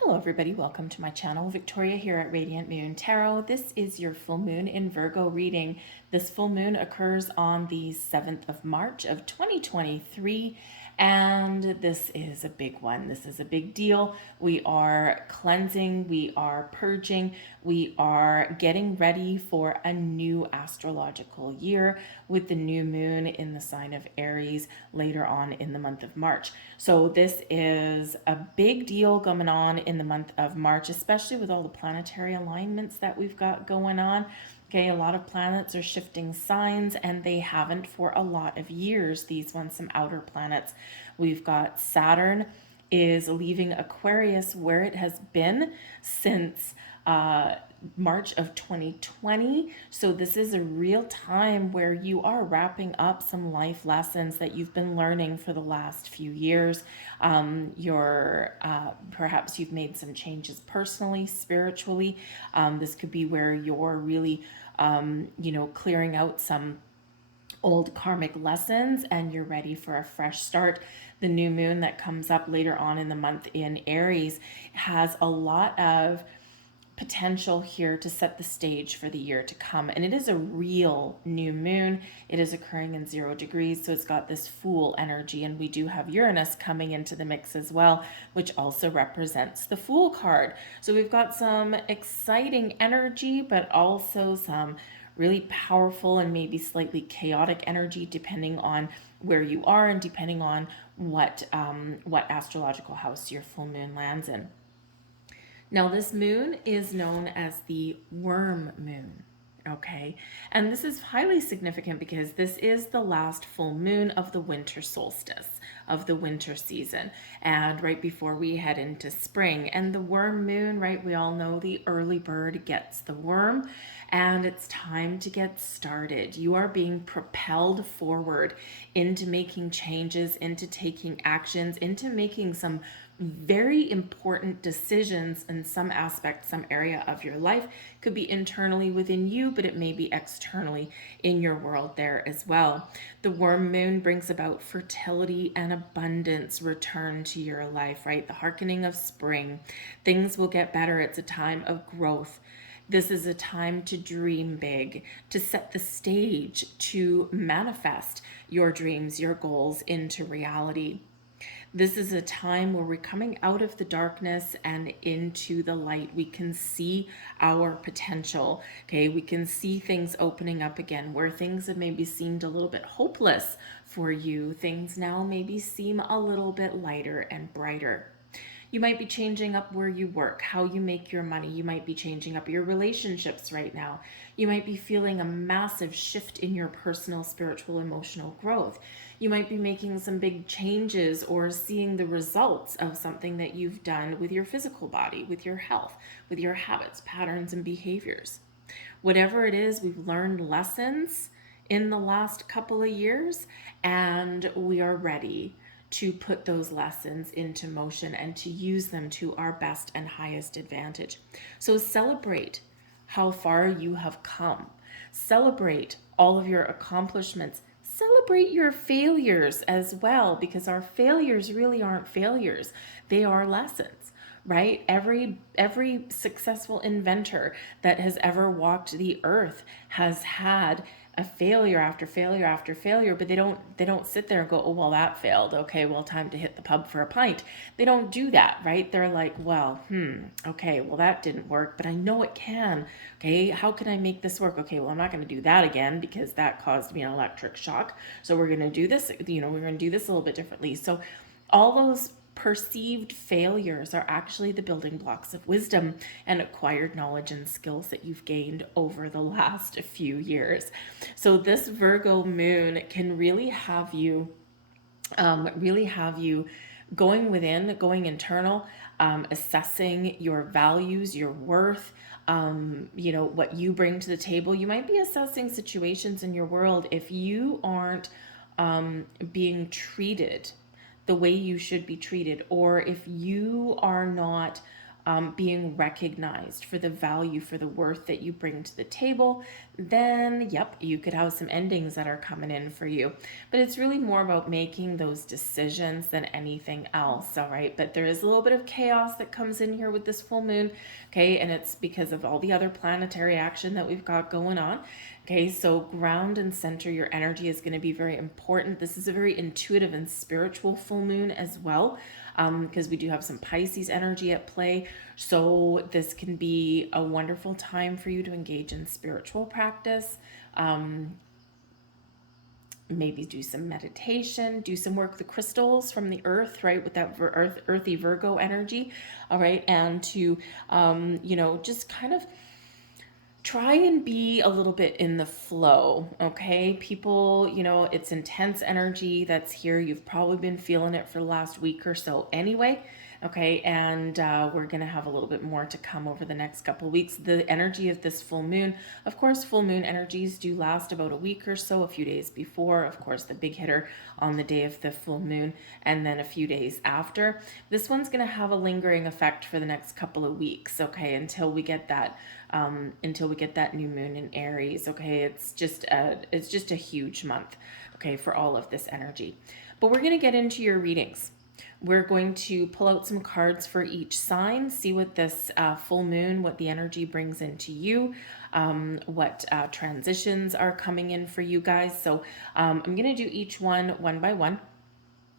Hello everybody, welcome to my channel. Victoria here at Radiant Moon Tarot. This is your full moon in Virgo reading. This full moon occurs on the 7th of March of 2023, and this is a big one. This is a big deal. We are cleansing, we are purging, we are getting ready for a new astrological year with the new moon in the sign of Aries later on in the month of March. So this is a big deal going on in the month of March, especially with all the planetary alignments that we've got going on. Okay, a lot of planets are shifting signs, and they haven't for a lot of years. These ones, some outer planets. We've got Saturn is leaving Aquarius, where it has been since March of 2020. So this is a real time where you are wrapping up some life lessons that you've been learning for the last few years. Perhaps you've made some changes personally, spiritually. This could be where you're really, clearing out some old karmic lessons and you're ready for a fresh start. The new moon that comes up later on in the month in Aries has a lot of potential here to set the stage for the year to come. And it is a real new moon. It is occurring in 0 degrees, so it's got this Fool energy, and we do have Uranus coming into the mix as well, which also represents the Fool card. So we've got some exciting energy, but also some really powerful and maybe slightly chaotic energy depending on where you are and depending on what astrological house your full moon lands in. Now, this moon is known as the worm moon, okay? And this is highly significant because this is the last full moon of the winter solstice, of the winter season, and right before we head into spring. And the worm moon, right, we all know the early bird gets the worm, and it's time to get started. You are being propelled forward into making changes, into taking actions, into making some very important decisions in some aspect, some area of your life. Could be internally within you, but it may be externally in your world there as well. The worm moon brings about fertility and abundance return to your life, right? The hearkening of spring. Things will get better. It's a time of growth. This is a time to dream big, to set the stage, to manifest your dreams, your goals into reality. This is a time where we're coming out of the darkness and into the light. We can see our potential, okay? We can see things opening up again where things have maybe seemed a little bit hopeless for you. Things now maybe seem a little bit lighter and brighter. You might be changing up where you work, how you make your money. You might be changing up your relationships right now. You might be feeling a massive shift in your personal, spiritual, emotional growth. You might be making some big changes or seeing the results of something that you've done with your physical body, with your health, with your habits, patterns, and behaviors. Whatever it is, we've learned lessons in the last couple of years, and we are ready to put those lessons into motion and to use them to our best and highest advantage. So celebrate how far you have come. Celebrate all of your accomplishments. Celebrate your failures as well, because our failures really aren't failures. They are lessons, right? Every successful inventor that has ever walked the earth has had a failure after failure after failure, but they don't sit there and go, oh well, that failed, okay, well, time to hit the pub for a pint. They don't do that, right? They're like, well, okay, well, that didn't work, but I know it can. Okay, how can I make this work? Okay, well, I'm not going to do that again because that caused me an electric shock, so we're going to do this, we're going to do this a little bit differently. So all those perceived failures are actually the building blocks of wisdom and acquired knowledge and skills that you've gained over the last few years. So this Virgo moon can really have you going within, going internal, assessing your values, your worth, what you bring to the table. You might be assessing situations in your world if you aren't being treated the way you should be treated, or if you are not being recognized for the value, for the worth that you bring to the table, then yep, you could have some endings that are coming in for you. But it's really more about making those decisions than anything else, all right? But there is a little bit of chaos that comes in here with this full moon, okay? And it's because of all the other planetary action that we've got going on. Okay, so ground and center your energy is going to be very important. This is a very intuitive and spiritual full moon as well, because we do have some Pisces energy at play. So this can be a wonderful time for you to engage in spiritual practice. Maybe do some meditation, do some work with the crystals from the earth, right? With that earthy Virgo energy, all right? And to, just kind of try and be a little bit in the flow, okay? People, it's intense energy that's here. You've probably been feeling it for the last week or so anyway, okay? And we're going to have a little bit more to come over the next couple of weeks. The energy of this full moon, of course, full moon energies do last about a week or so, a few days before, of course, the big hitter on the day of the full moon, and then a few days after. This one's going to have a lingering effect for the next couple of weeks, okay, until we get that new moon in Aries, okay? It's just a huge month, okay, for all of this energy. But we're going to get into your readings. We're going to pull out some cards for each sign, see what this full moon, what the energy brings into you, what transitions are coming in for you guys. So I'm going to do each one by one.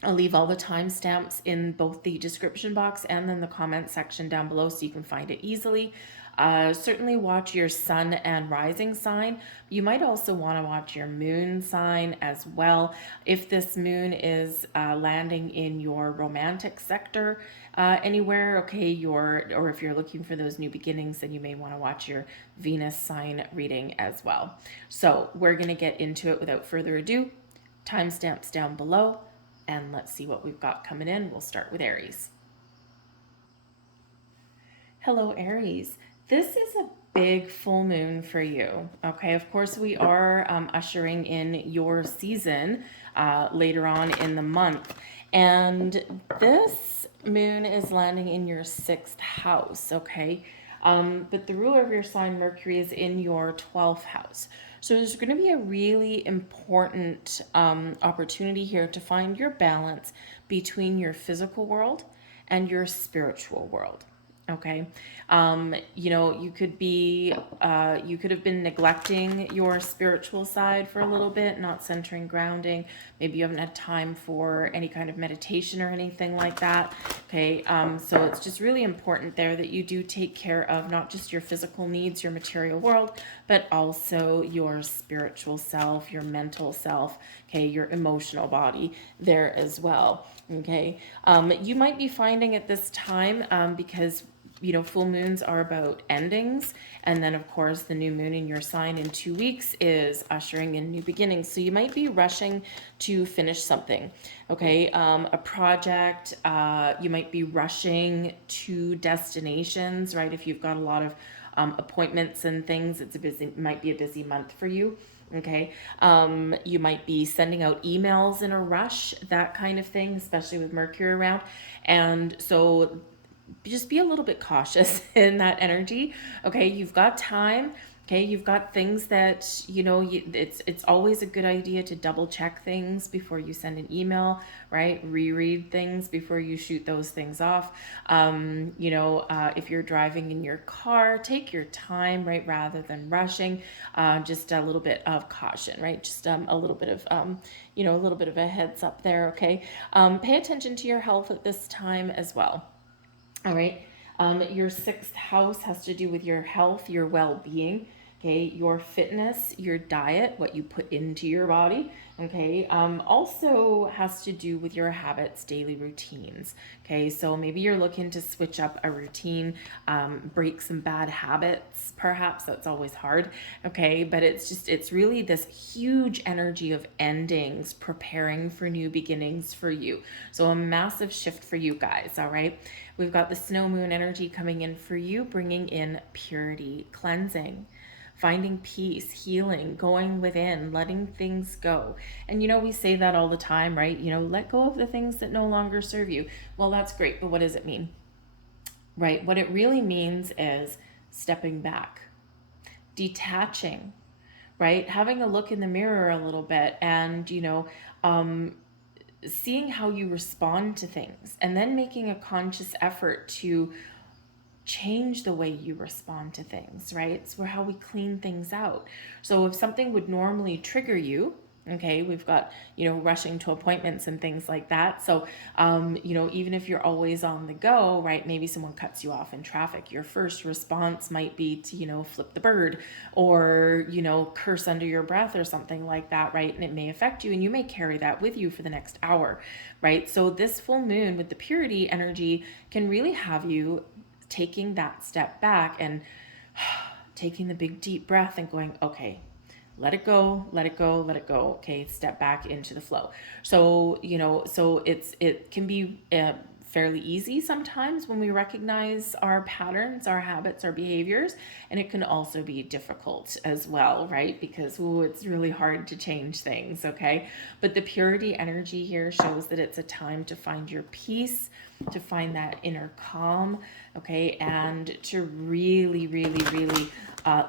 I'll leave all the timestamps in both the description box and then the comment section down below so you can find it easily. Certainly watch your sun and rising sign. You might also want to watch your moon sign as well. If this moon is landing in your romantic sector anywhere, okay, or if you're looking for those new beginnings, then you may want to watch your Venus sign reading as well. So we're going to get into it without further ado. Timestamps down below. And let's see what we've got coming in. We'll start with Aries. Hello, Aries. This is a big full moon for you. Okay, of course, we are ushering in your season later on in the month. And this moon is landing in your 6th house, okay? But the ruler of your sign, Mercury, is in your 12th house. So there's going to be a really important opportunity here to find your balance between your physical world and your spiritual world. Okay. You could have been neglecting your spiritual side for a little bit, not centering, grounding. Maybe you haven't had time for any kind of meditation or anything like that. Okay. So it's just really important there that you do take care of not just your physical needs, your material world, but also your spiritual self, your mental self, okay, your emotional body there as well. Okay. You might be finding at this time, because full moons are about endings. And then, of course, the new moon in your sign in 2 weeks is ushering in new beginnings. So you might be rushing to finish something, okay? A project, you might be rushing to destinations, right? If you've got a lot of appointments and things, might be a busy month for you. Okay. You might be sending out emails in a rush, that kind of thing, especially with Mercury around. And so just be a little bit cautious in that energy. Okay. You've got time. Okay. You've got things that, it's always a good idea to double check things before you send an email, right? Reread things before you shoot those things off. If you're driving in your car, take your time, right? Rather than rushing, just a little bit of caution, right? Just a little bit of, a little bit of a heads up there. Okay. Pay attention to your health at this time as well. All right. Your 6th house has to do with your health, your well-being, okay, your fitness, your diet, what you put into your body, okay, also has to do with your habits, daily routines, okay, so maybe you're looking to switch up a routine, break some bad habits, perhaps. That's always hard, okay, but it's really this huge energy of endings, preparing for new beginnings for you. So a massive shift for you guys, all right. We've got the snow moon energy coming in for you, bringing in purity, cleansing, finding peace, healing, going within, letting things go. And we say that all the time, right? Let go of the things that no longer serve you. Well, that's great, but what does it mean? right? What it really means is stepping back, detaching, right? Having a look in the mirror a little bit and, um, seeing how you respond to things and then making a conscious effort to change the way you respond to things, right? It's where how we clean things out. So if something would normally trigger you, okay, we've got, rushing to appointments and things like that. So, even if you're always on the go, right, maybe someone cuts you off in traffic, your first response might be to, flip the bird or, curse under your breath or something like that, right? And it may affect you and you may carry that with you for the next hour, right? So this full moon with the purity energy can really have you taking that step back and taking the big deep breath and going, okay, let it go, let it go, let it go. Okay, step back into the flow. So, it can be fairly easy sometimes when we recognize our patterns, our habits, our behaviors, and it can also be difficult as well, right? Because it's really hard to change things, okay? But the purity energy here shows that it's a time to find your peace, to find that inner calm, okay, and to really, really, really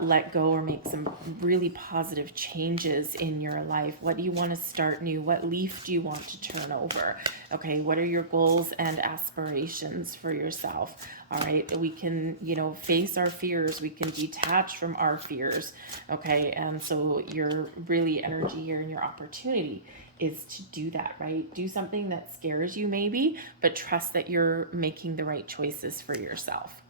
let go or make some really positive changes in your life. What do you want to start new? What leaf do you want to turn over? Okay, what are your goals and aspirations for yourself? All right, we can, face our fears. We can detach from our fears. Okay, and so your really energy here and your opportunity is to do that, right? Do something that scares you maybe, but trust that you're making the right choices for yourself.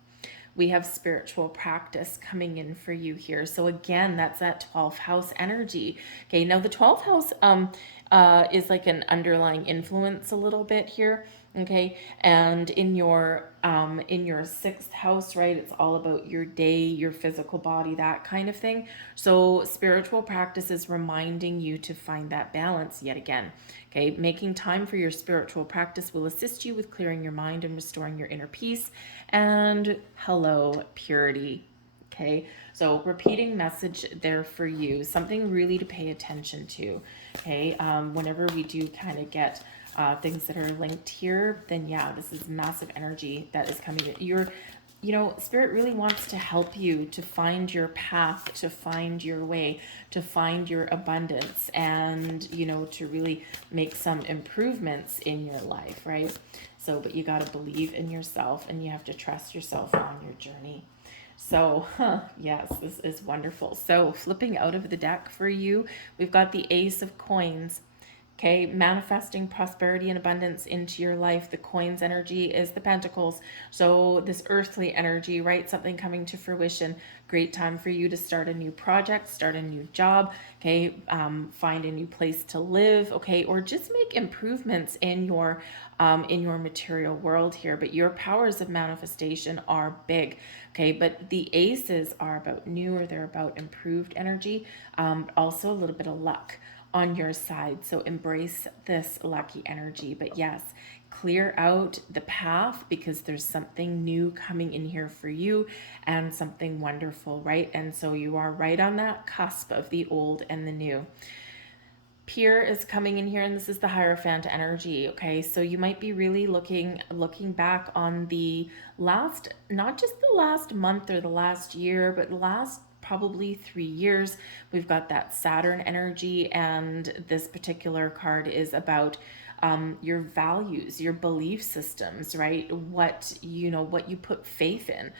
We have spiritual practice coming in for you here. So again, that's that 12th house energy. Okay, now the 12th house is like an underlying influence a little bit here. Okay, and in your 6th house, right, it's all about your day, your physical body, that kind of thing. So spiritual practice is reminding you to find that balance yet again. Okay, making time for your spiritual practice will assist you with clearing your mind and restoring your inner peace. And hello, purity. Okay, so repeating message there for you, something really to pay attention to. Okay, whenever we do kind of get things that are linked here, then yeah, this is massive energy that is coming in. Spirit really wants to help you to find your path, to find your way, to find your abundance, and, to really make some improvements in your life, right? So, but you got to believe in yourself and you have to trust yourself on your journey. So, yes, this is wonderful. So, flipping out of the deck for you, we've got the Ace of Coins. Okay, manifesting prosperity and abundance into your life. The coins energy is the pentacles. So this earthly energy, right? Something coming to fruition. Great time for you to start a new project, start a new job, okay? Find a new place to live, okay? Or just make improvements in your material world here. But your powers of manifestation are big, okay? But the aces are about new, or they're about improved energy. Also a little bit of luck on your side. So embrace this lucky energy. But yes, clear out the path because there's something new coming in here for you and something wonderful, right? And so you are right on that cusp of the old and the new. Peer is coming in here, and this is the Hierophant energy. Okay, so you might be really looking back on the last, not just the last month or the last year, but the last probably 3 years. We've got that Saturn energy, and this particular card is about your values, your belief systems, right? What you put faith in.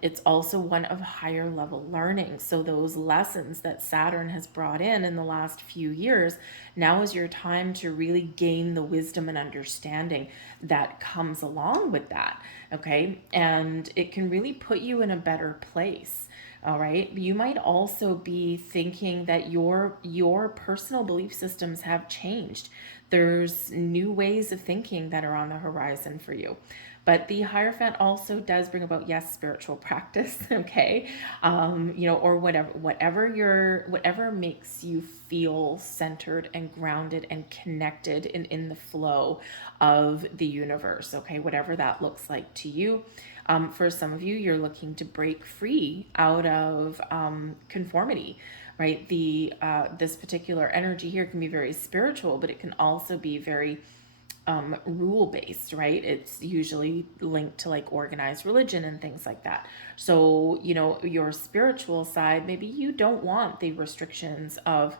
It's also one of higher level learning. So those lessons that Saturn has brought in the last few years, now is your time to really gain the wisdom and understanding that comes along with that. Okay, and it can really put you in a better place. All right. You might also be thinking that your personal belief systems have changed. There's new ways of thinking that are on the horizon for you. But the Hierophant also does bring about, yes, spiritual practice, okay? Or whatever makes you feel centered and grounded and connected in the flow of the universe, okay? Whatever that looks like to you. For some of you, you're looking to break free out of conformity, right? This particular energy here can be very spiritual, but it can also be very rule based, right? It's usually linked to like organized religion and things like that. So, you know, your spiritual side, maybe you don't want the restrictions of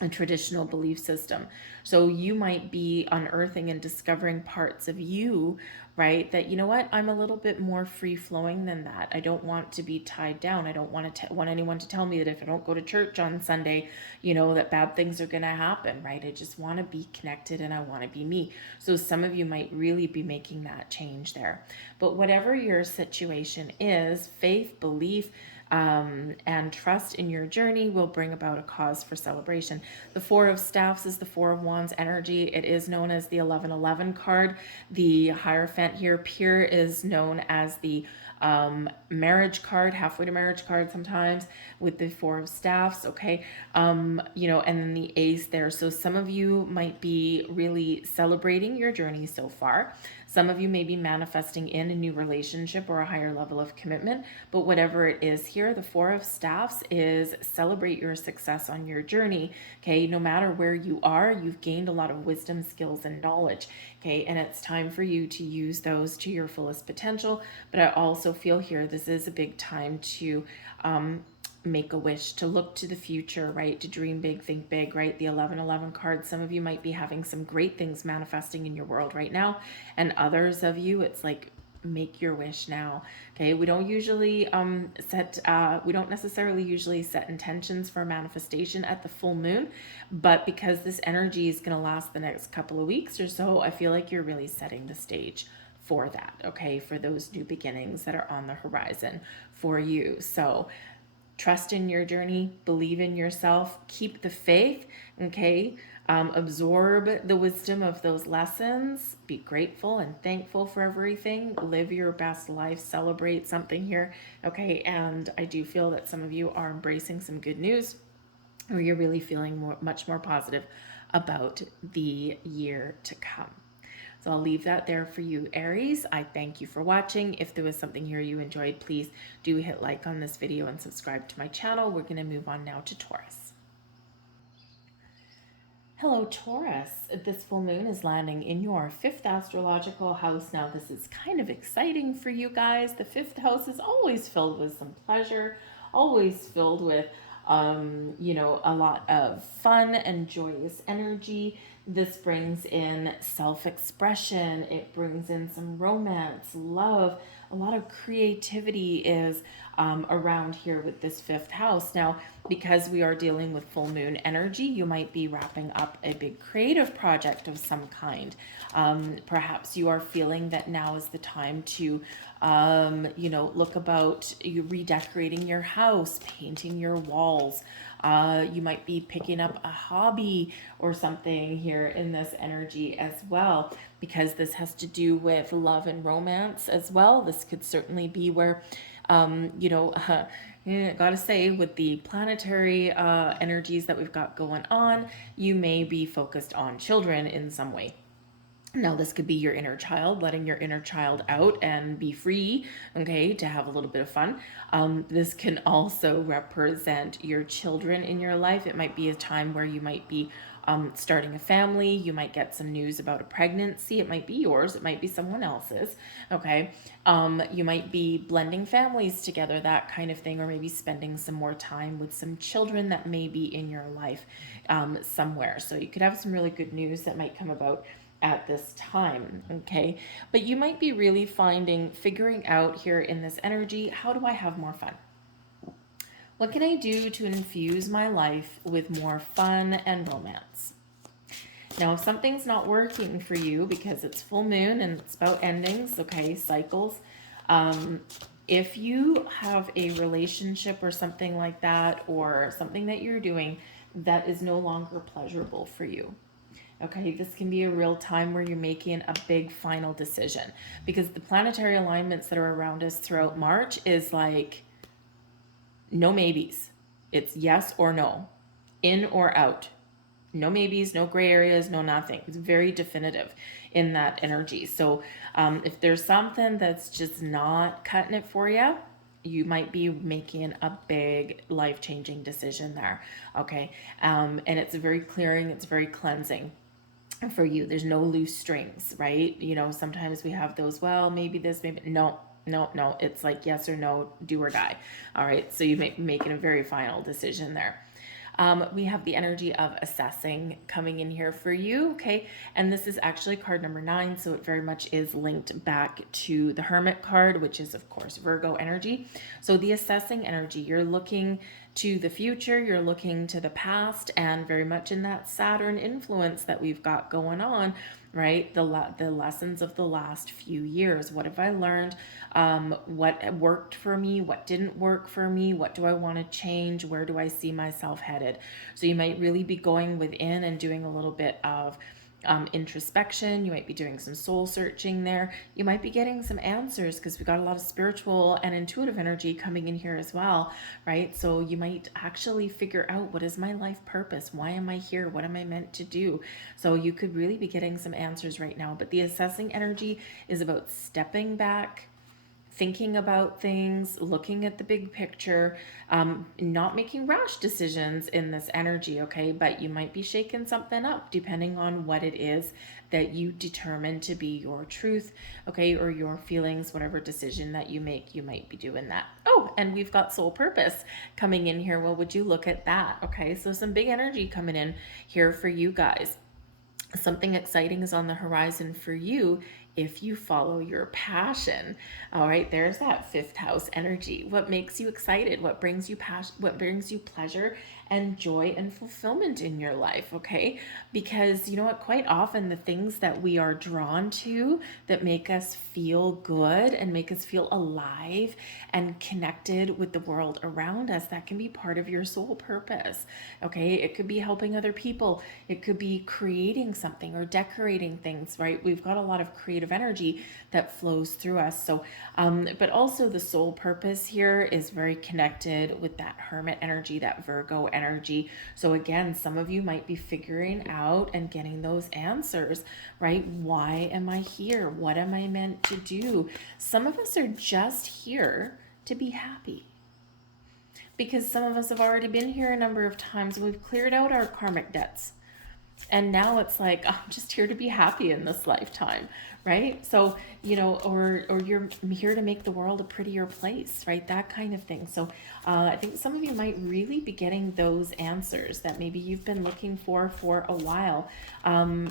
a traditional belief system. So you might be unearthing and discovering parts of you, right? That, you know what, I'm a little bit more free flowing than that. I don't want to be tied down. I don't want anyone to tell me that if I don't go to church on Sunday, you know, that bad things are going to happen, right? I just want to be connected and I want to be me. So some of you might really be making that change there. But whatever your situation is, faith, belief, and trust in your journey will bring about a cause for celebration. The Four of Staffs is the Four of Wands energy. It is known as the 1111 card. The Hierophant here, Pure, is known as the marriage card, halfway to marriage card sometimes, with the Four of Staffs, okay? You know, and then the Ace there. So some of you might be really celebrating your journey so far. Some of you may be manifesting in a new relationship or a higher level of commitment, but whatever it is here, the Four of Staffs is celebrate your success on your journey, okay? No matter where you are, you've gained a lot of wisdom, skills, and knowledge, okay? And it's time for you to use those to your fullest potential. But I also feel here, this is a big time to make a wish, to look to the future, right? To dream big, think big, right? The 1111 card, some of you might be having some great things manifesting in your world right now, and others of you, it's like, make your wish now, okay? We don't usually we don't necessarily usually set intentions for manifestation at the full moon, but because this energy is going to last the next couple of weeks or so, I feel like you're really setting the stage for that, okay? For those new beginnings that are on the horizon for you. So trust in your journey, believe in yourself, keep the faith, okay? Absorb the wisdom of those lessons, be grateful and thankful for everything, live your best life, celebrate something here, okay? And I do feel that some of you are embracing some good news, or you're really feeling much more positive about the year to come. So I'll leave that there for you, Aries. I thank you for watching. If there was something here you enjoyed, please do hit like on this video and subscribe to my channel. We're going to move on now to Taurus. Hello, Taurus. This full moon is landing in your fifth astrological house. Now, this is kind of exciting for you guys. The fifth house is always filled with some pleasure, always filled with you know, a lot of fun and joyous energy. This brings in self-expression. It brings in some romance, love. A lot of creativity is around here with this fifth house. Now, because we are dealing with full moon energy, you might be wrapping up a big creative project of some kind. Perhaps you are feeling that now is the time to you know, look about you redecorating your house, painting your walls. You might be picking up a hobby or something here in this energy as well, because this has to do with love and romance as well. This could certainly be where, you know, gotta say, with the planetary energies that we've got going on, you may be focused on children in some way. Now, this could be your inner child, letting your inner child out and be free, okay, to have a little bit of fun. This can also represent your children in your life. It might be a time where you might be starting a family. You might get some news about a pregnancy. It might be yours. It might be someone else's, okay? You might be blending families together, that kind of thing, or maybe spending some more time with some children that may be in your life somewhere. So you could have some really good news that might come about at this time, okay? But you might be really figuring out here in this energy, how do I have more fun? What can I do to infuse my life with more fun and romance? Now, if something's not working for you because it's full moon and it's about endings, okay, cycles, if you have a relationship or something like that, or something that you're doing that is no longer pleasurable for you, okay, this can be a real time where you're making a big final decision, because the planetary alignments that are around us throughout March is like no maybes. It's yes or no, in or out. No maybes, no gray areas, no nothing. It's very definitive in that energy. So if there's something that's just not cutting it for you, you might be making a big life-changing decision there, okay? And it's very clearing, it's very cleansing. for you. There's no loose strings, right? You know, sometimes we have those, well, maybe this, maybe no, no, no. It's like yes or no, do or die. All right. So you making a very final decision there. We have the energy of assessing coming in here for you, okay? And this is actually card number 9, so it very much is linked back to the Hermit card, which is, of course, Virgo energy. So the assessing energy, you're looking to the future, you're looking to the past, and very much in that Saturn influence that we've got going on, right? The lessons of the last few years. What have I learned? What worked for me? What didn't work for me? What do I want to change? Where do I see myself headed? So you might really be going within and doing a little bit of introspection. You might be doing some soul searching there. You might be getting some answers because we got a lot of spiritual and intuitive energy coming in here as well, right? So you might actually figure out, what is my life purpose? Why am I here? What am I meant to do? So you could really be getting some answers right now. But the assessing energy is about stepping back, thinking about things, looking at the big picture, not making rash decisions in this energy, okay? But you might be shaking something up depending on what it is that you determine to be your truth, okay? Or your feelings, whatever decision that you make, you might be doing that. Oh, and we've got soul purpose coming in here. Well, would you look at that, okay? So some big energy coming in here for you guys. Something exciting is on the horizon for you if you follow your passion. All right, there's that 5th house energy. What makes you excited? What brings you passion? What brings you pleasure and joy and fulfillment in your life, okay? Because you know what, quite often the things that we are drawn to that make us feel good and make us feel alive and connected with the world around us, that can be part of your soul purpose, okay? It could be helping other people. It could be creating something or decorating things, right? We've got a lot of creative energy that flows through us. So, but also the soul purpose here is very connected with that Hermit energy, that Virgo energy. So again, some of you might be figuring out and getting those answers, right? Why am I here? What am I meant to do? Some of us are just here to be happy, because some of us have already been here a number of times. We've cleared out our karmic debts. And now it's like, I'm just here to be happy in this lifetime, right? So, you know, or you're here to make the world a prettier place, right? That kind of thing. So I think some of you might really be getting those answers that maybe you've been looking for a while.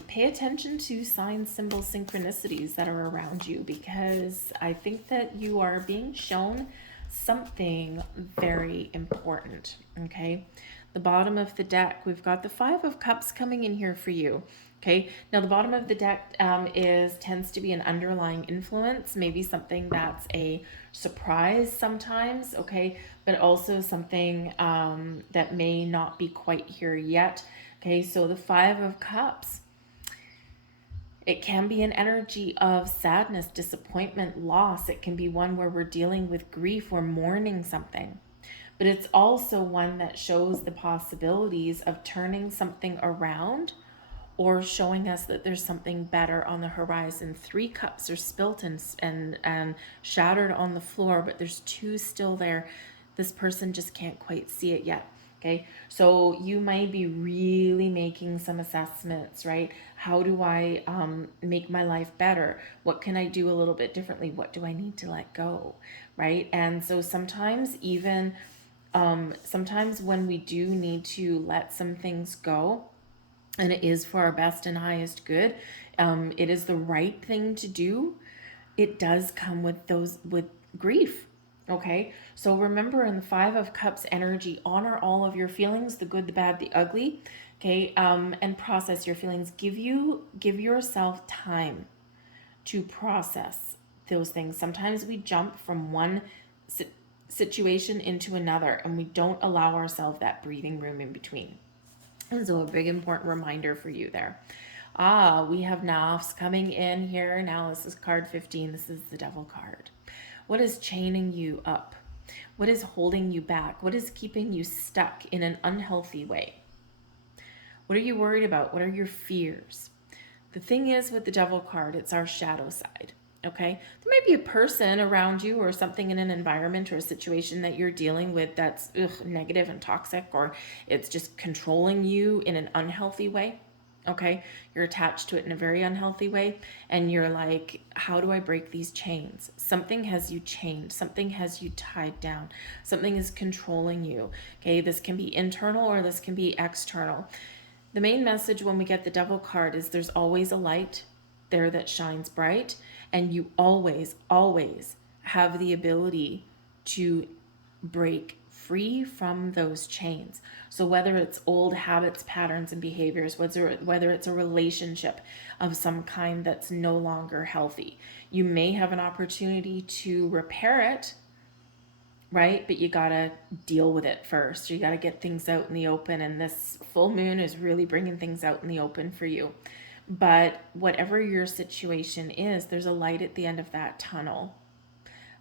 Pay attention to signs, symbols, synchronicities that are around you, because I think that you are being shown something very important, okay? The bottom of the deck, we've got the 5 of Cups coming in here for you. Okay, now the bottom of the deck tends to be an underlying influence, maybe something that's a surprise sometimes, okay, but also something that may not be quite here yet. Okay, so the 5 of Cups, it can be an energy of sadness, disappointment, loss. It can be one where we're dealing with grief, we're mourning something. But it's also one that shows the possibilities of turning something around or showing us that there's something better on the horizon. 3 cups are spilt and shattered on the floor, but there's 2 still there. This person just can't quite see it yet. Okay, so you might be really making some assessments, right? How do I make my life better? What can I do a little bit differently? What do I need to let go, right? And so sometimes even sometimes when we do need to let some things go, and it is for our best and highest good, it is the right thing to do. It does come with grief. Okay, so remember, in the 5 of Cups energy, honor all of your feelings, the good, the bad, the ugly. Okay, and process your feelings. Give yourself time to process those things. Sometimes we jump from one situation into another, and we don't allow ourselves that breathing room in between. And so a big important reminder for you there. We have Nafs coming in here. Now this is card 15. This is the Devil card. What is chaining you up? What is holding you back? What is keeping you stuck in an unhealthy way? What are you worried about? What are your fears? The thing is, with the Devil card, it's our shadow side. Okay, there might be a person around you or something in an environment or a situation that you're dealing with that's negative and toxic, or it's just controlling you in an unhealthy way. Okay, you're attached to it in a very unhealthy way, and you're like, how do I break these chains? Something has you chained, something has you tied down, something is controlling you. Okay, this can be internal or this can be external. The main message when we get the Devil card is there's always a light there that shines bright, and you always, always have the ability to break free from those chains. So whether it's old habits, patterns, and behaviors, whether it's a relationship of some kind that's no longer healthy, you may have an opportunity to repair it, right? But you gotta deal with it first. You gotta get things out in the open, and this full moon is really bringing things out in the open for you. But whatever your situation is, there's a light at the end of that tunnel.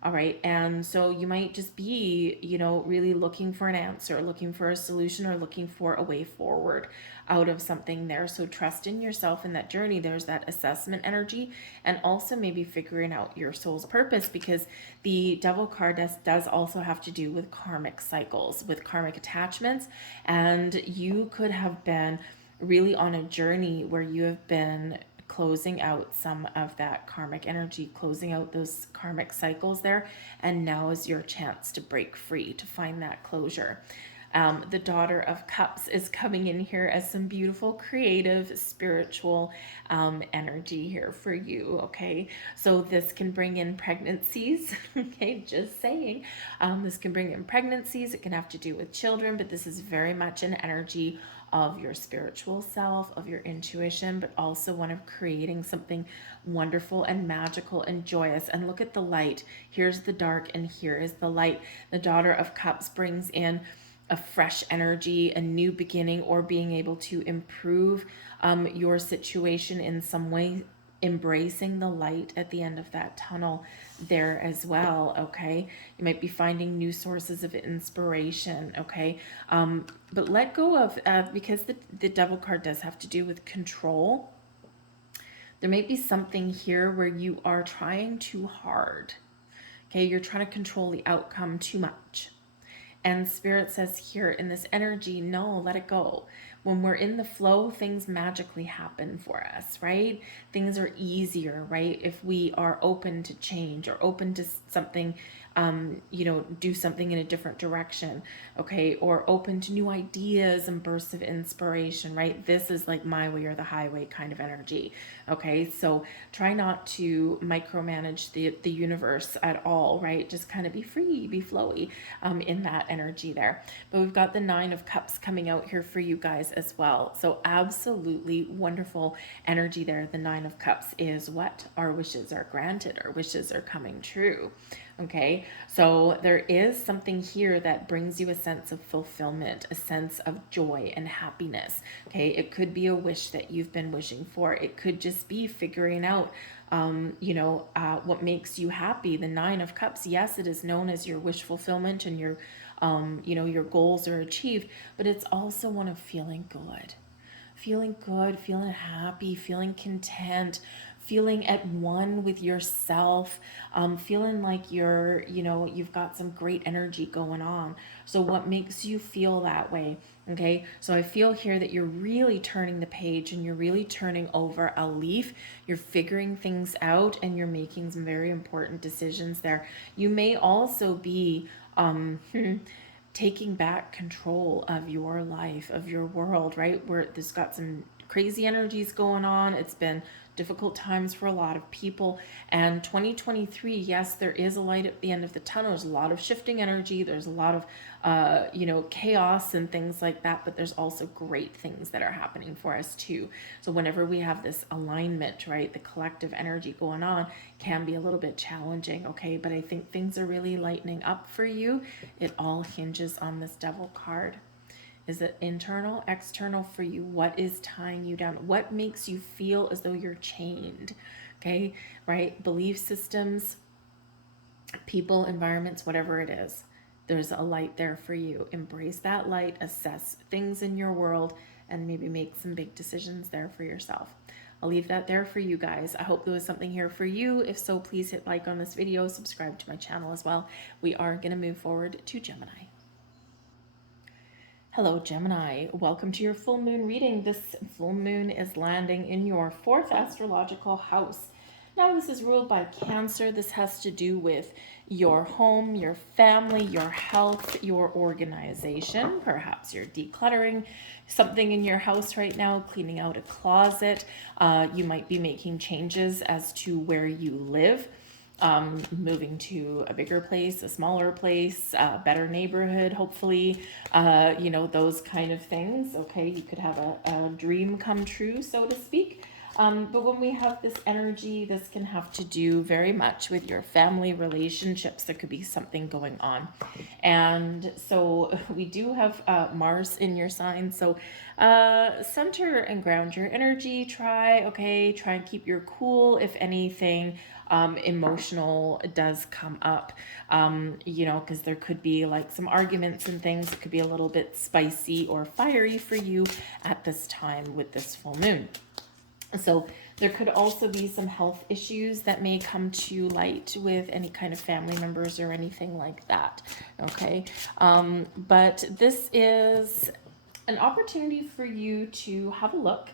All right. And so you might just be, really looking for an answer, looking for a solution, or looking for a way forward out of something there. So trust in yourself in that journey. There's that assessment energy, and also maybe figuring out your soul's purpose, because the Devil card does also have to do with karmic cycles, with karmic attachments. And you could have been really on a journey where you have been closing out some of that karmic energy, closing out those karmic cycles there. And now is your chance to break free, to find that closure. The Daughter of Cups is coming in here as some beautiful, creative, spiritual energy here for you, okay? So this can bring in pregnancies, okay? Just saying. This can bring in pregnancies. It can have to do with children, but this is very much an energy of your spiritual self, of your intuition, but also one of creating something wonderful and magical and joyous. And look at the light. Here's the dark and here is the light. The Daughter of Cups brings in a fresh energy, a new beginning, or being able to improve your situation in some way, embracing the light at the end of that tunnel there as well. Okay, you might be finding new sources of inspiration. Okay, but let go of because the Devil card does have to do with control. There may be something here where you are trying too hard. Okay, you're trying to control the outcome too much. And Spirit says here in this energy, no, let it go. When we're in the flow, things magically happen for us, right? Things are easier, right? If we are open to change or open to something, do something in a different direction, okay? Or open to new ideas and bursts of inspiration, right? This is like my way or the highway kind of energy, okay? So try not to micromanage the universe at all, right? Just kind of be free, be flowy in that energy there. But we've got the Nine of Cups coming out here for you guys as well. So absolutely wonderful energy there. The Nine of Cups is what? Our wishes are granted. Our wishes are coming true. Okay, so there is something here that brings you a sense of fulfillment, a sense of joy and happiness. Okay, it could be a wish that you've been wishing for. It could just be figuring out what makes you happy. The Nine of Cups, yes, it is known as your wish fulfillment and your your goals are achieved, but it's also one of feeling good, feeling happy, feeling content, feeling at one with yourself, feeling like you've got some great energy going on. So what makes you feel that way? Okay, so I feel here that you're really turning the page and you're really turning over a leaf. You're figuring things out and you're making some very important decisions there. You may also be taking back control of your life, of your world, right? Where there's got some crazy energies going on. It's been difficult times for a lot of people. And 2023, yes, there is a light at the end of the tunnel. There's a lot of shifting energy. There's a lot of, chaos and things like that. But there's also great things that are happening for us too. So whenever we have this alignment, right, the collective energy going on can be a little bit challenging. Okay, but I think things are really lightening up for you. It all hinges on this Devil card. Is it internal, external for you? What is tying you down? What makes you feel as though you're chained? Okay, right? Belief systems, people, environments, whatever it is. There's a light there for you. Embrace that light, assess things in your world, and maybe make some big decisions there for yourself. I'll leave that there for you guys. I hope there was something here for you. If so, please hit like on this video, subscribe to my channel as well. We are going to move forward to Gemini. Hello, Gemini. Welcome to your full moon reading. This full moon is landing in your fourth astrological house. Now, this is ruled by Cancer. This has to do with your home, your family, your health, your organization. Perhaps you're decluttering something in your house right now, cleaning out a closet. You might be making changes as to where you live. Moving to a bigger place, a smaller place, a better neighborhood, hopefully, those kind of things. Okay, you could have a dream come true, so to speak. But when we have this energy, this can have to do very much with your family relationships. There could be something going on. And so we do have Mars in your sign. So center and ground your energy. Try and keep your cool if anything emotional does come up, because there could be like some arguments and things. It could be a little bit spicy or fiery for you at this time with this full moon. So there could also be some health issues that may come to light with any kind of family members or anything like that. Okay. But this is an opportunity for you to have a look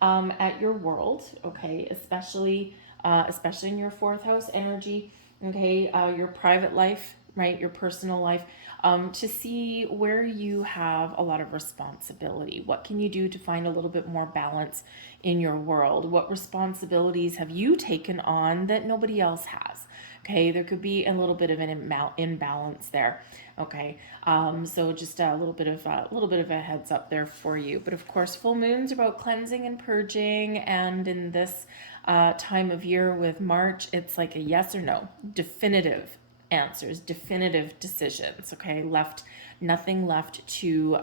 at your world. Okay. Especially in your fourth house energy. Okay. Your private life, right? Your personal life. To see where you have a lot of responsibility. What can you do to find a little bit more balance in your world? What responsibilities have you taken on that nobody else has? Okay, there could be a little bit of an imbalance there. Okay, so just a little bit of a heads up there for you. But of course, full moon's about cleansing and purging, and in this time of year with March, it's like a yes or no, definitive answers, definitive decisions. Okay, nothing left to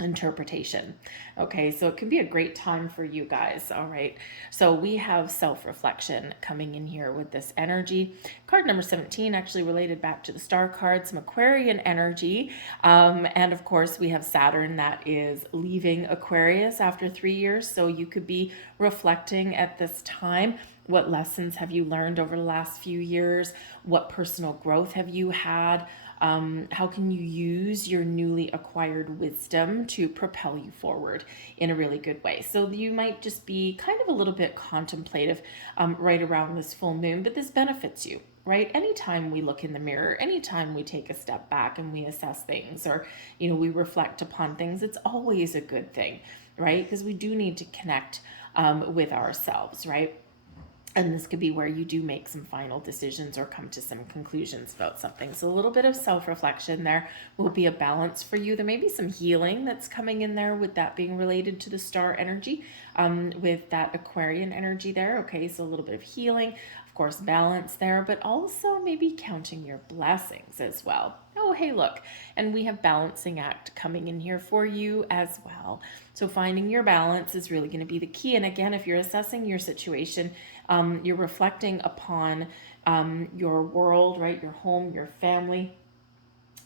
interpretation. Okay, so it can be a great time for you guys. All right, so we have self-reflection coming in here with this energy. Card number 17 actually related back to the star card, some Aquarian energy, and of course we have Saturn that is leaving Aquarius after 3 years. So you could be reflecting at this time. What lessons have you learned over the last few years? What personal growth have you had? How can you use your newly acquired wisdom to propel you forward in a really good way? So you might just be kind of a little bit contemplative right around this full moon, but this benefits you, right? Anytime we look in the mirror, anytime we take a step back and we assess things, or, we reflect upon things, it's always a good thing, right? Because we do need to connect with ourselves, right? And this could be where you do make some final decisions or come to some conclusions about something. So a little bit of self-reflection there will be a balance for you. There may be some healing that's coming in there with that being related to the star energy, with that Aquarian energy there. Okay, so a little bit of healing, of course, balance there, but also maybe counting your blessings as well. Oh, hey, look, and we have balancing act coming in here for you as well. So finding your balance is really going to be the key. And again, if you're assessing your situation, you're reflecting upon your world, right? Your home, your family,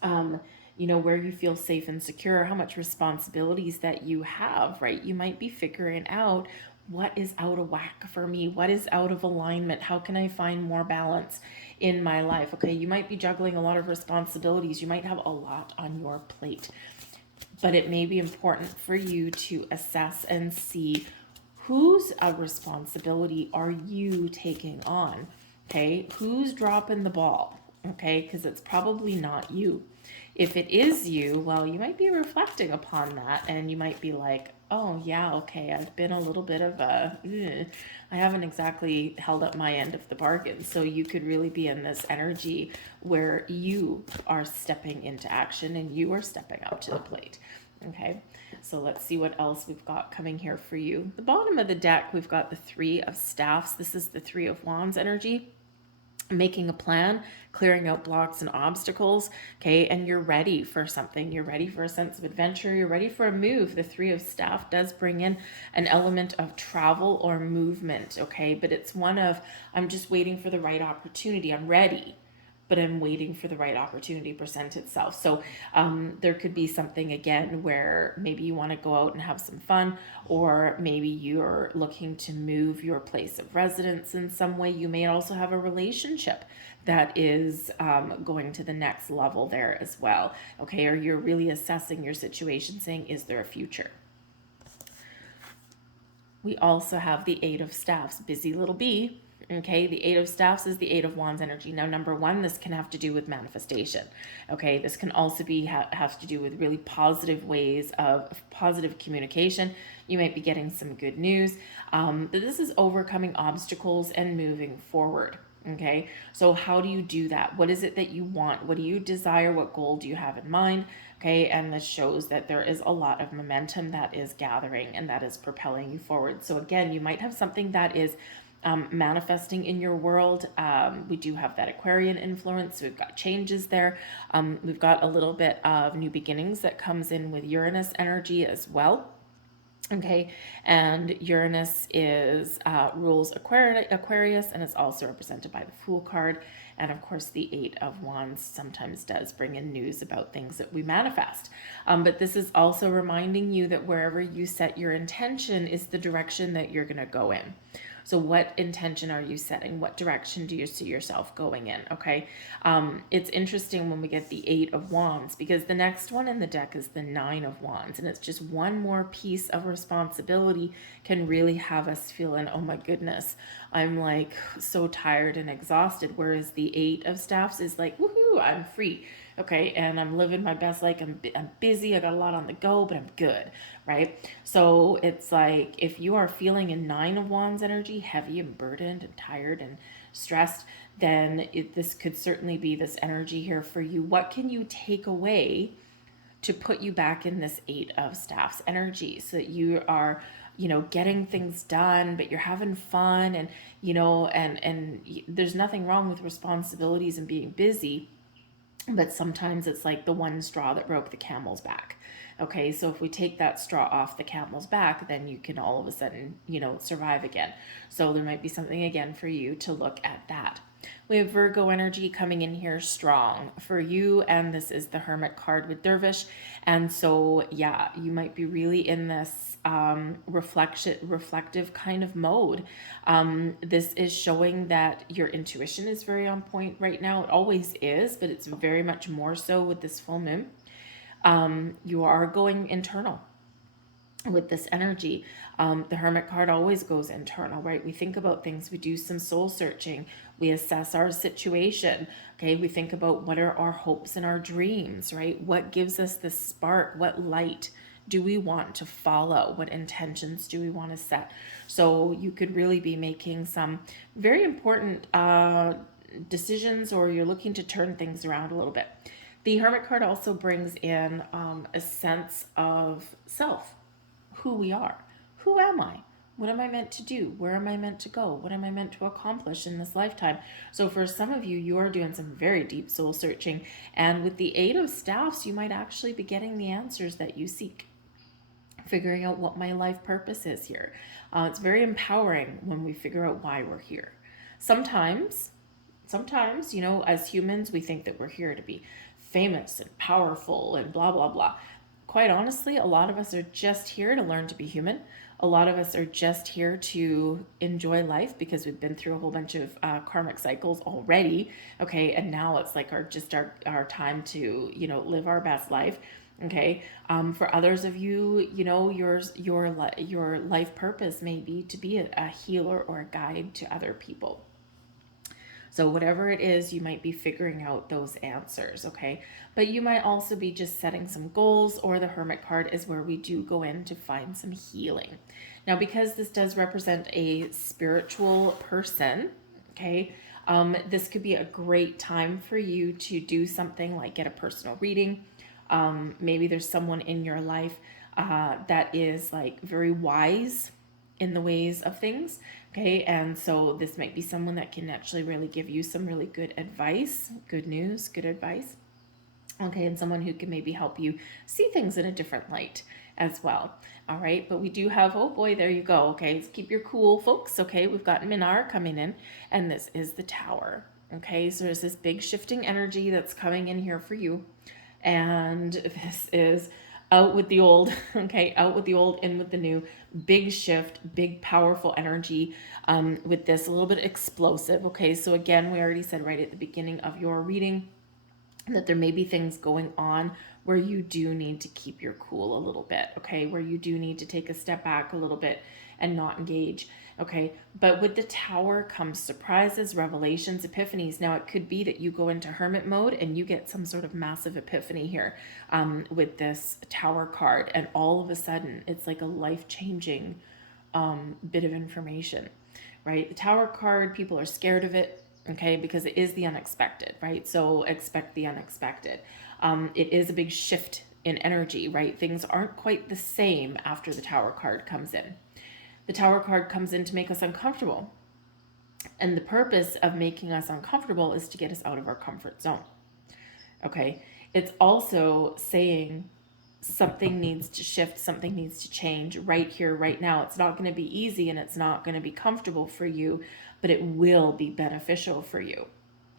where you feel safe and secure, how much responsibilities that you have, right? You might be figuring out what is out of whack for me, what is out of alignment, how can I find more balance in my life? Okay, you might be juggling a lot of responsibilities, you might have a lot on your plate, but it may be important for you to assess and see whose responsibility are you taking on. Okay, who's dropping the ball? Okay, because it's probably not you. If it is you, well, you might be reflecting upon that, and you might be like, oh yeah, okay, I've been a little bit of I haven't exactly held up my end of the bargain. So you could really be in this energy where you are stepping into action and you are stepping up to the plate. Okay, so let's see what else we've got coming here for you. The bottom of the deck, we've got the Three of Staffs. This is the Three of Wands energy. Making a plan, clearing out blocks and obstacles, okay, and you're ready for something. You're ready for a sense of adventure. You're ready for a move. The Three of Staff does bring in an element of travel or movement, okay, but it's one of, I'm just waiting for the right opportunity. I'm ready, but I'm waiting for the right opportunity to present itself. So there could be something again where maybe you want to go out and have some fun, or maybe you're looking to move your place of residence in some way. You may also have a relationship that is going to the next level there as well. Okay, or you're really assessing your situation, saying, is there a future? We also have the Eight of Staffs, busy little bee. Okay, the Eight of Staffs is the Eight of Wands energy. Now, number one, this can have to do with manifestation. Okay, this can also be have to do with really positive ways of positive communication. You might be getting some good news. But this is overcoming obstacles and moving forward. Okay, so how do you do that? What is it that you want? What do you desire? What goal do you have in mind? Okay, and this shows that there is a lot of momentum that is gathering and that is propelling you forward. So again, you might have something that is manifesting in your world. We do have that Aquarian influence. So we've got changes there. We've got a little bit of new beginnings that comes in with Uranus energy as well. Okay, and Uranus is rules Aquarius, and it's also represented by the Fool card. And of course, the Eight of Wands sometimes does bring in news about things that we manifest. But this is also reminding you that wherever you set your intention is the direction that you're going to go in. So what intention are you setting? What direction do you see yourself going in? Okay. It's interesting when we get the Eight of Wands, because the next one in the deck is the Nine of Wands. And it's just one more piece of responsibility can really have us feeling, oh my goodness, I'm like so tired and exhausted. Whereas the Eight of Staffs is like, woohoo, I'm free. Okay, and I'm living my best life. I'm busy. I got a lot on the go, but I'm good, right? So it's like if you are feeling a Nine of Wands energy, heavy and burdened and tired and stressed, then this could certainly be this energy here for you. What can you take away to put you back in this Eight of Staffs energy so that you are, getting things done, but you're having fun, and and there's nothing wrong with responsibilities and being busy. But sometimes it's like the one straw that broke the camel's back. Okay, so if we take that straw off the camel's back, then you can all of a sudden, survive again. So there might be something again for you to look at that. We have Virgo energy coming in here strong for you, and this is the Hermit card with Dervish. And so, yeah, you might be really in this reflective kind of mode. This is showing that your intuition is very on point right now. It always is, but it's very much more so with this full moon. You are going internal with this energy. The Hermit card always goes internal, right? We think about things, we do some soul searching, we assess our situation. Okay, we think about what are our hopes and our dreams, right? What gives us the spark? What light do we want to follow? What intentions do we want to set? So you could really be making some very important decisions, or you're looking to turn things around a little bit. The Hermit card also brings in a sense of self, who we are. Who am I? What am I meant to do? Where am I meant to go? What am I meant to accomplish in this lifetime? So for some of you, you are doing some very deep soul searching. And with the Eight of Staffs, you might actually be getting the answers that you seek. Figuring out what my life purpose is here. It's very empowering when we figure out why we're here. Sometimes, as humans, we think that we're here to be famous and powerful and blah, blah, blah. Quite honestly, a lot of us are just here to learn to be human. A lot of us are just here to enjoy life because we've been through a whole bunch of karmic cycles already. Okay, and now it's like our time to live our best life. Okay, for others of you, your life purpose may be to be a healer or a guide to other people. So whatever it is, you might be figuring out those answers, okay? But you might also be just setting some goals, or the Hermit card is where we do go in to find some healing. Now, because this does represent a spiritual person, okay, this could be a great time for you to do something like get a personal reading. Maybe there's someone in your life that is like very wise in the ways of things. Okay, and so this might be someone that can actually really give you some really good advice, good news, good advice. Okay, and someone who can maybe help you see things in a different light as well. All right, but we do have, oh boy, there you go. Okay, let's keep your cool, folks. Okay, we've got Minar coming in, and this is the Tower. Okay, so there's this big shifting energy that's coming in here for you. And this is out with the old, okay, out with the old, in with the new. Big shift, big powerful energy with this, a little bit explosive. Okay, so again, we already said right at the beginning of your reading that there may be things going on where you do need to keep your cool a little bit, okay, where you do need to take a step back a little bit and not engage. Okay, but with the Tower comes surprises, revelations, epiphanies. Now, it could be that you go into hermit mode and you get some sort of massive epiphany here with this Tower card, and all of a sudden it's like a life-changing bit of information, right? The Tower card, people are scared of it, okay, because it is the unexpected, right? So expect the unexpected. It is a big shift in energy, right? Things aren't quite the same after the Tower card comes in. The Tower card comes in to make us uncomfortable. And the purpose of making us uncomfortable is to get us out of our comfort zone. Okay. It's also saying something needs to shift, something needs to change right here, right now. It's not going to be easy and it's not going to be comfortable for you, but it will be beneficial for you.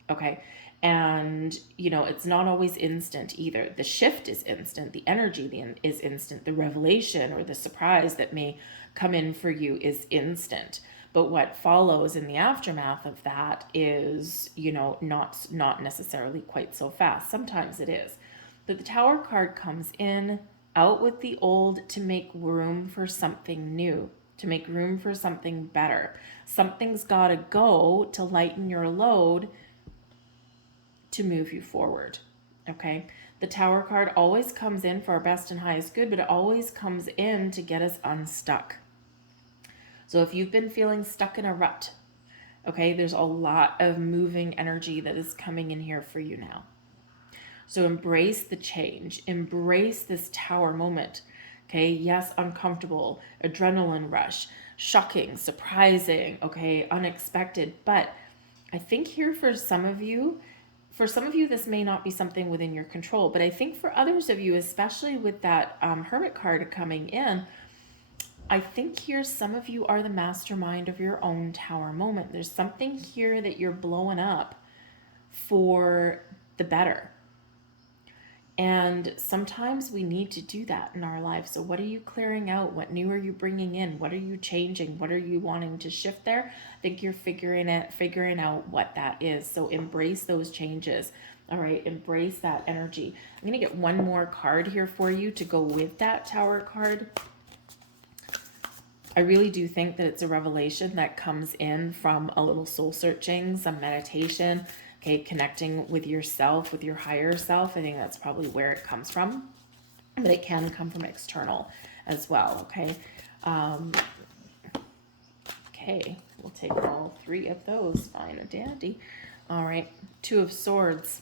Okay. And, you know, it's not always instant either. The shift is instant. The energy is instant. The revelation or the surprise that may come in for you is instant. But what follows in the aftermath of that is, you know, not necessarily quite so fast. Sometimes it is. But the Tower card comes in, out with the old, to make room for something new, to make room for something better. Something's got to go to lighten your load to move you forward. Okay. The Tower card always comes in for our best and highest good, but it always comes in to get us unstuck. So if you've been feeling stuck in a rut, okay, there's a lot of moving energy that is coming in here for you now. So embrace the change, embrace this Tower moment. Okay. Yes, uncomfortable, adrenaline rush, shocking, surprising, okay, unexpected. But I think here for some of you, this may not be something within your control, but I think for others of you, especially with that Hermit card coming in, I think here some of you are the mastermind of your own Tower moment. There's something here that you're blowing up for the better. And sometimes we need to do that in our lives. So what are you clearing out? What new are you bringing in? What are you changing? What are you wanting to shift there? I think you're figuring out what that is. So embrace those changes. All right, embrace that energy. I'm going to get one more card here for you to go with that Tower card. I really do think that it's a revelation that comes in from a little soul searching, some meditation, okay, connecting with yourself, with your higher self. I think that's probably where it comes from, but it can come from external as well, okay? Okay, we'll take all three of those, fine and dandy. All right, Two of Swords.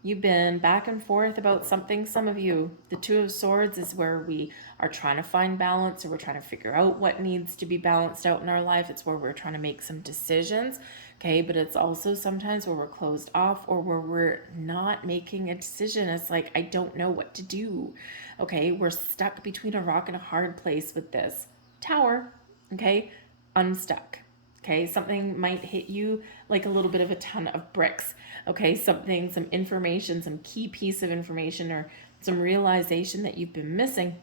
You've been back and forth about something, some of you. The Two of Swords is where we are trying to find balance, or we're trying to figure out what needs to be balanced out in our life. It's where we're trying to make some decisions, okay? But it's also sometimes where we're closed off or where we're not making a decision. It's like, I don't know what to do, okay? We're stuck between a rock and a hard place with this Tower, okay? Unstuck. Okay, something might hit you like a little bit of a ton of bricks. Okay, some information, some key piece of information or some realization that you've been missing.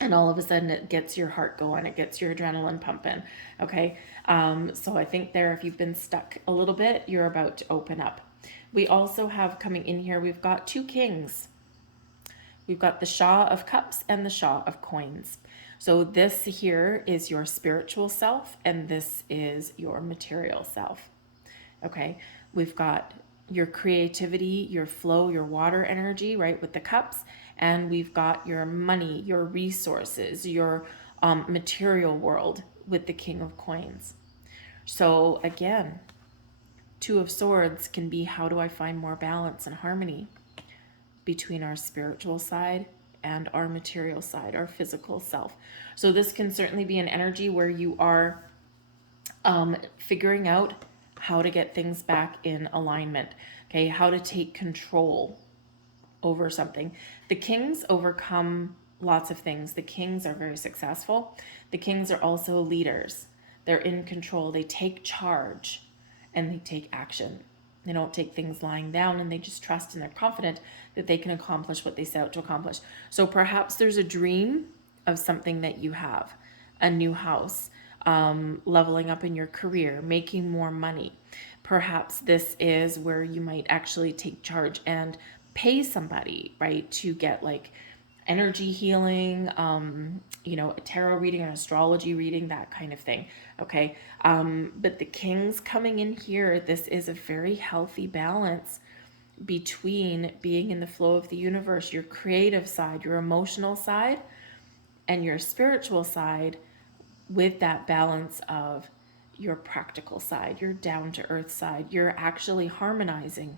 And all of a sudden it gets your heart going, it gets your adrenaline pumping. Okay, so I think there, if you've been stuck a little bit, you're about to open up. We also have coming in here, we've got two kings. We've got the Shah of Cups and the Shah of Coins. So this here is your spiritual self, and this is your material self. Okay, we've got your creativity, your flow, your water energy, right, with the cups, and we've got your money, your resources, your material world with the King of Coins. So again, Two of Swords can be, how do I find more balance and harmony between our spiritual side and our material side, our physical self. So this can certainly be an energy where you are figuring out how to get things back in alignment, okay, how to take control over something. The kings overcome lots of things. The kings are very successful. The kings are also leaders. They're in control. They take charge. and they take action. They don't take things lying down, and they just trust and they're confident that they can accomplish what they set out to accomplish. So perhaps there's a dream of something that you have, a new house, leveling up in your career, making more money. Perhaps this is where you might actually take charge and pay somebody, right, to get like energy healing, a tarot reading, an astrology reading, that kind of thing. Okay. But the King's coming in here. This is a very healthy balance between being in the flow of the universe, your creative side, your emotional side, and your spiritual side, with that balance of your practical side, your down to earth side. You're actually harmonizing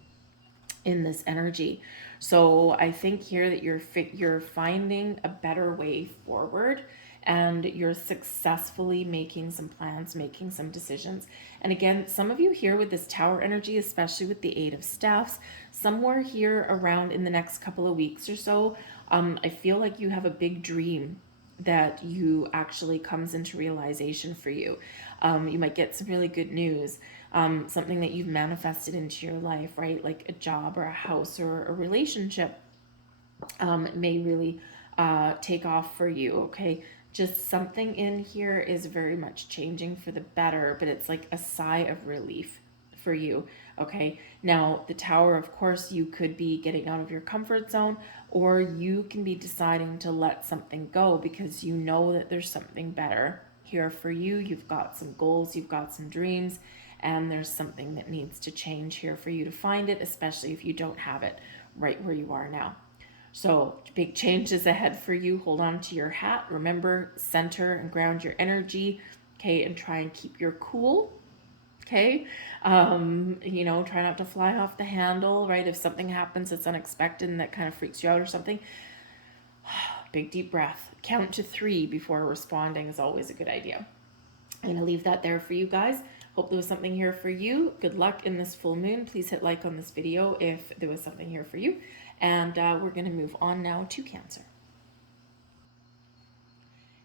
in this energy. So I think here that you're finding a better way forward, and you're successfully making some plans, making some decisions. And again, some of you here with this Tower energy, especially with the Eight of Staffs, somewhere here around in the next couple of weeks or so, I feel like you have a big dream that you actually comes into realization for you. You might get some really good news, something that you've manifested into your life, right? Like a job or a house or a relationship may really take off for you, okay? Just something in here is very much changing for the better, but it's like a sigh of relief for you, okay? Now, the Tower, of course, you could be getting out of your comfort zone, or you can be deciding to let something go because you know that there's something better here for you. You've got some goals, you've got some dreams, and there's something that needs to change here for you to find it, especially if you don't have it right where you are now. So big changes ahead for you. Hold on to your hat. Remember, center and ground your energy, okay? And try and keep your cool, okay? Try not to fly off the handle, right? If something happens that's unexpected and that kind of freaks you out or something, big deep breath. Count to 3 before responding is always a good idea. I'm going to leave that there for you guys. Hope there was something here for you. Good luck in this full moon. Please hit like on this video if there was something here for you. And we're going to move on now to Cancer.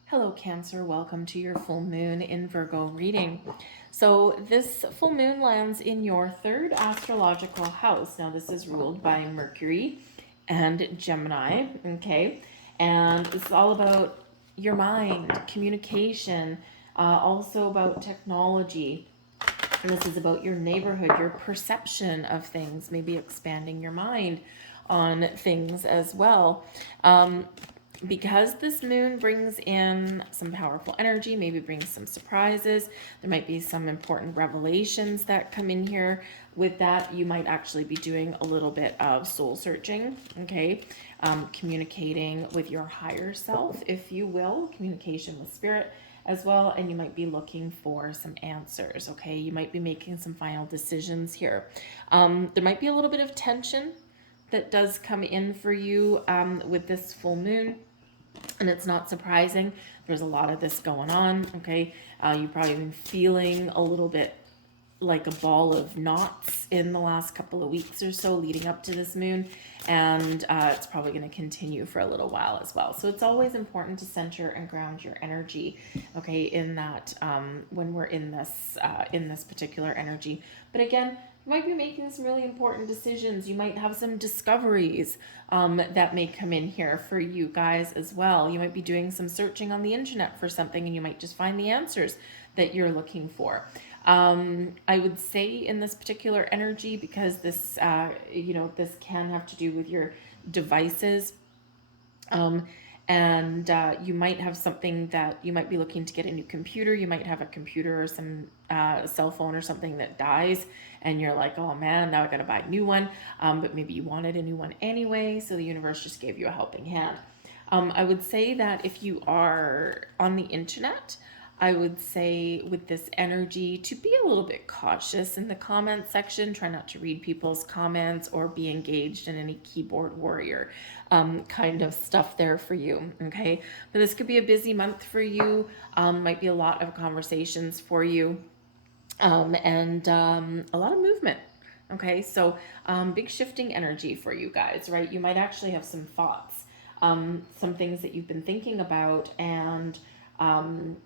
Hello, Cancer. Welcome to your full moon in Virgo reading. So this full moon lands in your 3rd astrological house. Now, this is ruled by Mercury and Gemini, okay? And this is all about your mind, communication, also about technology. And this is about your neighborhood, your perception of things, maybe expanding your mind on things as well. Because this moon brings in some powerful energy, maybe brings some surprises. There might be some important revelations that come in here. With that, you might actually be doing a little bit of soul searching, okay? Communicating with your higher self, if you will, communication with spirit as well. And you might be looking for some answers, okay? You might be making some final decisions here. There might be a little bit of tension that does come in for you with this full moon. And it's not surprising. There's a lot of this going on, okay? You've probably been feeling a little bit like a ball of knots in the last couple of weeks or so leading up to this moon. And it's probably going to continue for a little while as well. So it's always important to center and ground your energy, okay, in that when we're in this particular energy. But again, you might be making some really important decisions. You might have some discoveries that may come in here for you guys as well. You might be doing some searching on the internet for something, and you might just find the answers that you're looking for. I would say in this particular energy, because this, this can have to do with your devices, and you might have something that you might be looking to get a new computer. You might have a computer or some cell phone or something that dies, and you're like, oh man, now I gotta buy a new one. But maybe you wanted a new one anyway, so the universe just gave you a helping hand. I would say that if you are on the internet, I would say with this energy to be a little bit cautious in the comment section. Try not to read people's comments or be engaged in any keyboard warrior kind of stuff there for you, okay? But this could be a busy month for you. Might be a lot of conversations for you, and a lot of movement, okay? So big shifting energy for you guys, right? You might actually have some thoughts, some things that you've been thinking about, and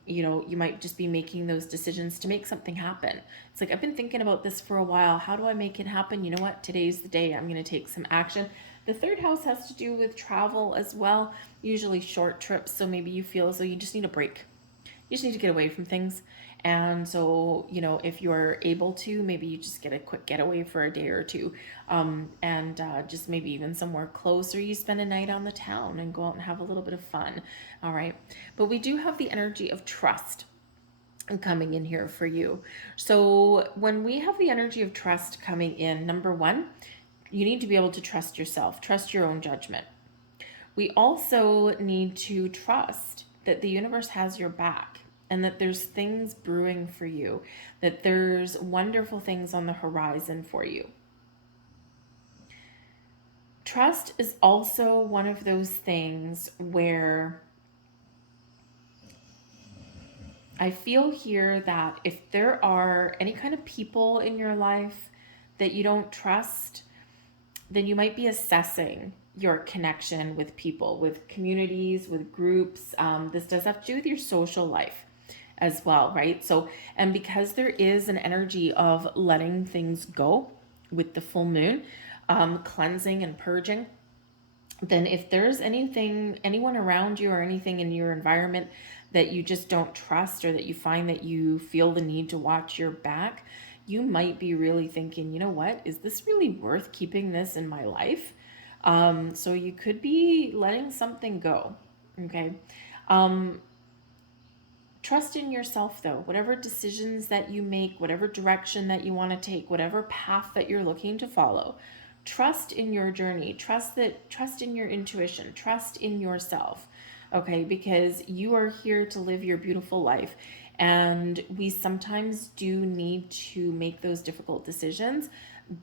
you know, you might just be making those decisions to make something happen. It's like, I've been thinking about this for a while. How do I make it happen? You know what? Today's the day. I'm going to take some action. The third house has to do with travel as well, usually short trips. So maybe you feel as though you just need a break. You just need to get away from things. And so, you know, if you're able to, maybe you just get a quick getaway for a day or two, and just maybe even somewhere close, or you spend a night on the town and go out and have a little bit of fun. All right. But we do have the energy of trust coming in here for you. So when we have the energy of trust coming in, number one, you need to be able to trust yourself, trust your own judgment. We also need to trust that the universe has your back and that there's things brewing for you, that there's wonderful things on the horizon for you. Trust is also one of those things where I feel here that if there are any kind of people in your life that you don't trust, then you might be assessing your connection with people, with communities, with groups. This does have to do with your social life as well, right? So, and because there is an energy of letting things go with the full moon, cleansing and purging, then if there's anyone around you or anything in your environment that you just don't trust, or that you find that you feel the need to watch your back, you might be really thinking, you know what, is this really worth keeping this in my life? So you could be letting something go, okay? Trust in yourself though. Whatever decisions that you make, whatever direction that you want to take, whatever path that you're looking to follow, trust in your journey. Trust in your intuition. Trust in yourself, okay? Because you are here to live your beautiful life. And we sometimes do need to make those difficult decisions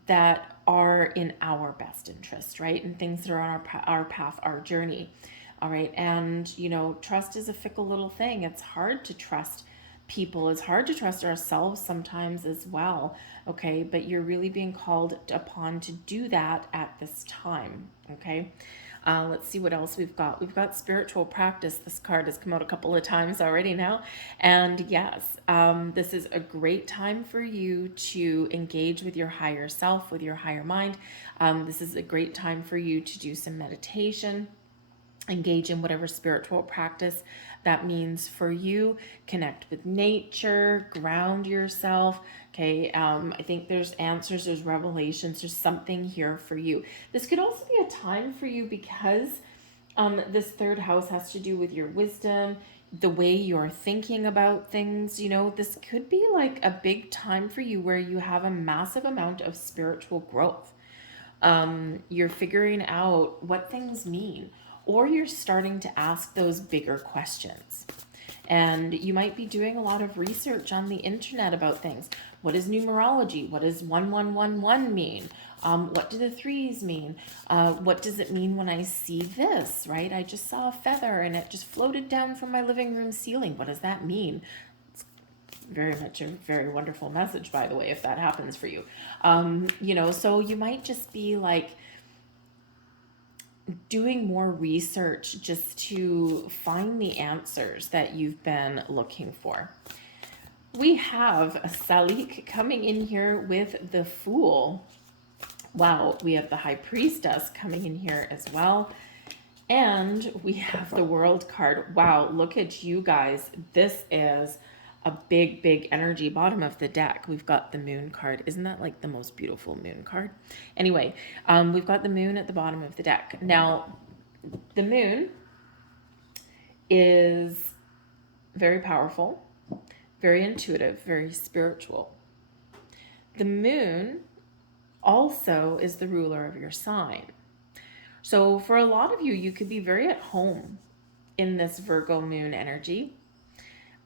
that are in our best interest, right? And things that are on our path, our journey. All right. And, you know, trust is a fickle little thing. It's hard to trust people. It's hard to trust ourselves sometimes as well. Okay. But you're really being called upon to do that at this time. Okay. Let's see what else we've got. We've got spiritual practice. This card has come out a couple of times already now. And yes, this is a great time for you to engage with your higher self, with your higher mind. This is a great time for you to do some meditation, engage in whatever spiritual practice that means for you. Connect with nature, ground yourself. Okay, I think there's answers, there's revelations, there's something here for you. This could also be a time for you because this third house has to do with your wisdom, the way you're thinking about things. You know, this could be like a big time for you where you have a massive amount of spiritual growth. You're figuring out what things mean, or you're starting to ask those bigger questions. And you might be doing a lot of research on the internet about things. What is numerology? What does 1111 mean? What do the threes mean? What does it mean when I see this, right? I just saw a feather and it just floated down from my living room ceiling. What does that mean? It's very much a very wonderful message, by the way, if that happens for you. You know, so you might just be like, doing more research just to find the answers that you've been looking for. We have a Salik coming in here with the Fool. Wow, we have the High Priestess coming in here as well. And we have the World card. Wow, look at you guys. This is a big, big energy. Bottom of the deck, we've got the Moon card. Isn't that like the most beautiful moon card? Anyway, we've got the Moon at the bottom of the deck. Now, the Moon is very powerful, very intuitive, very spiritual. The Moon also is the ruler of your sign. So for a lot of you, you could be very at home in this Virgo Moon energy.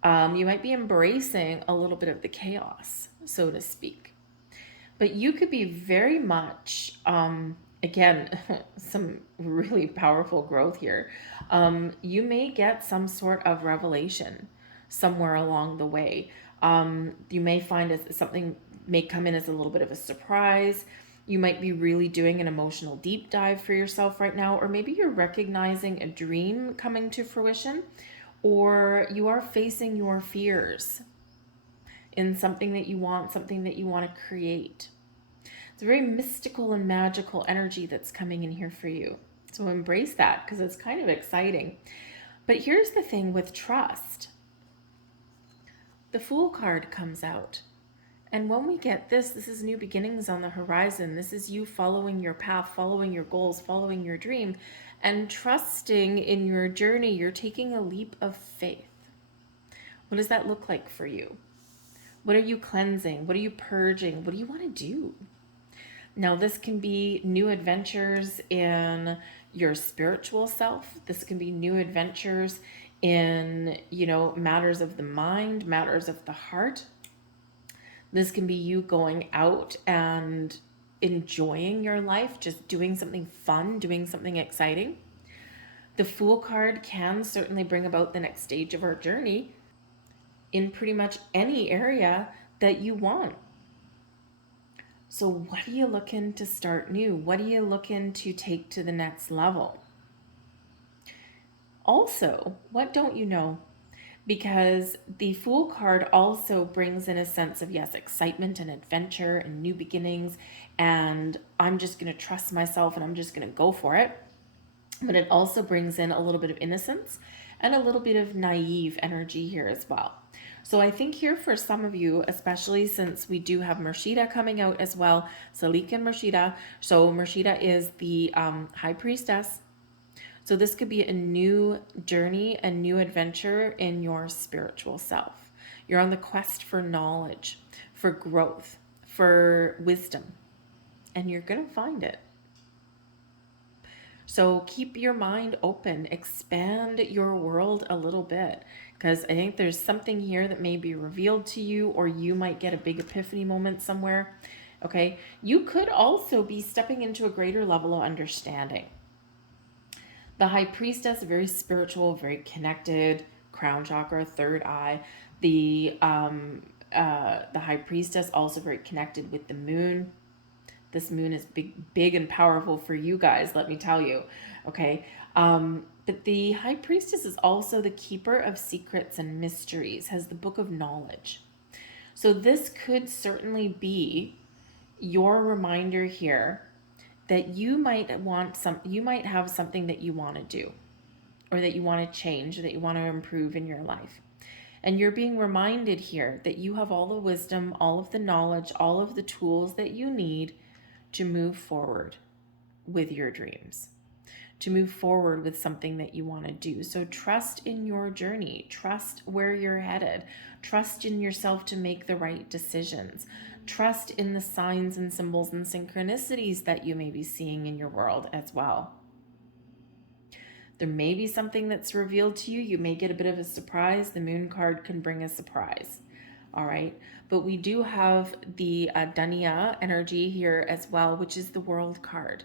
You might be embracing a little bit of the chaos, so to speak. But you could be very much, again, some really powerful growth here. You may get some sort of revelation somewhere along the way. You may find something may come in as a little bit of a surprise. You might be really doing an emotional deep dive for yourself right now, or maybe you're recognizing a dream coming to fruition, or you are facing your fears in something that you want to create. It's a very mystical and magical energy that's coming in here for you. So embrace that because it's kind of exciting. But here's the thing with trust. The Fool card comes out. And when we get this is new beginnings on the horizon. This is you following your path, following your goals, following your dream, and trusting in your journey. You're taking a leap of faith. What does that look like for you? What are you cleansing? What are you purging? What do you want to do? Now, this can be new adventures in your spiritual self. This can be new adventures in, matters of the mind, matters of the heart. This can be you going out and enjoying your life, just doing something fun, doing something exciting. The Fool card can certainly bring about the next stage of our journey in pretty much any area that you want. So what are you looking to start new? What are you looking to take to the next level? Also, what don't you know? Because the Fool card also brings in a sense of, yes, excitement and adventure and new beginnings, and I'm just going to trust myself and I'm just going to go for it. But it also brings in a little bit of innocence and a little bit of naive energy here as well. So I think here for some of you, especially since we do have Murshida coming out as well, Salik and Murshida. So Murshida is the High Priestess. So this could be a new journey, a new adventure in your spiritual self. You're on the quest for knowledge, for growth, for wisdom, and you're going to find it. So keep your mind open, expand your world a little bit, because I think there's something here that may be revealed to you, or you might get a big epiphany moment somewhere. Okay, you could also be stepping into a greater level of understanding. The High Priestess, very spiritual, very connected, crown chakra, third eye. The High Priestess also very connected with the moon. This moon is big and powerful for you guys, let me tell you. Okay. But the High Priestess is also the keeper of secrets and mysteries, has the book of knowledge. So this could certainly be your reminder here that you might have something that you want to do, or that you want to change, or that you want to improve in your life. And you're being reminded here that you have all the wisdom, all of the knowledge, all of the tools that you need to move forward with your dreams, to move forward with something that you want to do. So trust in your journey, trust where you're headed, trust in yourself to make the right decisions, trust in the signs and symbols and synchronicities that you may be seeing in your world as well. There may be something that's revealed to you. You may get a bit of a surprise. The Moon card can bring a surprise. All right. But we do have the Dania energy here as well, which is the World card.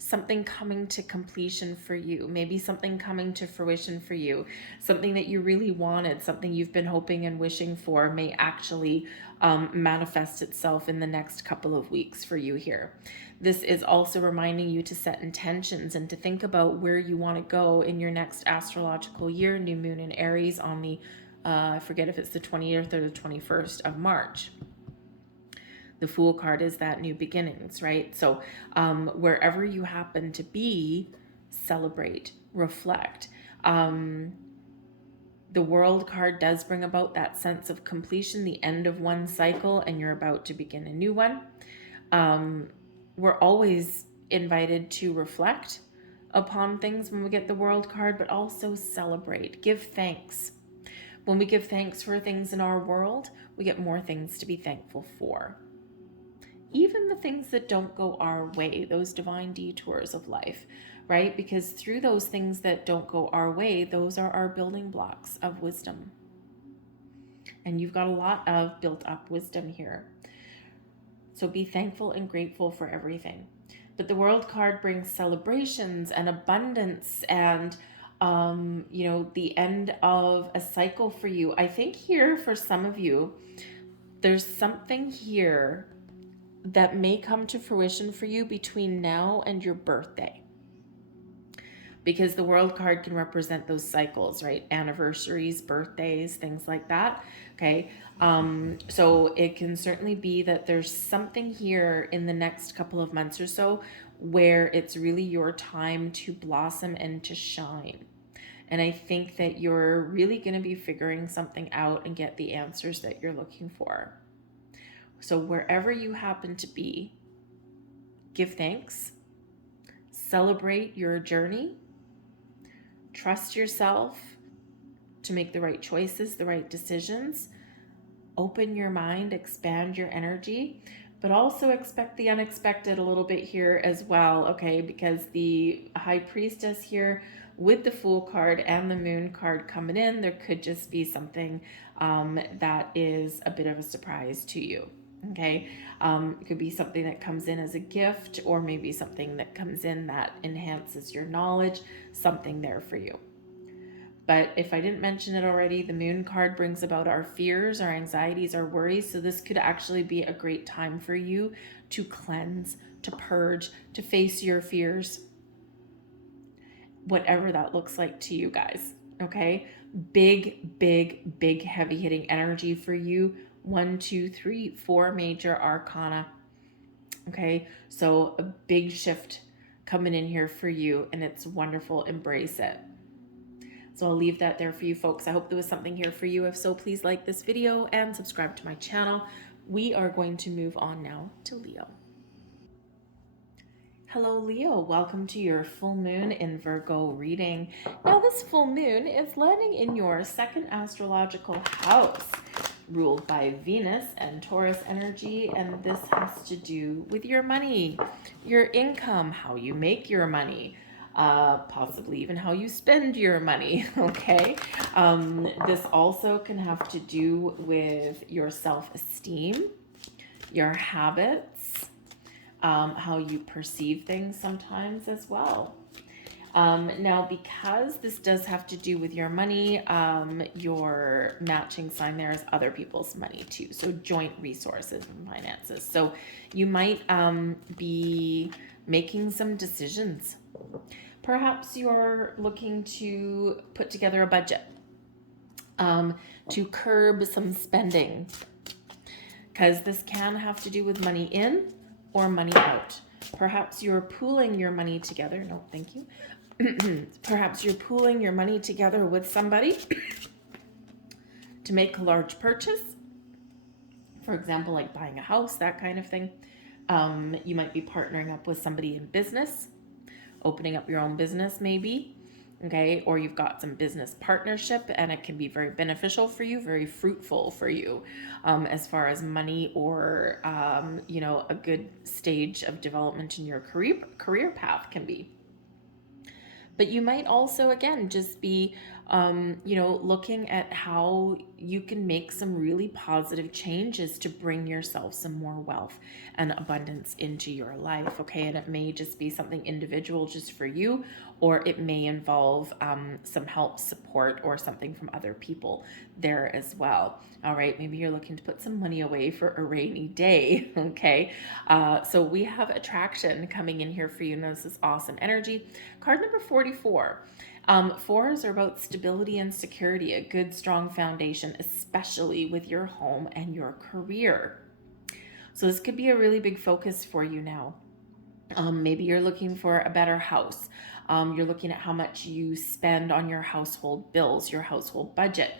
Something coming to completion for you, maybe something coming to fruition for you, something that you really wanted, something you've been hoping and wishing for may actually manifest itself in the next couple of weeks for you here. This is also reminding you to set intentions and to think about where you want to go in your next astrological year, new moon in Aries on the I forget if it's the 20th or the 21st of March. The Fool card is that new beginnings, right? So wherever you happen to be, celebrate, reflect. The World card does bring about that sense of completion, the end of one cycle, and you're about to begin a new one. We're always invited to reflect upon things when we get the World card, but also celebrate, give thanks. When we give thanks for things in our world, we get more things to be thankful for. Even the things that don't go our way, those divine detours of life, right? Because through those things that don't go our way, those are our building blocks of wisdom. And you've got a lot of built up wisdom here. So be thankful and grateful for everything. But the World card brings celebrations and abundance and the end of a cycle for you. I think here for some of you, there's something here that may come to fruition for you between now and your birthday. because the World card can represent those cycles, right? Anniversaries, birthdays, things like that. Okay. So it can certainly be that there's something here in the next couple of months or so where it's really your time to blossom and to shine. And I think that you're really going to be figuring something out and get the answers that you're looking for. So wherever you happen to be, give thanks, celebrate your journey, trust yourself to make the right choices, the right decisions, open your mind, expand your energy, but also expect the unexpected a little bit here as well, okay? Because the High Priestess here with the Fool card and the Moon card coming in, there could just be something that is a bit of a surprise to you. Okay, it could be something that comes in as a gift, or maybe something that comes in that enhances your knowledge, something there for you. But if I didn't mention it already, the Moon card brings about our fears, our anxieties, our worries. So this could actually be a great time for you to cleanse, to purge, to face your fears, whatever that looks like to you guys. Okay, big, big, big, heavy hitting energy for you. 1, 2, 3, 4 major arcana. Okay, so a big shift coming in here for you, and it's wonderful. Embrace it. So I'll leave that there for you folks. I hope there was something here for you. If so, please like this video and subscribe to my channel. We are going to move on now to Leo. Hello, Leo. Welcome to your full moon in Virgo reading. Now, this full moon is landing in your second astrological house, ruled by Venus and Taurus energy, and this has to do with your money, your income, how you make your money, possibly even how you spend your money, okay? This also can have to do with your self-esteem, your habits, how you perceive things sometimes as well. Now, because this does have to do with your money, your matching sign there is other people's money too. So joint resources and finances. So you might be making some decisions. Perhaps you're looking to put together a budget, to curb some spending, because this can have to do with money in or money out. Perhaps you're pooling your money together. No, thank you. Perhaps you're pooling your money together with somebody to make a large purchase. For example, like buying a house, that kind of thing. You might be partnering up with somebody in business, opening up your own business maybe. Okay, or you've got some business partnership, and it can be very beneficial for you, very fruitful for you, as far as money or a good stage of development in your career path can be. But you might also, again, just be, looking at how you can make some really positive changes to bring yourself some more wealth and abundance into your life, okay? And it may just be something individual just for you, or it may involve some help, support, or something from other people there as well. All right, maybe you're looking to put some money away for a rainy day, okay? So we have attraction coming in here for you. Now, this is awesome energy. Card number 44. Fours are about stability and security, a good, strong foundation, especially with your home and your career. So this could be a really big focus for you now. Maybe you're looking for a better house. You're looking at how much you spend on your household bills, your household budget,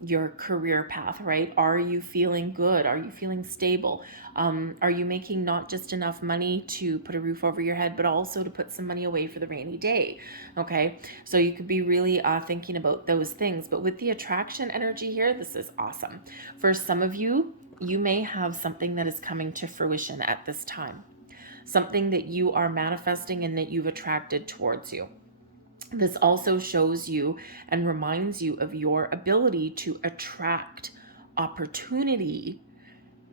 your career path, right? Are you feeling good? Are you feeling stable? Are you making not just enough money to put a roof over your head, but also to put some money away for the rainy day? Okay, so you could be really thinking about those things. But with the attraction energy here, this is awesome. For some of you, you may have something that is coming to fruition at this time, something that you are manifesting and that you've attracted towards you. This also shows you and reminds you of your ability to attract opportunity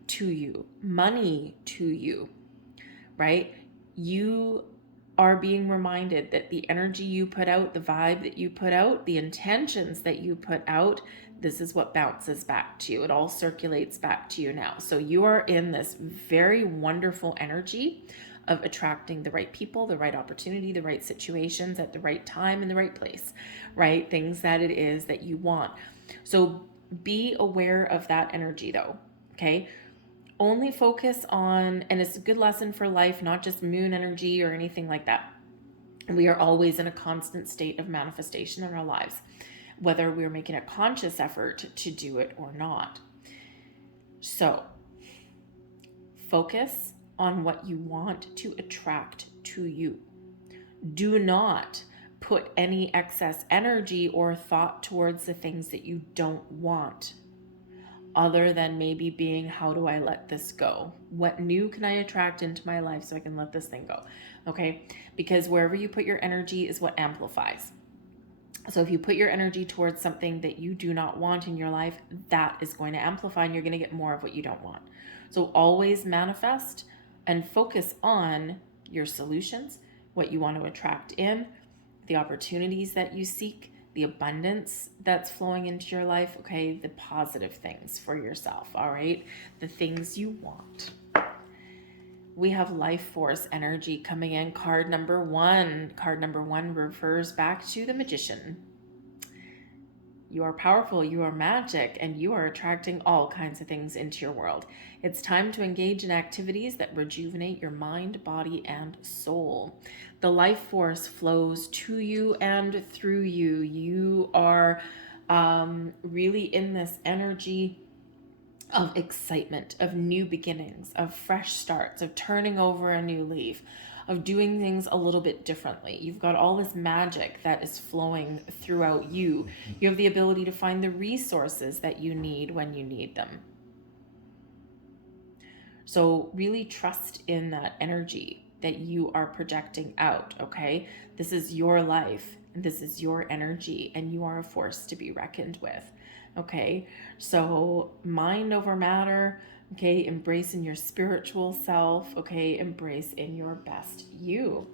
to you, money to you, right? You are being reminded that the energy you put out, the vibe that you put out, the intentions that you put out, this is what bounces back to you. It all circulates back to you now. So you are in this very wonderful energy of attracting the right people, the right opportunity, the right situations at the right time in the right place, right? Things that it is that you want. So be aware of that energy though, okay? Only focus on, and it's a good lesson for life, not just moon energy or anything like that. We are always in a constant state of manifestation in our lives, whether we're making a conscious effort to do it or not. So focus on what you want to attract to you. Do not put any excess energy or thought towards the things that you don't want, other than maybe being, how do I let this go? What new can I attract into my life so I can let this thing go? Okay, because wherever you put your energy is what amplifies. So if you put your energy towards something that you do not want in your life, that is going to amplify and you're going to get more of what you don't want. So always manifest and focus on your solutions, what you want to attract in, the opportunities that you seek, the abundance that's flowing into your life, okay? The positive things for yourself, all right? The things you want. We have life force energy coming in. Card number one. Card number one refers back to the Magician. You are powerful, you are magic, and you are attracting all kinds of things into your world. It's time to engage in activities that rejuvenate your mind, body, and soul. The life force flows to you and through you. You are really in this energy of excitement, of new beginnings, of fresh starts, of turning over a new leaf, of doing things a little bit differently. You've got all this magic that is flowing throughout you. You have the ability to find the resources that you need when you need them. So really trust in that energy that you are projecting out, okay? This is your life, and this is your energy, and you are a force to be reckoned with. Okay, so mind over matter, okay, embrace in your spiritual self, okay, embrace in your best you.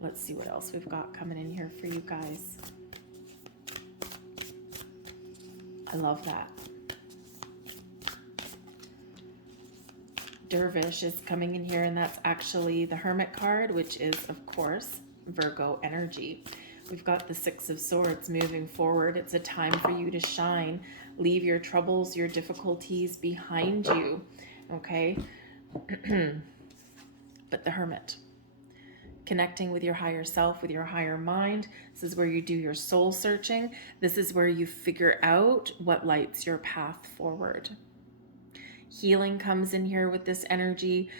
Let's see what else we've got coming in here for you guys. I love that. Dervish is coming in here, and that's actually the Hermit card, which is, of course, Virgo energy. We've got the Six of Swords moving forward. It's a time for you to shine. Leave your troubles, your difficulties behind you, okay? But the Hermit, connecting with your higher self, with your higher mind. This is where you do your soul searching. This is where you figure out what lights your path forward. Healing comes in here with this energy,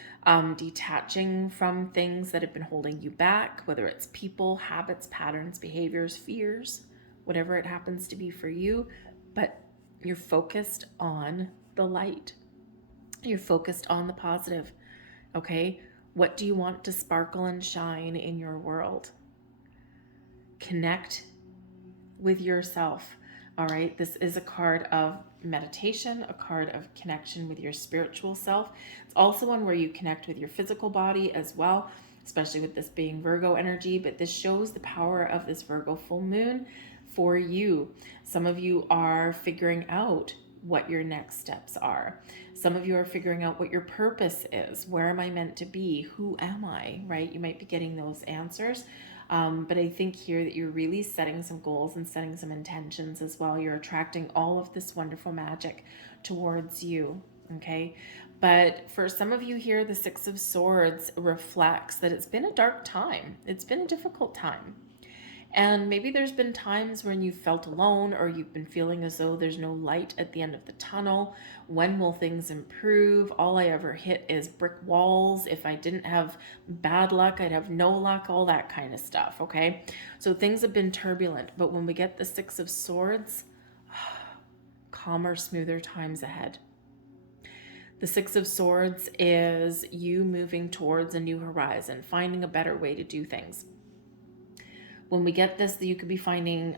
detaching from things that have been holding you back, whether it's people, habits, patterns, behaviors, fears, whatever it happens to be for you. But you're focused on the light. You're focused on the positive, okay? What do you want to sparkle and shine in your world? Connect with yourself, all right? This is a card of meditation, a card of connection with your spiritual self. It's also one where you connect with your physical body as well, especially with this being Virgo energy, but this shows the power of this Virgo full moon for you. Some of you are figuring out what your next steps are. Some of you are figuring out what your purpose is. Where am I meant to be? Who am I, right? You might be getting those answers. But I think here that you're really setting some goals and setting some intentions as well. You're attracting all of this wonderful magic towards you, okay? But for some of you here, the Six of Swords reflects that it's been a dark time. It's been a difficult time. And maybe there's been times when you felt alone, or you've been feeling as though there's no light at the end of the tunnel. When will things improve? All I ever hit is brick walls. If I didn't have bad luck, I'd have no luck, all that kind of stuff, okay? So things have been turbulent, but when we get the Six of Swords, calmer, smoother times ahead. The Six of Swords is you moving towards a new horizon, finding a better way to do things. When we get this, you could be finding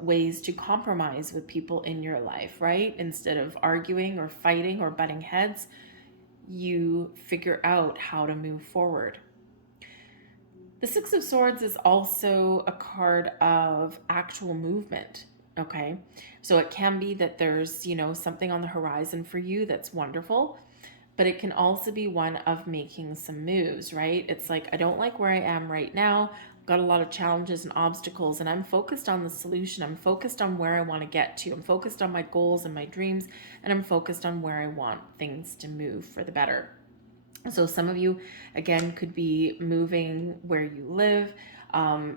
ways to compromise with people in your life, right? Instead of arguing or fighting or butting heads, you figure out how to move forward. The Six of Swords is also a card of actual movement, okay? So it can be that there's, something on the horizon for you that's wonderful, but it can also be one of making some moves, right? It's like, I don't like where I am right now. I've got a lot of challenges and obstacles, and I'm focused on the solution. I'm focused on where I want to get to. I'm focused on my goals and my dreams, and I'm focused on where I want things to move for the better. So some of you, again, could be moving where you live.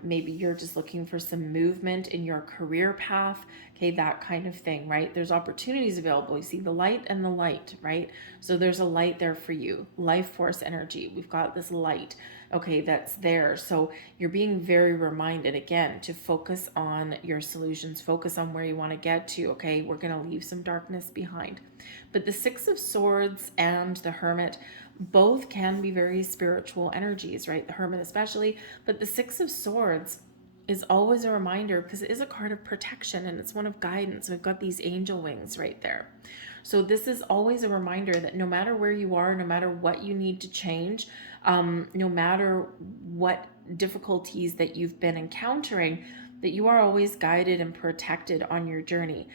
Maybe you're just looking for some movement in your career path. Okay, that kind of thing, right? There's opportunities available. You see the light and the light, right? So there's a light there for you. Life force energy. We've got this light, okay, that's there. So you're being very reminded, again, to focus on your solutions, focus on where you want to get to. Okay, we're going to leave some darkness behind. But the Six of Swords and the Hermit both can be very spiritual energies, right? The Hermit especially, but the Six of Swords is always a reminder, because it is a card of protection and it's one of guidance. We've got these angel wings right there. So this is always a reminder that no matter where you are, no matter what you need to change, no matter what difficulties that you've been encountering, that you are always guided and protected on your journey.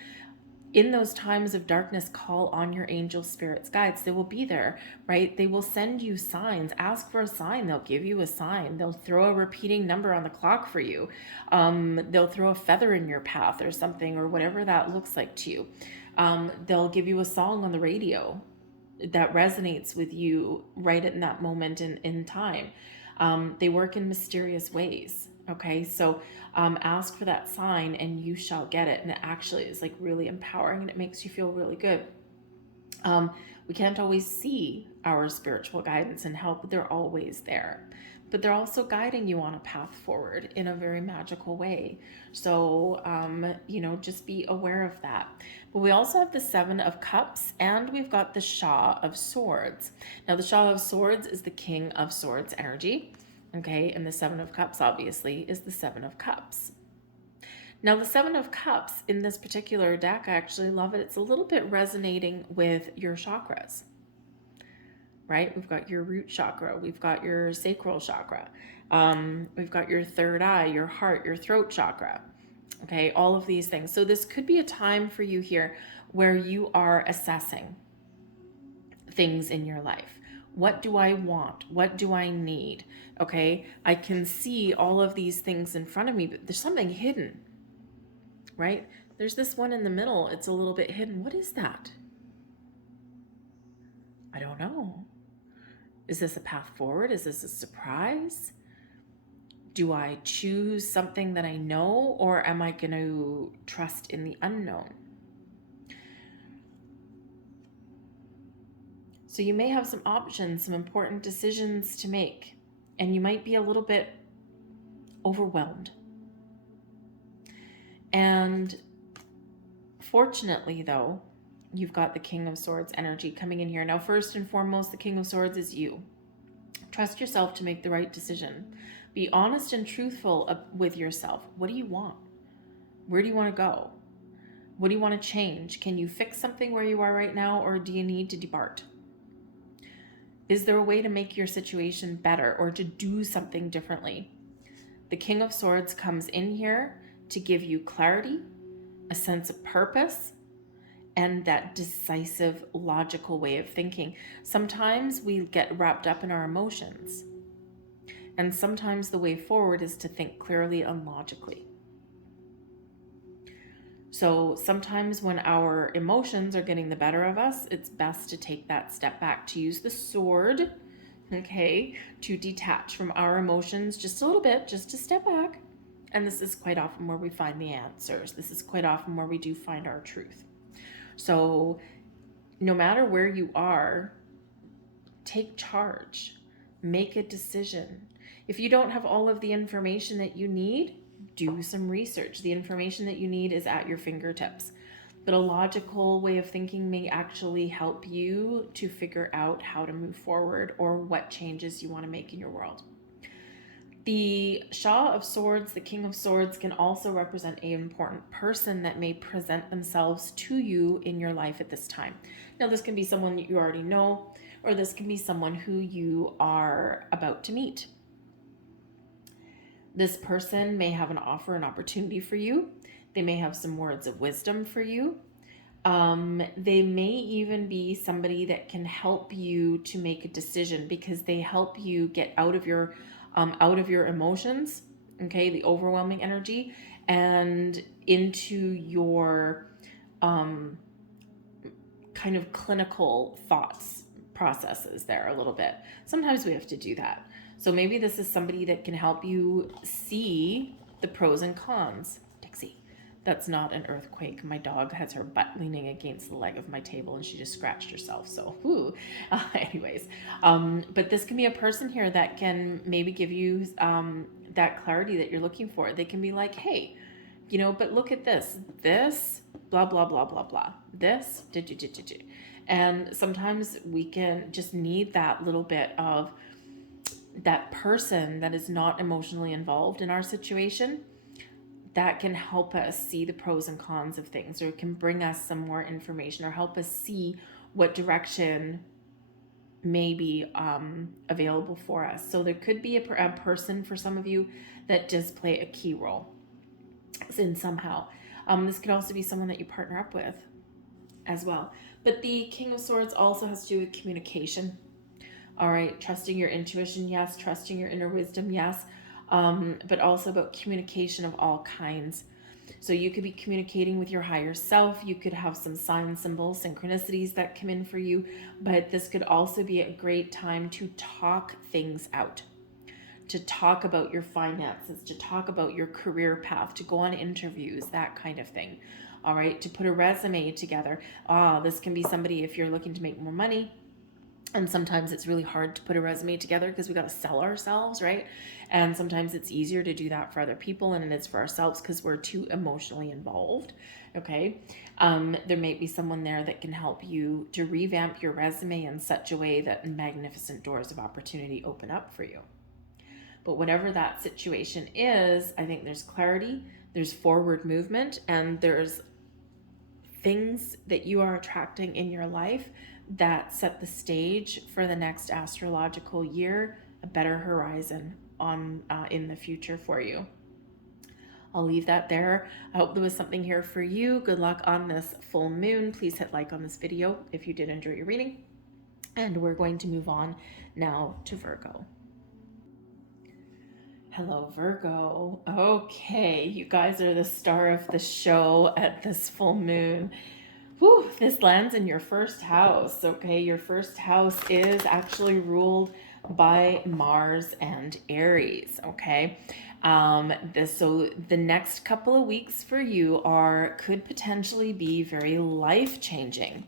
In those times of darkness, call on your angel spirits, guides. They will be there, right? They will send you signs. Ask for a sign. They'll give you a sign. They'll throw a repeating number on the clock for you. They'll throw a feather in your path or something, or whatever that looks like to you. They'll give you a song on the radio that resonates with you right in that moment in time. They work in mysterious ways. Okay, so ask for that sign and you shall get it. And it actually is like really empowering and it makes you feel really good. We can't always see our spiritual guidance and help, but they're always there. But they're also guiding you on a path forward in a very magical way. So, just be aware of that. But we also have the Seven of Cups and we've got the Shah of Swords. Now, the Shah of Swords is the King of Swords energy. Okay, and the Seven of Cups, obviously, is the Seven of Cups. Now, the Seven of Cups in this particular deck, I actually love it. It's a little bit resonating with your chakras, right? We've got your root chakra. We've got your sacral chakra. We've got your third eye, your heart, your throat chakra. Okay, all of these things. So this could be a time for you here where you are assessing things in your life. What do I want? What do I need? Okay, I can see all of these things in front of me, but there's something hidden, right? There's this one in the middle. It's a little bit hidden. What is that? I don't know. Is this a path forward? Is this a surprise? Do I choose something that I know, or am I going to trust in the unknown? So you may have some options, some important decisions to make, and you might be a little bit overwhelmed. And fortunately, though, you've got the King of Swords energy coming in here. Now, first and foremost, the King of Swords is you. Trust yourself to make the right decision. Be honest and truthful with yourself. What do you want? Where do you want to go? What do you want to change? Can you fix something where you are right now, or do you need to depart? Is there a way to make your situation better or to do something differently? The King of Swords comes in here to give you clarity, a sense of purpose, and that decisive, logical way of thinking. Sometimes we get wrapped up in our emotions, and sometimes the way forward is to think clearly and logically. So sometimes when our emotions are getting the better of us, it's best to take that step back, to use the sword, okay, to detach from our emotions just a little bit, just to step back. And this is quite often where we find the answers. This is quite often where we do find our truth. So no matter where you are, take charge, make a decision. If you don't have all of the information that you need, do some research. The information that you need is at your fingertips. But a logical way of thinking may actually help you to figure out how to move forward or what changes you want to make in your world. The Shah of Swords, the King of Swords, can also represent an important person that may present themselves to you in your life at this time. Now, this can be someone that you already know, or this can be someone who you are about to meet. This person may have an offer, an opportunity for you. They may have some words of wisdom for you. They may even be somebody that can help you to make a decision, because they help you get out of your emotions, okay, the overwhelming energy, and into your um, kind of clinical thoughts processes there a little bit. Sometimes we have to do that. So maybe this is somebody that can help you see the pros and cons. Dixie, that's not an earthquake. My dog has her butt leaning against the leg of my table and she just scratched herself. So, whoo. Anyways, but this can be a person here that can maybe give you that clarity that you're looking for. They can be like, hey, but look at this, blah, blah, blah, blah, blah, this, and sometimes we can just need that little bit of that person that is not emotionally involved in our situation, that can help us see the pros and cons of things, or it can bring us some more information, or help us see what direction may be available for us. So there could be a person for some of you that does play a key role in somehow. This could also be someone that you partner up with as well. But the King of Swords also has to do with communication. All right, trusting your intuition, yes. Trusting your inner wisdom, yes. But also about communication of all kinds. So you could be communicating with your higher self. You could have some signs, symbols, synchronicities that come in for you. But this could also be a great time to talk things out, to talk about your finances, to talk about your career path, to go on interviews, that kind of thing. All right, to put a resume together. This can be somebody if you're looking to make more money. And sometimes it's really hard to put a resume together because we got to sell ourselves, right? And sometimes it's easier to do that for other people than it is for ourselves because we're too emotionally involved, okay? There may be someone there that can help you to revamp your resume in such a way that magnificent doors of opportunity open up for you. But whatever that situation is, I think there's clarity, there's forward movement, and there's things that you are attracting in your life that set the stage for the next astrological year, a better horizon on in the future for you. I'll leave that there. I hope there was something here for you. Good luck on this full moon. Please hit like on this video if you did enjoy your reading. And we're going to move on now to Virgo. Hello, Virgo. Okay, you guys are the star of the show at this full moon. Whew, this lands in your first house. Okay, your first house is actually ruled by Mars and Aries. Okay, so the next couple of weeks for you could potentially be very life-changing.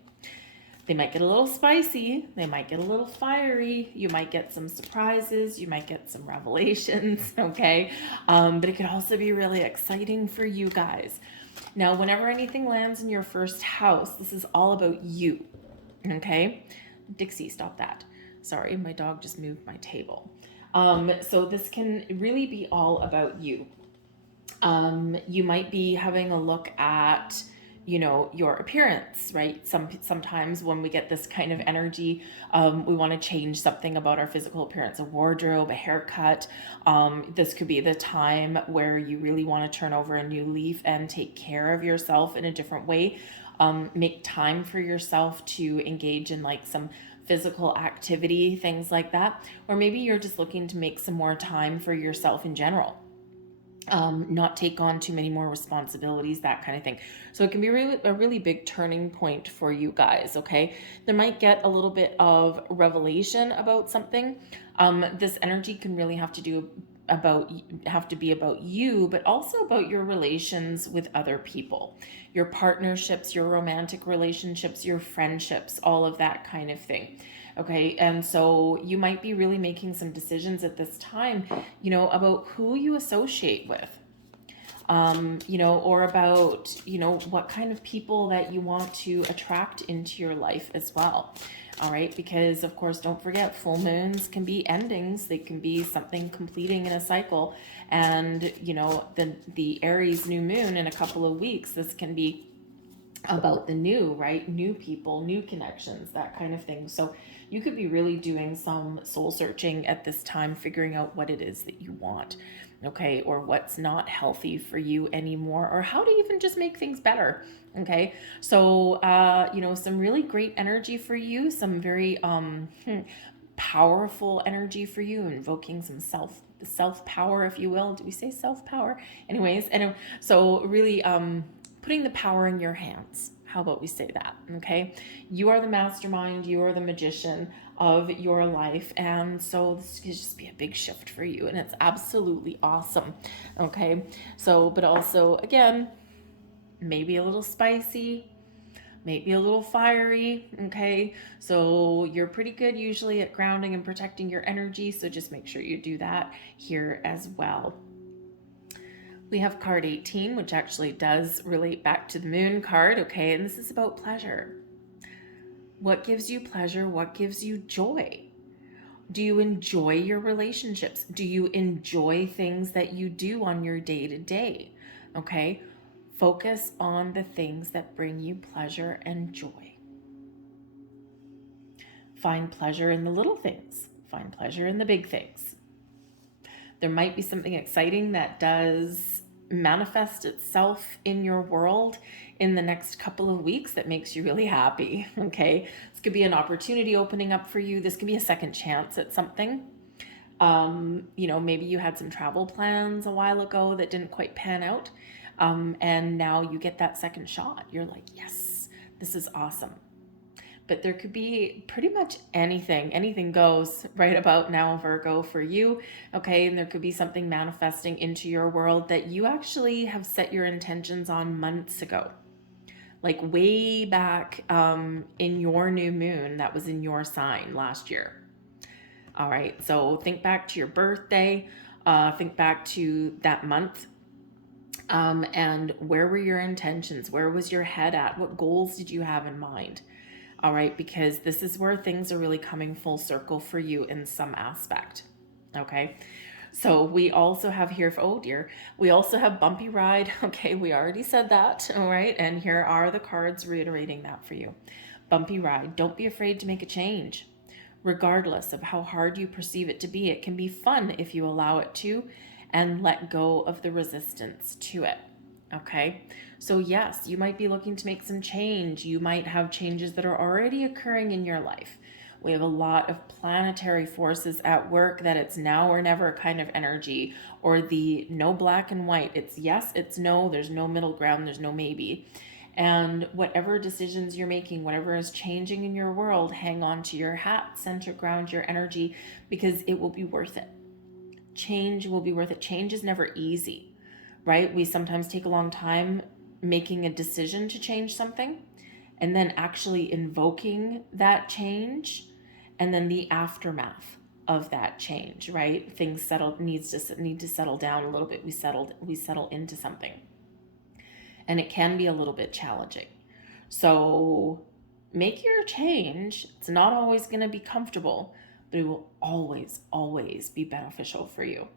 They might get a little spicy. They might get a little fiery. You might get some surprises. You might get some revelations, okay? But it could also be really exciting for you guys. Now, whenever anything lands in your first house, this is all about you, okay? Dixie, stop that. Sorry, my dog just moved my table. So this can really be all about you. You might be having a look at your appearance, right? Sometimes when we get this kind of energy, we want to change something about our physical appearance, a wardrobe, a haircut. This could be the time where you really want to turn over a new leaf and take care of yourself in a different way. Make time for yourself to engage in like some physical activity, things like that. Or maybe you're just looking to make some more time for yourself in general. Not take on too many more responsibilities, that kind of thing. So it can be a really big turning point for you guys, okay? There might get a little bit of revelation about something. This energy can really have to be about you, but also about your relations with other people, your partnerships, your romantic relationships, your friendships, all of that kind of thing. Okay, and so you might be really making some decisions at this time, about who you associate with, or about, what kind of people that you want to attract into your life as well. All right, because of course, don't forget, full moons can be endings. They can be something completing in a cycle. And, the Aries new moon in a couple of weeks, this can be about the new, right? New people, new connections, that kind of thing. So you could be really doing some soul searching at this time, figuring out what it is that you want. okay, or what's not healthy for you anymore, or how to even just make things better. Okay, so some really great energy for you, some very powerful energy for you, invoking some self power, if you will. Do we say self power? Anyways, and so really putting the power in your hands. How about we say that? Okay, you are the mastermind, you are the magician of your life, and so this could just be a big shift for you, and it's absolutely awesome. Okay, so but also again, maybe a little spicy, maybe a little fiery. Okay, so you're pretty good usually at grounding and protecting your energy, so just make sure you do that here as well. We have card 18, which actually does relate back to the moon card. Okay, and this is about pleasure. What gives you pleasure? What gives you joy? Do you enjoy your relationships? Do you enjoy things that you do on your day to day? Okay, focus on the things that bring you pleasure and joy. Find pleasure in the little things. Find pleasure in the big things. There might be something exciting that does manifest itself in your world in the next couple of weeks that makes you really happy. Okay, this could be an opportunity opening up for you. This could be a second chance at something. Maybe you had some travel plans a while ago that didn't quite pan out, and now you get that second shot. You're like, yes, this is awesome. But there could be pretty much anything goes right about now, Virgo, for you. Okay, and there could be something manifesting into your world that you actually have set your intentions on months ago, like way back in your new moon that was in your sign last year. All right, so think back to your birthday, think back to that month, and where were your intentions? Where was your head at? What goals did you have in mind? All right, because this is where things are really coming full circle for you in some aspect. Okay, so we also have here, we also have bumpy ride. Okay, we already said that. All right, and here are the cards reiterating that for you. Bumpy ride. Don't be afraid to make a change. Regardless of how hard you perceive it to be, it can be fun if you allow it to and let go of the resistance to it. Okay, so yes, you might be looking to make some change. You might have changes that are already occurring in your life. We have a lot of planetary forces at work that it's now or never kind of energy, or the no black and white. It's yes, it's no, there's no middle ground, there's no maybe. And whatever decisions you're making, whatever is changing in your world, hang on to your hat, center ground your energy, because it will be worth it. Change will be worth it. Change is never easy. Right? We sometimes take a long time making a decision to change something, and then actually invoking that change, and then the aftermath of that change, right? Things need to settle down a little bit. We settle into something. And it can be a little bit challenging. So make your change. It's not always going to be comfortable, but it will always, always be beneficial for you.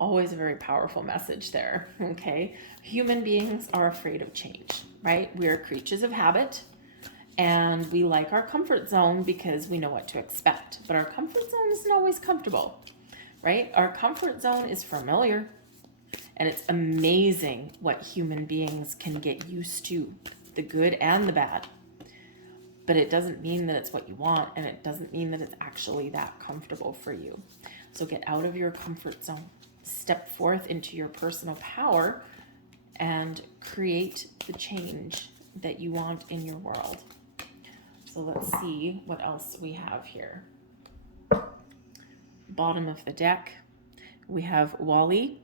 Always a very powerful message there. Okay, human beings are afraid of change, right? We're creatures of habit, and we like our comfort zone because we know what to expect, but our comfort zone isn't always comfortable, right? Our comfort zone is familiar, and it's amazing what human beings can get used to, the good and the bad. But it doesn't mean that it's what you want, and it doesn't mean that it's actually that comfortable for you. So get out of your comfort zone. Step forth into your personal power and create the change that you want in your world. So let's see what else we have here. Bottom of the deck, we have Wally,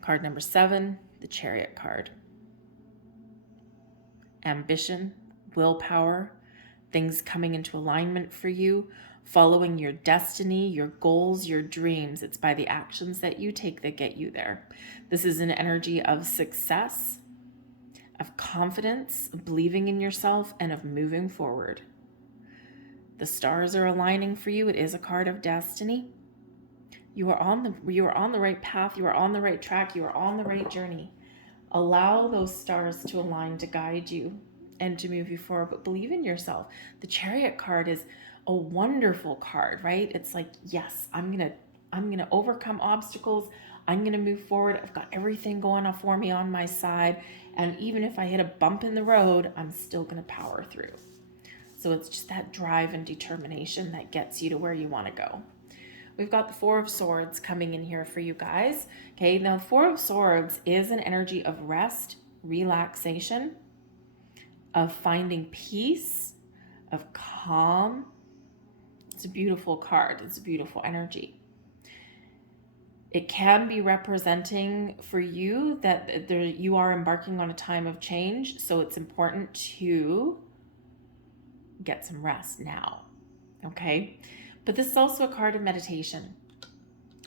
card number 7, the Chariot card. Ambition, willpower, things coming into alignment for you, following your destiny, your goals, your dreams. It's by the actions that you take that get you there. This is an energy of success, of confidence, of believing in yourself, and of moving forward. The stars are aligning for you. It is a card of destiny. You are on the right path. You are on the right track. You are on the right journey. Allow those stars to align to guide you and to move you forward, but believe in yourself. The Chariot card is a wonderful card, right? It's like, yes, I'm going to I'm going to overcome obstacles. I'm going to move forward. I've got everything going on for me on my side. And even if I hit a bump in the road, I'm still going to power through. So it's just that drive and determination that gets you to where you want to go. We've got the Four of Swords coming in here for you guys. Okay, now the Four of Swords is an energy of rest, relaxation, of finding peace, of calm. It's a beautiful card. It's a beautiful energy. It can be representing for you that you are embarking on a time of change, so it's important to get some rest now, okay? But this is also a card of meditation,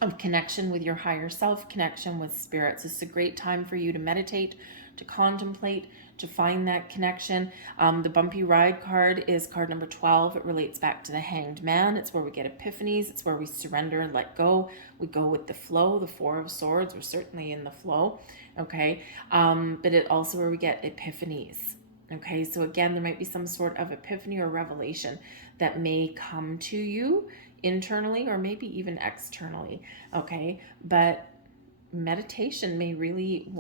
of connection with your higher self, connection with spirits. This is a great time for you to meditate, to contemplate, to find that connection. The bumpy ride card is card number 12. It relates back to the Hanged Man. It's where we get epiphanies. It's where we surrender and let go. We go with the flow. The Four of Swords, we're certainly in the flow, okay? But it also where we get epiphanies, okay? So again, there might be some sort of epiphany or revelation that may come to you internally or maybe even externally, okay? But meditation may really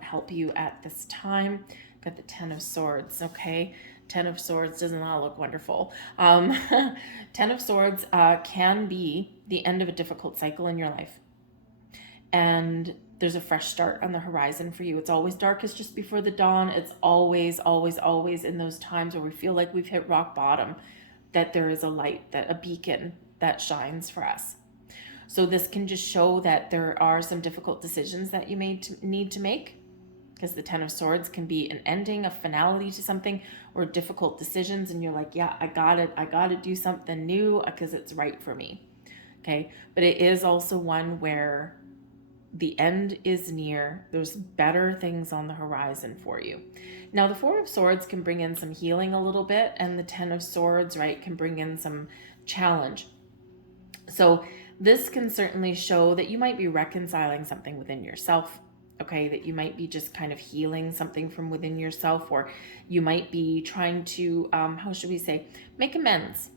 help you at this time. Got the Ten of Swords, okay? Ten of Swords does not look wonderful. Ten of Swords can be the end of a difficult cycle in your life. And there's a fresh start on the horizon for you. It's always darkest just before the dawn. It's always, always, always in those times where we feel like we've hit rock bottom, that there is a light, that a beacon that shines for us. So this can just show that there are some difficult decisions that you may need to make, because the Ten of Swords can be an ending, a finality to something, or difficult decisions, and you're like, yeah, I got to do something new because it's right for me, okay? But it is also one where the end is near. There's better things on the horizon for you. Now, the Four of Swords can bring in some healing a little bit, and the Ten of Swords, right, can bring in some challenge. So this can certainly show that you might be reconciling something within yourself, okay, that you might be just kind of healing something from within yourself, or you might be trying to, how should we say, make amends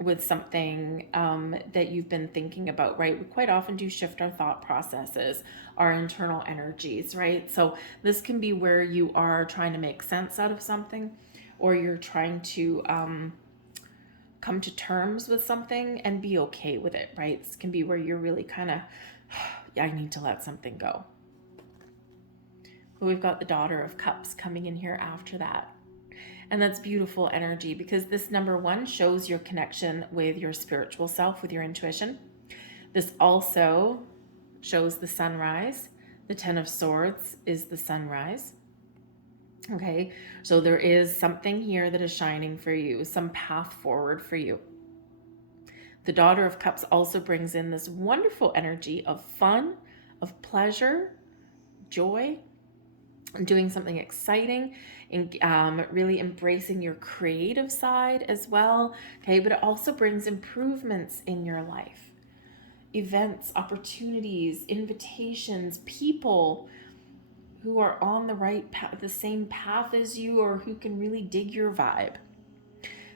with something that you've been thinking about, right? We quite often do shift our thought processes, our internal energies, right? So this can be where you are trying to make sense out of something, or you're trying to come to terms with something and be okay with it, right? This can be where you're really kind of, yeah, I need to let something go. But we've got the Daughter of Cups coming in here after that. And that's beautiful energy, because this number one shows your connection with your spiritual self, with your intuition. This also shows the sunrise. The Ten of Swords is the sunrise. Okay, so there is something here that is shining for you, some path forward for you. The Daughter of Cups also brings in this wonderful energy of fun, of pleasure, joy, doing something exciting, and really embracing your creative side as well. Okay, but it also brings improvements in your life. Events, opportunities, invitations, people who are on the right path, the same path as you, or who can really dig your vibe.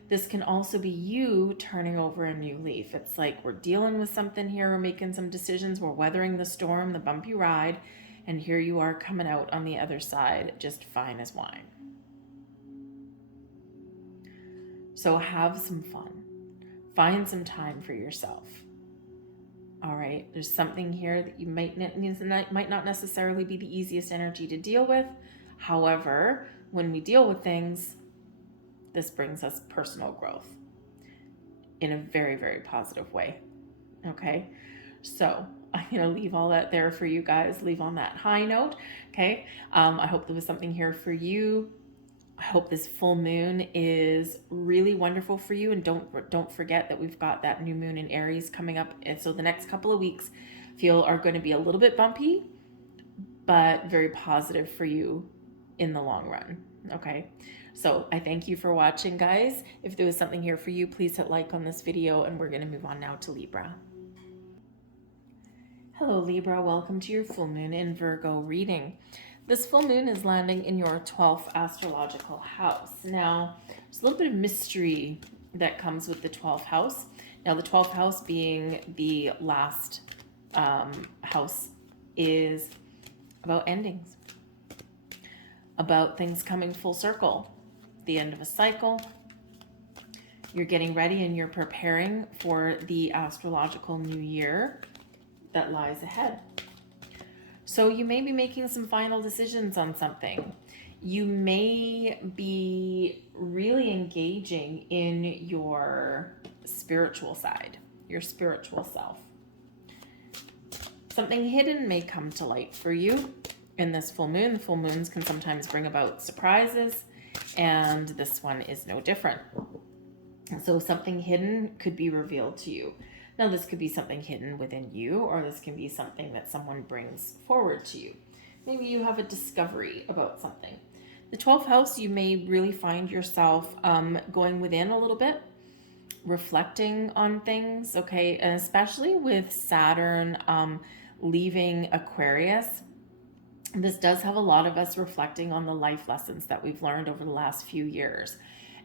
This can also be you turning over a new leaf. It's like we're dealing with something here, we're making some decisions, we're weathering the storm, the bumpy ride, and here you are coming out on the other side just fine as wine. So have some fun. Find some time for yourself. All right, there's something here that you might not necessarily be the easiest energy to deal with. However, when we deal with things, this brings us personal growth in a very, very positive way. Okay, so I'm going to leave all that there for you guys. Leave on that high note. Okay, I hope there was something here for you. I hope this full moon is really wonderful for you, and don't forget that we've got that new moon in Aries coming up, and so the next couple of weeks are going to be a little bit bumpy, but very positive for you in the long run. Okay, so I thank you for watching, guys. If there was something here for you, please hit like on this video, and we're going to move on now to Libra. Hello Libra, welcome to your full moon in Virgo reading. This full moon is landing in your 12th astrological house. Now, there's a little bit of mystery that comes with the 12th house. Now, the 12th house being the last house is about endings, about things coming full circle, the end of a cycle. You're getting ready and you're preparing for the astrological new year that lies ahead. So you may be making some final decisions on something. You may be really engaging in your spiritual side, your spiritual self. Something hidden may come to light for you in this full moon. The full moons can sometimes bring about surprises, and this one is no different. So something hidden could be revealed to you. Now, this could be something hidden within you, or this can be something that someone brings forward to you. Maybe you have a discovery about something. The 12th house, you may really find yourself going within a little bit, reflecting on things, okay? And especially with Saturn leaving Aquarius, this does have a lot of us reflecting on the life lessons that we've learned over the last few years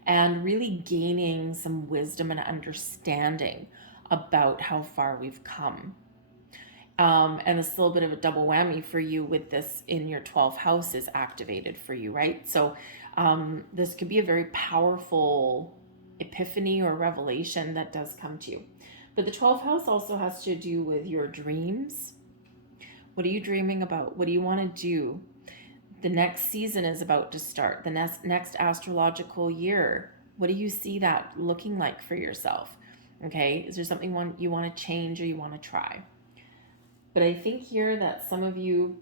and really gaining some wisdom and understanding about how far we've come. And it's a little bit of a double whammy for you with this in your 12th house is activated for you, right? So this could be a very powerful epiphany or revelation that does come to you. But the 12th house also has to do with your dreams. What are you dreaming about? What do you want to do? The next season is about to start. The next astrological year. What do you see that looking like for yourself? Okay, is there something you want to change or you want to try? But I think here that some of you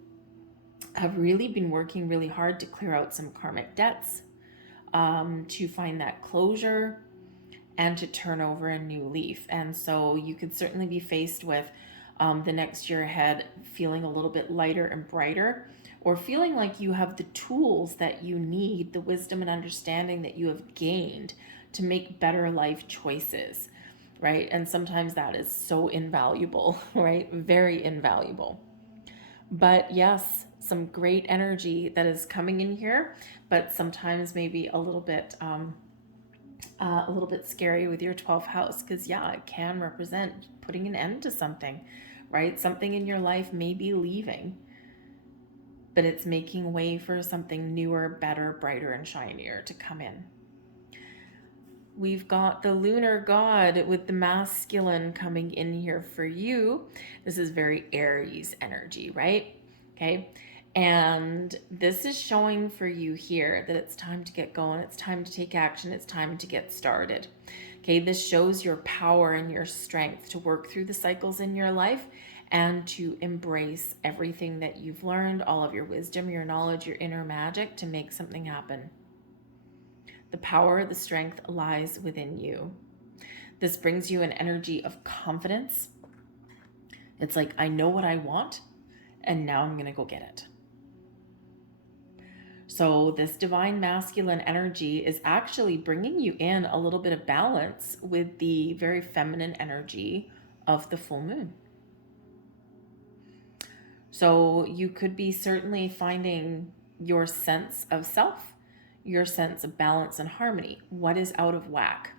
have really been working really hard to clear out some karmic debts, to find that closure and to turn over a new leaf. And so you could certainly be faced with the next year ahead feeling a little bit lighter and brighter, or feeling like you have the tools that you need, the wisdom and understanding that you have gained to make better life choices, right? And sometimes that is so invaluable, right? Very invaluable. But yes, some great energy that is coming in here, but sometimes maybe a little bit scary with your 12th house, because yeah, it can represent putting an end to something, right? Something in your life may be leaving, but it's making way for something newer, better, brighter, and shinier to come in. We've got the lunar god with the masculine coming in here for you. This is very Aries energy, right? Okay. And this is showing for you here that it's time to get going. It's time to take action. It's time to get started. Okay. This shows your power and your strength to work through the cycles in your life and to embrace everything that you've learned, all of your wisdom, your knowledge, your inner magic to make something happen. The power, the strength lies within you. This brings you an energy of confidence. It's like, I know what I want, and now I'm going to go get it. So this divine masculine energy is actually bringing you in a little bit of balance with the very feminine energy of the full moon. So you could be certainly finding your sense of self, your sense of balance and harmony. What is out of whack?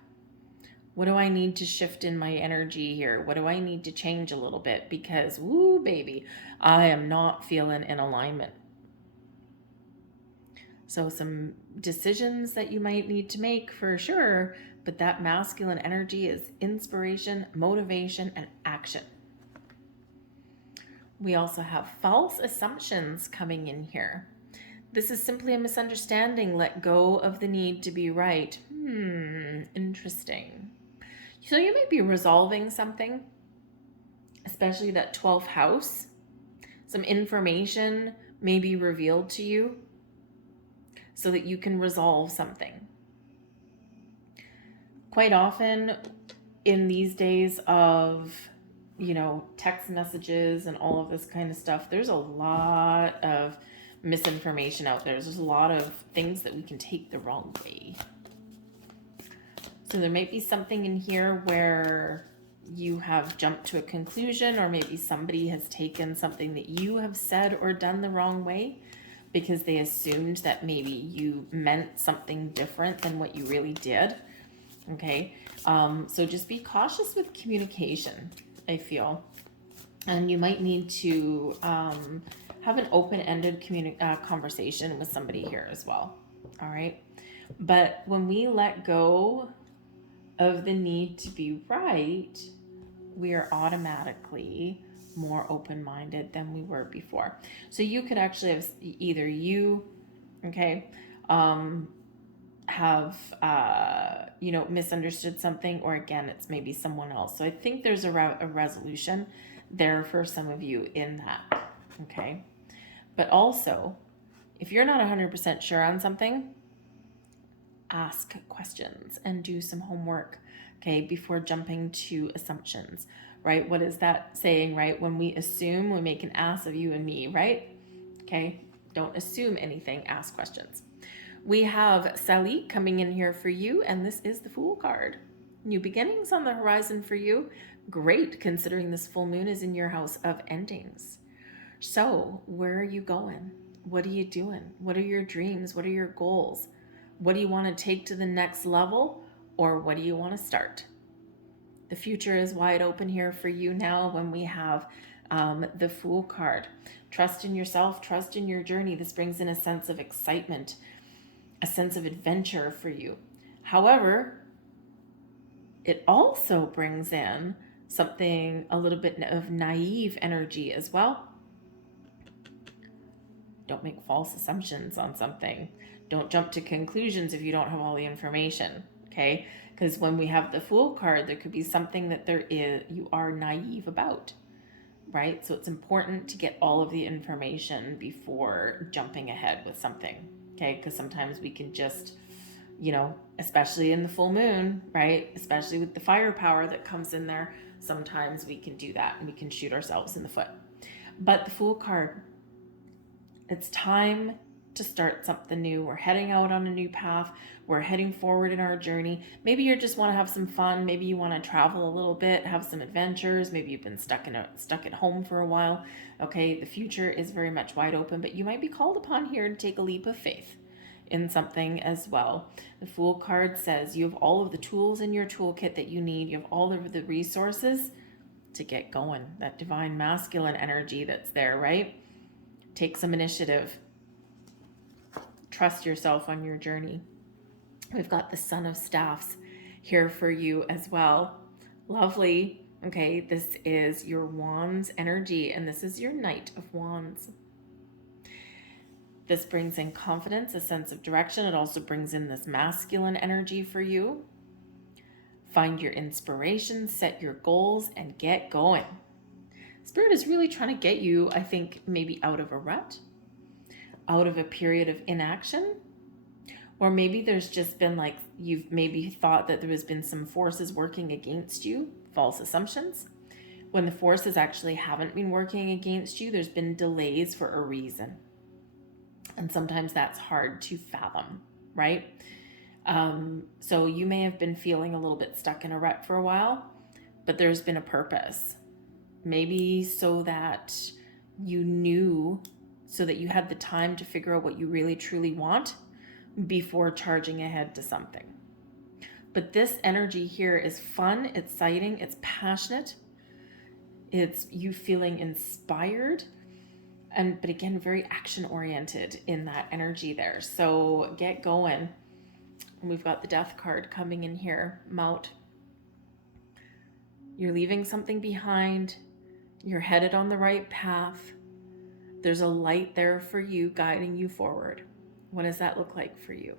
What do I need to shift in my energy here? What do I need to change a little bit? Because, woo, baby, I am not feeling in alignment. So some decisions that you might need to make for sure, but that masculine energy is inspiration, motivation, and action. We also have false assumptions coming in here. This is simply a misunderstanding. Let go of the need to be right. Interesting. So you might be resolving something, especially that 12th house. Some information may be revealed to you so that you can resolve something. Quite often in these days of, text messages and all of this kind of stuff, there's a lot of misinformation out there. There's a lot of things that we can take the wrong way. So there might be something in here where you have jumped to a conclusion, or maybe somebody has taken something that you have said or done the wrong way because they assumed that maybe you meant something different than what you really did. Okay. So just be cautious with communication, I feel. And you might need to have an open-ended conversation with somebody here as well. All right. But when we let go of the need to be right, we are automatically more open-minded than we were before. So you could actually have either you, okay, have misunderstood something, or again, it's maybe someone else. So I think there's a resolution there for some of you in that. Okay. But also, if you're not 100% sure on something, ask questions and do some homework, okay, before jumping to assumptions, right? What is that saying, right? When we assume, we make an ass of you and me, right? Okay, don't assume anything, ask questions. We have Sally coming in here for you, and this is the Fool card. New beginnings on the horizon for you. Great, considering this full moon is in your house of endings. So, where are you going? What are you doing? What are your dreams? What are your goals? What do you want to take to the next level, or what do you want to start? The future is wide open here for you now when we have the Fool card. Trust in yourself, trust in your journey. This brings in a sense of excitement, a sense of adventure for you. However, it also brings in something, a little bit of naive energy as well. Don't make false assumptions on something. Don't jump to conclusions if you don't have all the information, okay? Because when we have the Fool card, there could be something that you are naive about, right? So it's important to get all of the information before jumping ahead with something, okay? Because sometimes we can just, especially in the full moon, right? Especially with the firepower that comes in there, sometimes we can do that and we can shoot ourselves in the foot. But the Fool card, it's time to start something new. We're heading out on a new path. We're heading forward in our journey. Maybe you just want to have some fun. Maybe you want to travel a little bit, have some adventures. Maybe you've been stuck at home for a while. Okay, the future is very much wide open, but you might be called upon here to take a leap of faith in something as well. The Fool card says you have all of the tools in your toolkit that you need. You have all of the resources to get going. That divine masculine energy that's there, right? Take some initiative. Trust yourself on your journey. We've got the Son of Staffs here for you as well. Lovely. Okay, this is your Wands energy, and this is your Knight of Wands. This brings in confidence, a sense of direction. It also brings in this masculine energy for you. Find your inspiration, set your goals, and get going. Spirit is really trying to get you, I think, maybe out of a rut, out of a period of inaction, or maybe there's just been you've maybe thought that there has been some forces working against you, false assumptions. When the forces actually haven't been working against you, there's been delays for a reason. And sometimes that's hard to fathom, right? So you may have been feeling a little bit stuck in a rut for a while, but there's been a purpose. Maybe so that you knew, so that you had the time to figure out what you really truly want before charging ahead to something. But this energy here is fun, exciting, it's passionate, it's you feeling inspired, but again, very action oriented in that energy there. So get going. And we've got the Death card coming in here. Mount. You're leaving something behind. You're headed on the right path. There's a light there for you, guiding you forward. What does that look like for you?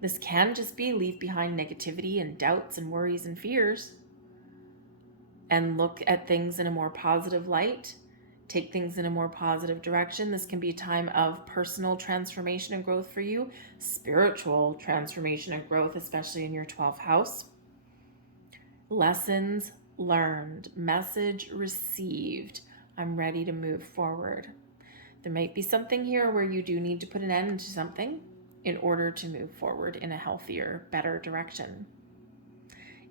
This can just be leave behind negativity and doubts and worries and fears and look at things in a more positive light. Take things in a more positive direction. This can be a time of personal transformation and growth for you, spiritual transformation and growth, especially in your 12th house. Lessons learned, message received. I'm ready to move forward. There might be something here where you do need to put an end to something in order to move forward in a healthier, better direction.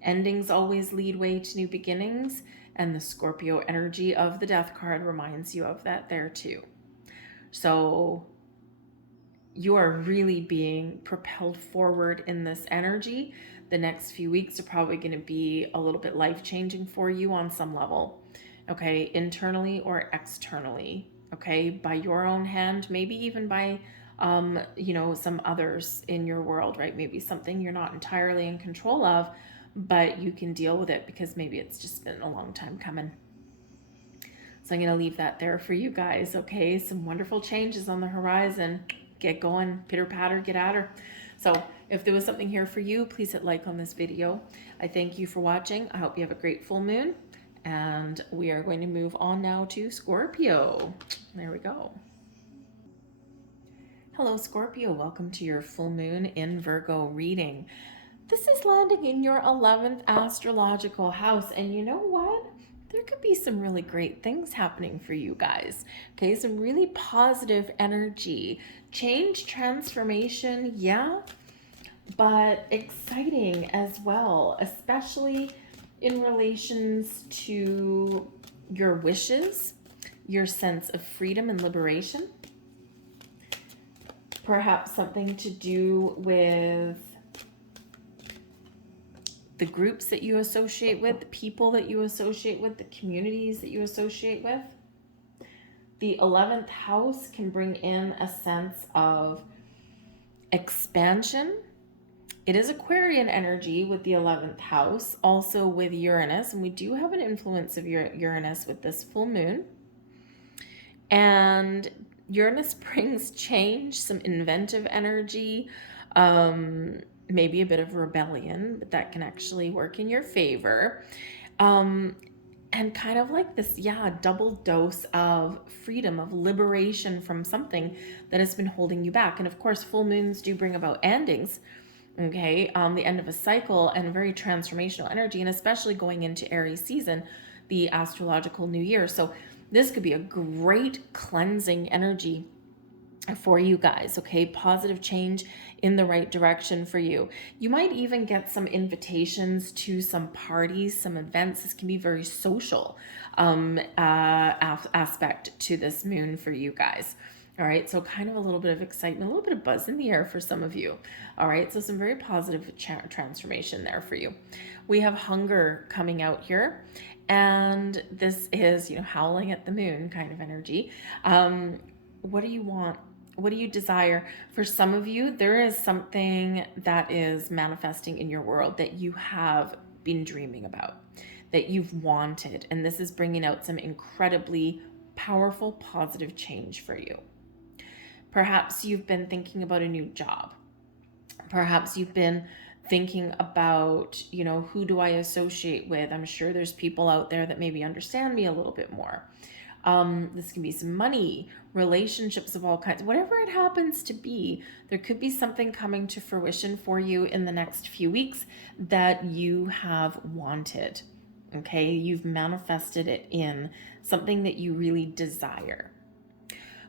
Endings always lead way to new beginnings, and the Scorpio energy of the Death card reminds you of that there too. So you are really being propelled forward in this energy. The next few weeks are probably going to be a little bit life-changing for you on some level. okay, internally or externally, okay, by your own hand, maybe even by, you know, some others in your world, right? Maybe something you're not entirely in control of, but you can deal with it because maybe it's just been a long time coming. So I'm going to leave that there for you guys, okay? Some wonderful changes on the horizon. Get going, pitter patter, get at her. So if there was something here for you, please hit like on this video. I thank you for watching. I hope you have a great full moon. And we are going to move on now to Scorpio. There we go. Hello, Scorpio. Welcome to your full moon in Virgo reading. This is landing in your 11th astrological house. And you know what? There could be some really great things happening for you guys. Okay, some really positive energy. Change, transformation, yeah, but exciting as well, especially in relations to your wishes, your sense of freedom and liberation. Perhaps something to do with the groups that you associate with, the people that you associate with, the communities that you associate with. The 11th house can bring in a sense of expansion. It is Aquarian energy with the 11th house, also with Uranus, and we do have an influence of Uranus with this full moon. And Uranus brings change, some inventive energy, maybe a bit of rebellion, but that can actually work in your favor. And kind of like this, double dose of freedom, of liberation from something that has been holding you back. And of course, full moons do bring about endings, okay? The end of a cycle and very transformational energy, and especially going into Aries season, the astrological new year. So this could be a great cleansing energy for you guys, okay? Positive change in the right direction for you. You might even get some invitations to some parties, some events. This can be very social aspect to this moon for you guys. All right, so kind of a little bit of excitement, a little bit of buzz in the air for some of you. All right, so some very positive transformation there for you. We have hunger coming out here, and this is, you know, howling at the moon kind of energy. What do you want? What do you desire? For some of you, there is something that is manifesting in your world that you have been dreaming about, that you've wanted, and this is bringing out some incredibly powerful, positive change for you. Perhaps you've been thinking about a new job. Perhaps you've been thinking about, you know, who do I associate with? I'm sure there's people out there that maybe understand me a little bit more. This can be some money, relationships of all kinds, whatever it happens to be. There could be something coming to fruition for you in the next few weeks that you have wanted. Okay, you've manifested it in something that you really desire.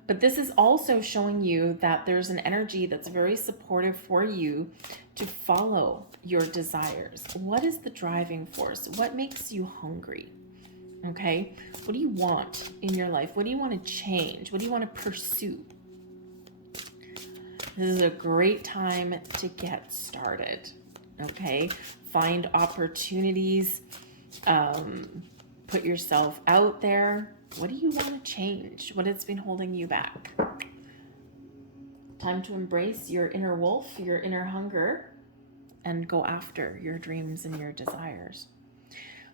But this is also showing you that there's an energy that's very supportive for you to follow your desires. What is the driving force? What makes you hungry? Okay, what do you want in your life? What do you want to change? What do you want to pursue? This is a great time to get started. Okay, find opportunities, put yourself out there. What do you want to change? What has been holding you back? Time to embrace your inner wolf, your inner hunger, and go after your dreams and your desires.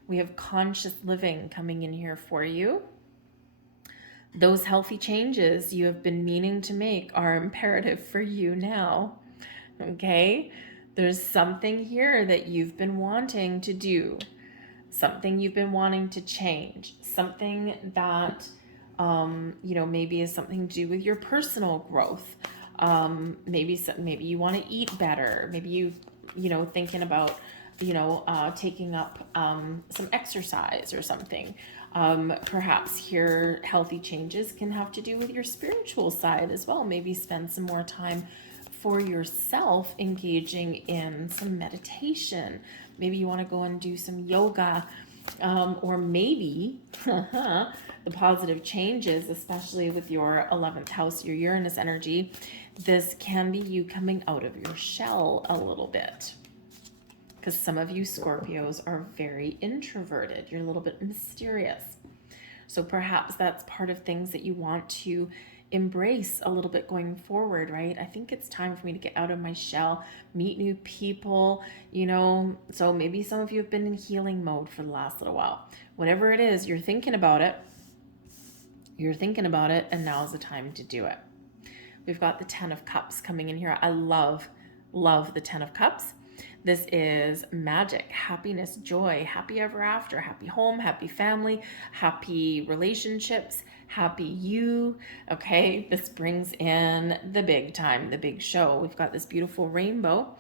We have conscious living coming in here for you. Those healthy changes you have been meaning to make are imperative for you now. Okay? There's something here that you've been wanting to do, something you've been wanting to change, something that, you know, maybe is something to do with your personal growth. Maybe you want to eat better. Maybe you know, thinking about, you know, taking up some exercise or something. Perhaps here healthy changes can have to do with your spiritual side as well. Maybe spend some more time for yourself engaging in some meditation. Maybe you want to go and do some yoga, or maybe the positive changes, especially with your 11th house, your Uranus energy. This can be you coming out of your shell a little bit. Because some of you Scorpios are very introverted. You're a little bit mysterious. So perhaps that's part of things that you want to embrace a little bit going forward, right? I think it's time for me to get out of my shell, meet new people, so maybe some of you have been in healing mode for the last little while. Whatever it is, you're thinking about it, and now's the time to do it. We've got the 10 of Cups coming in here. I love the 10 of Cups. This is magic, happiness, joy, happy ever after, happy home, happy family, happy relationships, happy you. Okay, this brings in the big time, the big show. We've got this beautiful rainbow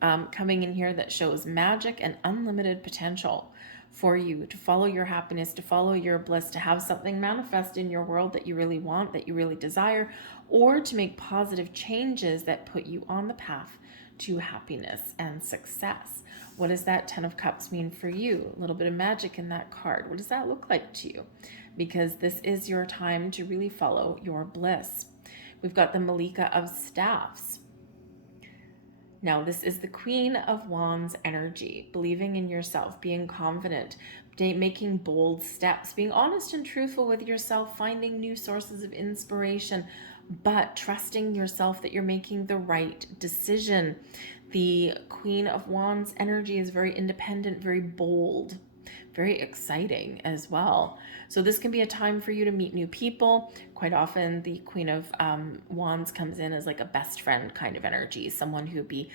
coming in here that shows magic and unlimited potential for you to follow your happiness, to follow your bliss, to have something manifest in your world that you really want, that you really desire, or to make positive changes that put you on the path to happiness and success. What does that 10 of Cups mean for you? A little bit of magic in that card. What does that look like to you? Because this is your time to really follow your bliss. We've got the Malika of Staffs. Now, this is the Queen of Wands energy, believing in yourself, being confident, making bold steps, being honest and truthful with yourself, finding new sources of inspiration, but trusting yourself that you're making the right decision. The Queen of Wands energy is very independent, very bold, very exciting as well. So this can be a time for you to meet new people. Quite often the Queen of Wands comes in as like a best friend kind of energy, someone who'd be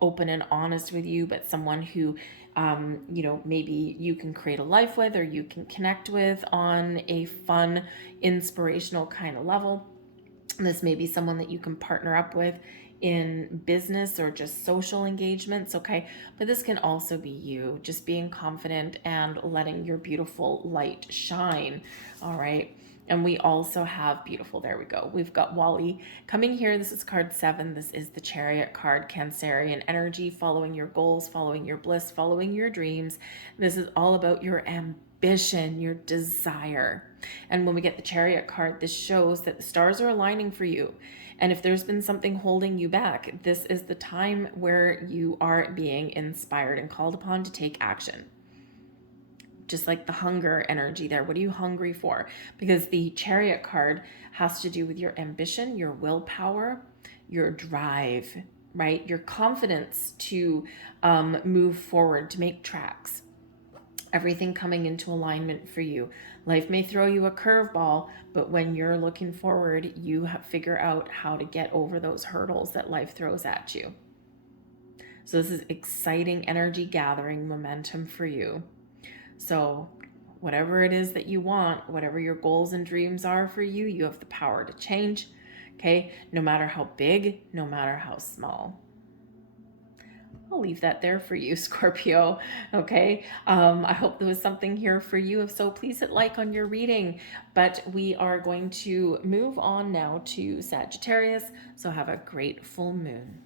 open and honest with you, but someone who maybe you can create a life with, or you can connect with on a fun, inspirational kind of level. This may be someone that you can partner up with in business or just social engagements, okay? But this can also be you just being confident and letting your beautiful light shine, all right? And we also have beautiful, there we go. We've got Wally coming here. This is card 7. This is the Chariot card, Cancerian energy, following your goals, following your bliss, following your dreams. This is all about your ambition, your desire. And when we get the Chariot card, this shows that the stars are aligning for you. And if there's been something holding you back, this is the time where you are being inspired and called upon to take action. Just like the hunger energy there. What are you hungry for? Because the Chariot card has to do with your ambition, your willpower, your drive, right? Your confidence to move forward, to make tracks. Everything coming into alignment for you. Life may throw you a curveball, but when you're looking forward, you figure out how to get over those hurdles that life throws at you. So this is exciting energy gathering momentum for you. So whatever it is that you want, whatever your goals and dreams are for you, you have the power to change, okay? No matter how big, no matter how small. I'll leave that there for you, Scorpio, okay? I hope there was something here for you. If so, please hit like on your reading. But we are going to move on now to Sagittarius, so have a great full moon.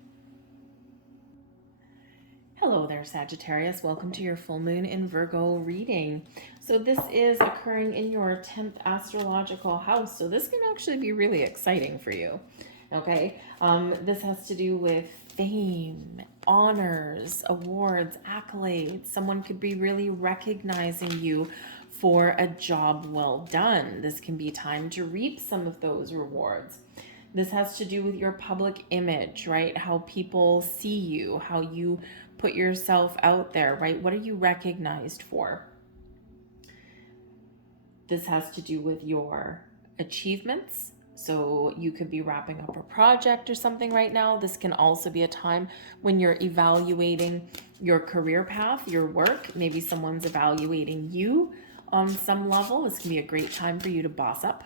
Hello there, Sagittarius. Welcome to your full moon in Virgo reading. So this is occurring in your 10th astrological house. So this can actually be really exciting for you. Okay. This has to do with fame, honors, awards, accolades. Someone could be really recognizing you for a job well done. This can be time to reap some of those rewards. This has to do with your public image, right? How people see you, how you put yourself out there, right? What are you recognized for? This has to do with your achievements. So you could be wrapping up a project or something right now. This can also be a time when you're evaluating your career path, your work. Maybe someone's evaluating you on some level. This can be a great time for you to boss up.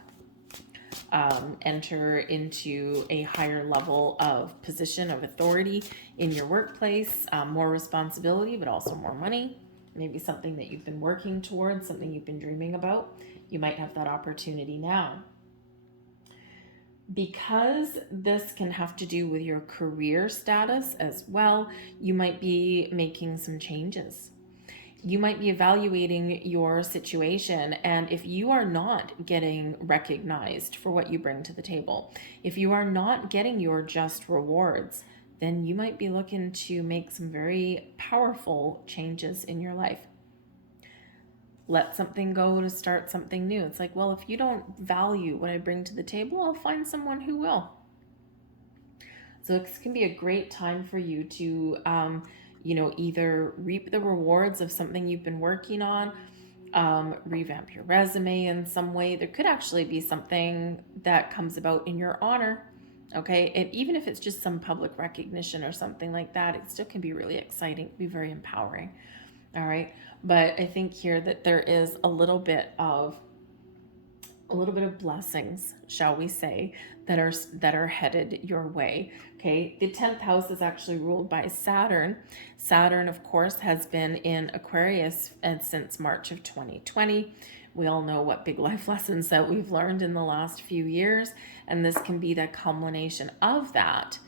Enter into a higher level of position of authority in your workplace, more responsibility, but also more money. Maybe something that you've been working towards, something you've been dreaming about. You might have that opportunity now. Because this can have to do with your career status as well, you might be making some changes. You might be evaluating your situation, and if you are not getting recognized for what you bring to the table, if you are not getting your just rewards, then you might be looking to make some very powerful changes in your life. let something go to start something new. It's like, well, if you don't value what I bring to the table, I'll find someone who will. So this can be a great time for you to, either reap the rewards of something you've been working on, revamp your resume in some way. There could actually be something that comes about in your honor. Okay, and even if it's just some public recognition or something like that, it still can be really exciting, be very empowering. All right, but I think here that there is a little bit of blessings, shall we say, that are headed your way. Okay, the 10th house is actually ruled by Saturn. Saturn, of course, has been in Aquarius since March of 2020. We all know what big life lessons that we've learned in the last few years, and this can be the culmination of that.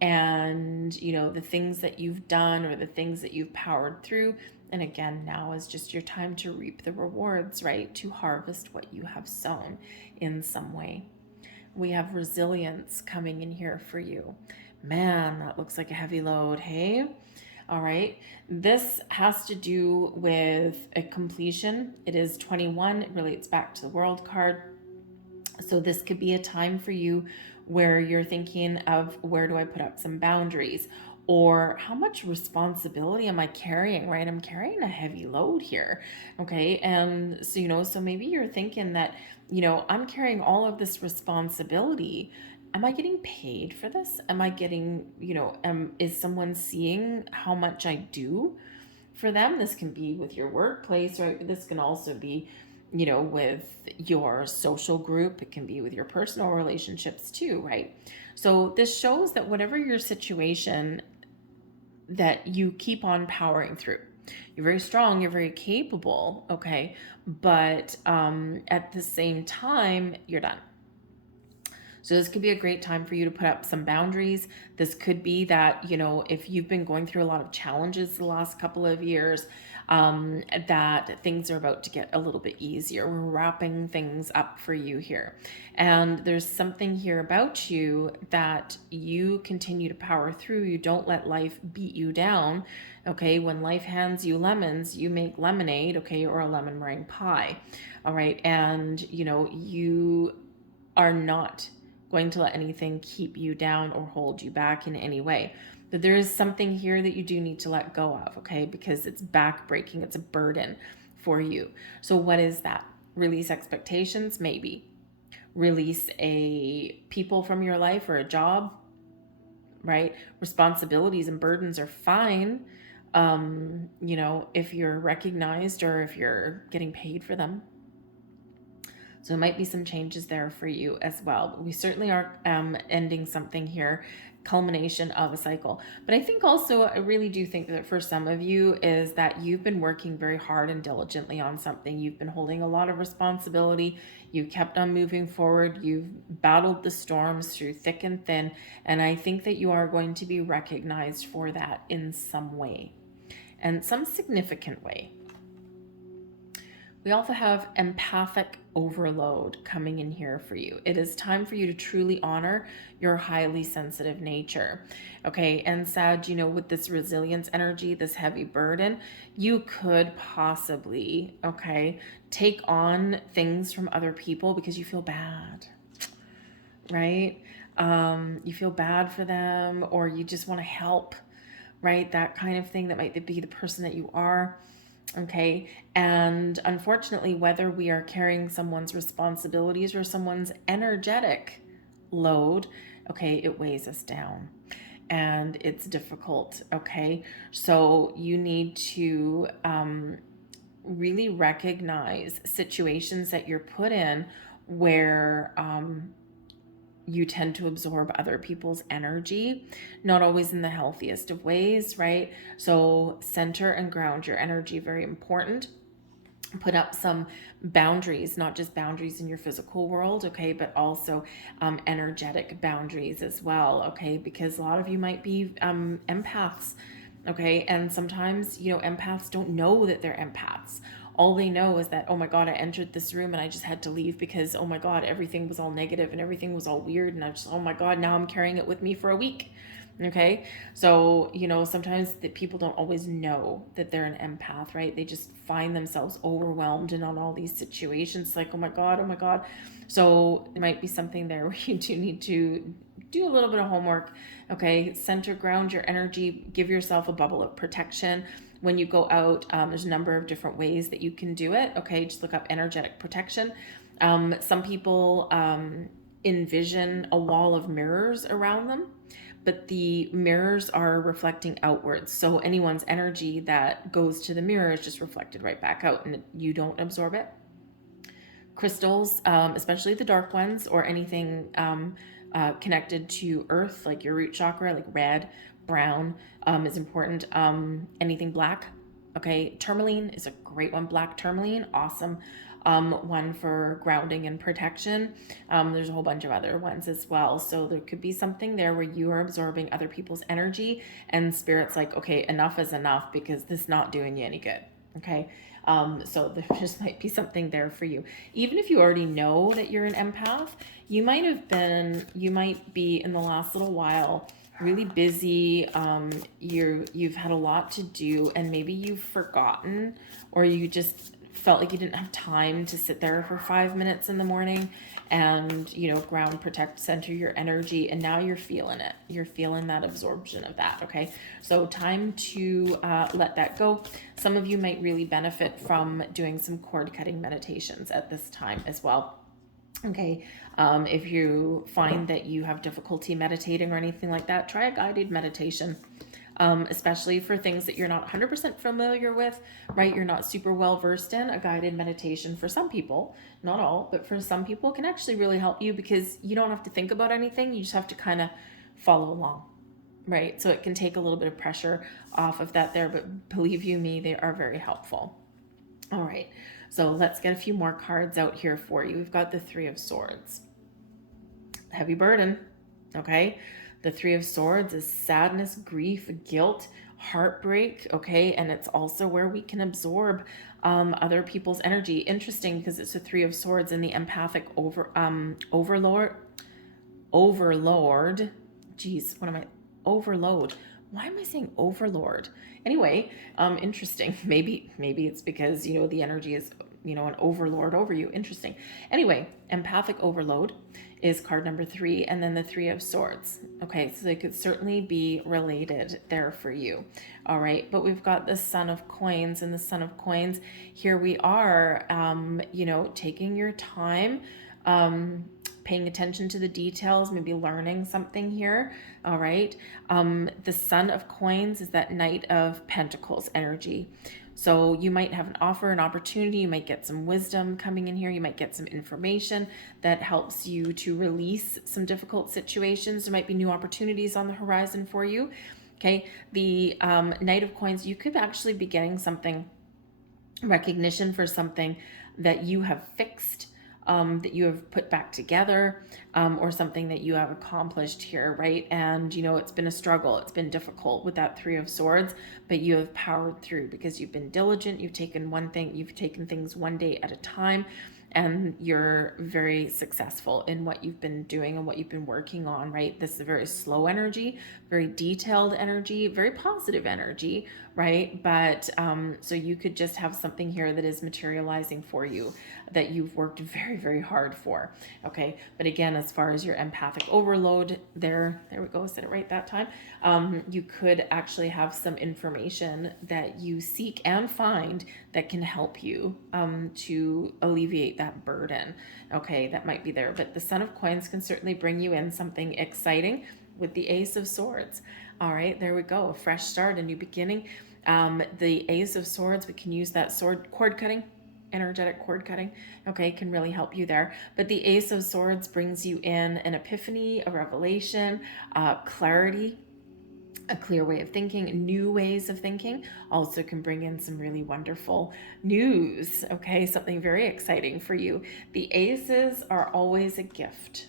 And the things that you've done or the things that you've powered through, and again, now is just your time to reap the rewards, right? To harvest what you have sown in some way. We have resilience coming in here for you. Man, that looks like a heavy load, hey? All right. This has to do with a completion. It is 21. It relates back to the World card. So this could be a time for you where you're thinking of, where do I put up some boundaries? Or how much responsibility am I carrying, right? I'm carrying a heavy load here, okay? And so, so maybe you're thinking that, I'm carrying all of this responsibility. Am I getting paid for this? Am I getting, is someone seeing how much I do for them? This can be with your workplace, right? This can also be, with your social group. It can be with your personal relationships too, right? So this shows that whatever your situation, that you keep on powering through. You're very strong, you're very capable, okay? But at the same time, you're done. So this could be a great time for you to put up some boundaries. This could be that, if you've been going through a lot of challenges the last couple of years, that things are about to get a little bit easier. We're wrapping things up for you here. And there's something here about you that you continue to power through. You don't let life beat you down. Okay, when life hands you lemons, you make lemonade, okay, or a lemon meringue pie. All right, and you are not going to let anything keep you down or hold you back in any way. But there is something here that you do need to let go of, okay? Because it's backbreaking, it's a burden for you. So what is that? Release expectations, maybe. Release people from your life or a job, right? Responsibilities and burdens are fine, if you're recognized or if you're getting paid for them. So it might be some changes there for you as well. But we certainly are ending something here, culmination of a cycle. But I think also, I really do think that for some of you is that you've been working very hard and diligently on something. You've been holding a lot of responsibility. You've kept on moving forward. You've battled the storms through thick and thin. And I think that you are going to be recognized for that in some way, and some significant way. We also have empathic overload coming in here for you. It is time for you to truly honor your highly sensitive nature. Okay, and Sag, with this resilience energy, this heavy burden, you could possibly, take on things from other people because you feel bad, right? You feel bad for them, or you just want to help, right? That kind of thing. That might be the person that you are. Okay. And unfortunately, whether we are carrying someone's responsibilities or someone's energetic load, it weighs us down and it's difficult. Okay. So you need to really recognize situations that you're put in where you tend to absorb other people's energy, not always in the healthiest of ways, right? So center and ground your energy, very important. Put up some boundaries, not just boundaries in your physical world, but also energetic boundaries as well, because a lot of you might be empaths, and sometimes, empaths don't know that they're empaths. All they know is that, oh my God, I entered this room and I just had to leave because, oh my God, everything was all negative and everything was all weird. And I just, oh my God, now I'm carrying it with me for a week. Okay. So, sometimes that people don't always know that they're an empath, right? They just find themselves overwhelmed and on all these situations like, oh my God, oh my God. So it might be something there where you do need to do a little bit of homework. Okay. Center, ground your energy, give yourself a bubble of protection. When you go out, there's a number of different ways that you can do it. Okay. Just look up energetic protection. Some people envision a wall of mirrors around them, but the mirrors are reflecting outwards. So anyone's energy that goes to the mirror is just reflected right back out and you don't absorb it. Crystals, especially the dark ones or anything connected to earth, like your root chakra, like red, brown, is important. Anything black. Okay, tourmaline is a great one. Black tourmaline, awesome. One for grounding and protection. There's a whole bunch of other ones as well. So there could be something there where you are absorbing other people's energy and spirit's like, okay, enough is enough because this is not doing you any good. Okay. So there just might be something there for you. Even if you already know that you're an empath, you might be in the last little while really busy. You've had a lot to do and maybe you've forgotten or you just felt like you didn't have time to sit there for 5 minutes in the morning and ground, protect, center your energy, and now you're feeling it. You're feeling that absorption of that. Okay, so time to let that go. Some of you might really benefit from doing some cord cutting meditations at this time as well. Okay, if you find that you have difficulty meditating or anything like that, try a guided meditation. Especially for things that you're not 100% familiar with, right? You're not super well versed in. A guided meditation for some people, not all, but for some people can actually really help you because you don't have to think about anything. You just have to kind of follow along, right? So it can take a little bit of pressure off of that there, but believe you me, they are very helpful. All right, so let's get a few more cards out here for you. We've got the Three of Swords. Heavy burden, okay? The Three of Swords is sadness, grief, guilt, heartbreak, okay? And it's also where we can absorb other people's energy. Interesting because it's a Three of Swords and the empathic overlord. Geez, what am I? Overload. Why am I saying overlord? Anyway, interesting. Maybe it's because, the energy is, an overlord over you. Interesting. Anyway, empathic overload is card number 3, and then the Three of Swords. Okay, so they could certainly be related there for you. All right, but we've got the Son of Coins, and the Son of Coins, here we are, taking your time, paying attention to the details, maybe learning something here. All right. The Son of Coins is that Knight of Pentacles energy. So you might have an offer, an opportunity. You might get some wisdom coming in here. You might get some information that helps you to release some difficult situations. There might be new opportunities on the horizon for you. Okay. The Knight of Coins, you could actually be getting something, recognition for something that you have fixed, that you have put back together, or something that you have accomplished here, right? And it's been a struggle, it's been difficult with that Three of Swords, but you have powered through because you've been diligent, you've taken things one day at a time, and you're very successful in what you've been doing and what you've been working on, right? This is a very slow energy, very detailed energy, very positive energy, right? But so you could just have something here that is materializing for you that you've worked very, very hard for. Okay. But again, as far as your empathic overload, there we go. Said it right that time. You could actually have some information that you seek and find that can help you to alleviate that burden. Okay. That might be there, but the Son of Coins can certainly bring you in something exciting with the Ace of Swords. All right, there we go. A fresh start, a new beginning. The Ace of Swords, we can use that sword cord cutting, energetic cord cutting, okay, can really help you there. But the Ace of Swords brings you in an epiphany, a revelation, clarity, a clear way of thinking, new ways of thinking. Also can bring in some really wonderful news, okay, something very exciting for you. The Aces are always a gift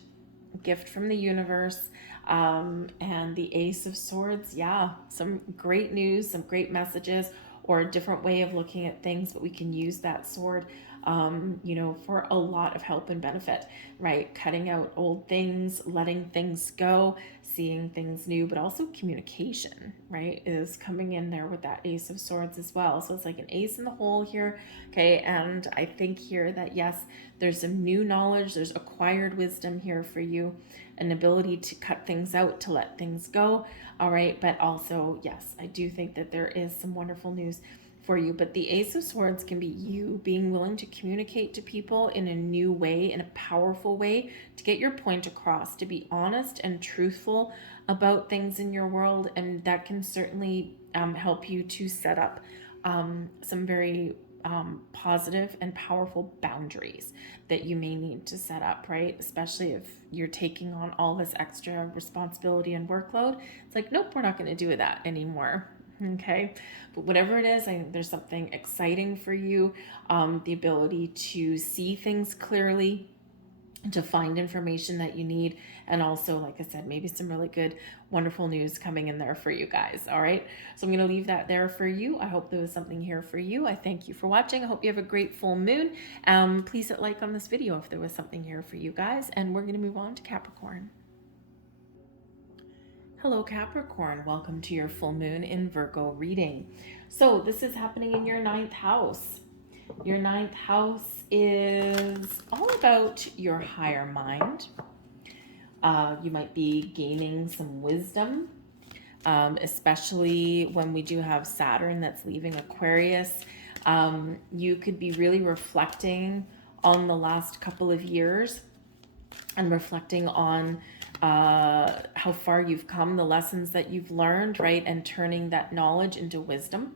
from the universe. And the Ace of Swords, yeah, some great news, some great messages, or a different way of looking at things, but we can use that sword you know, for a lot of help and benefit, right? Cutting out old things, letting things go, seeing things new, but also communication, right, is coming in there with that Ace of Swords as well. So it's like an ace in the hole here, okay? And I think here that, yes, there's some new knowledge, there's acquired wisdom here for you, an ability to cut things out, to let things go, all right? But also, yes, I do think that there is some wonderful news for you. But the Ace of Swords can be you being willing to communicate to people in a new way, in a powerful way, to get your point across, to be honest and truthful about things in your world. And that can certainly help you to set up some very positive and powerful boundaries that you may need to set up, right? Especially if you're taking on all this extra responsibility and workload. It's like, nope, we're not going to do that anymore. Okay, but whatever it is, I think there's something exciting for you, the ability to see things clearly, to find information that you need, and also, like I said, maybe some really good, wonderful news coming in there for you guys. All right, so I'm going to leave that there for you. I hope there was something here for you. I thank you for watching. I hope you have a great full moon. Please hit like on this video if there was something here for you guys, and we're going to move on to Capricorn. Hello Capricorn, welcome to your full moon in Virgo reading. So this is happening in your 9th house. Your 9th house is all about your higher mind. You might be gaining some wisdom, especially when we do have Saturn that's leaving Aquarius. You could be really reflecting on the last couple of years and reflecting on how far you've come, the lessons that you've learned, right? And turning that knowledge into wisdom.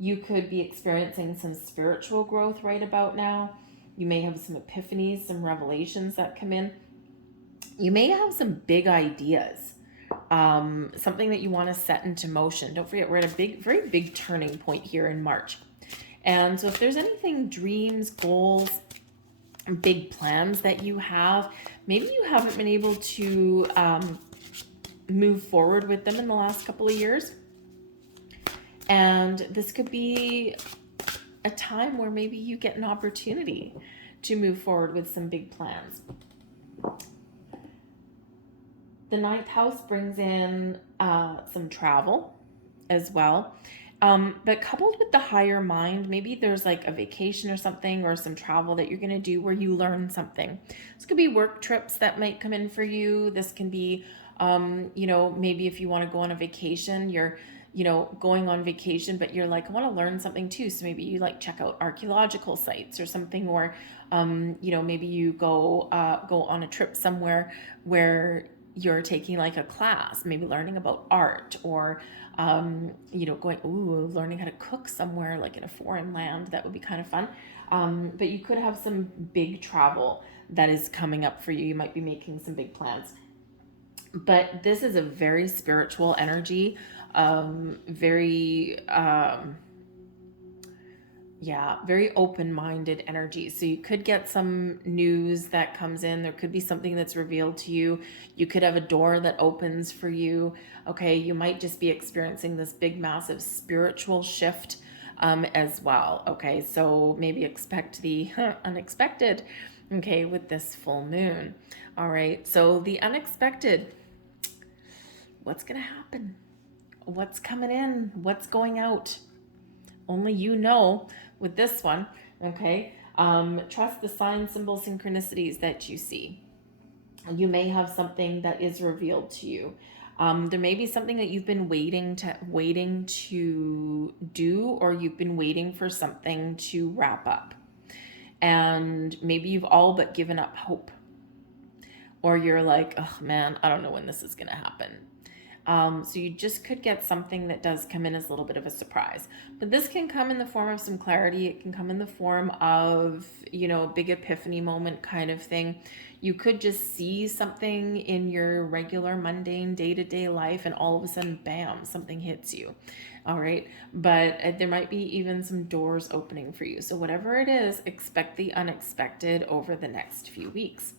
You could be experiencing some spiritual growth right about now. You may have some epiphanies, some revelations that come in. You may have some big ideas, something that you want to set into motion. Don't forget, we're at a very big turning point here in March. And so if there's anything, dreams, goals, big plans that you have, maybe you haven't been able to move forward with them in the last couple of years. And this could be a time where maybe you get an opportunity to move forward with some big plans. The 9th house brings in some travel as well. But coupled with the higher mind, maybe there's like a vacation or something, or some travel that you're going to do where you learn something. This could be work trips that might come in for you. This can be, you know, maybe if you want to go on a vacation, you're, you know, going on vacation, but you're like, I want to learn something too. So maybe you like check out archaeological sites or something, or, you know, maybe you go on a trip somewhere where you're taking like a class, maybe learning about art, or you know, learning how to cook somewhere like in a foreign land. That would be kind of fun. But you could have some big travel that is coming up for you. You might be making some big plans. But this is a very spiritual energy, very open-minded energy. So you could get some news that comes in. There could be something that's revealed to you. You could have a door that opens for you. Okay, you might just be experiencing this big, massive spiritual shift as well. Okay, so maybe expect the unexpected, okay, with this full moon. All right, so the unexpected, what's going to happen? What's coming in? What's going out? Only you know with this one, okay? Trust the sign, symbol, synchronicities that you see. You may have something that is revealed to you. There may be something that you've been waiting to do, or you've been waiting for something to wrap up. And maybe you've all but given up hope. Or you're like, oh man, I don't know when this is going to happen. So you just could get something that does come in as a little bit of a surprise. But this can come in the form of some clarity. It can come in the form of, you know, a big epiphany moment kind of thing. You could just see something in your regular, mundane, day-to-day life, and all of a sudden, bam, something hits you. All right. But there might be even some doors opening for you. So whatever it is, expect the unexpected over the next few weeks.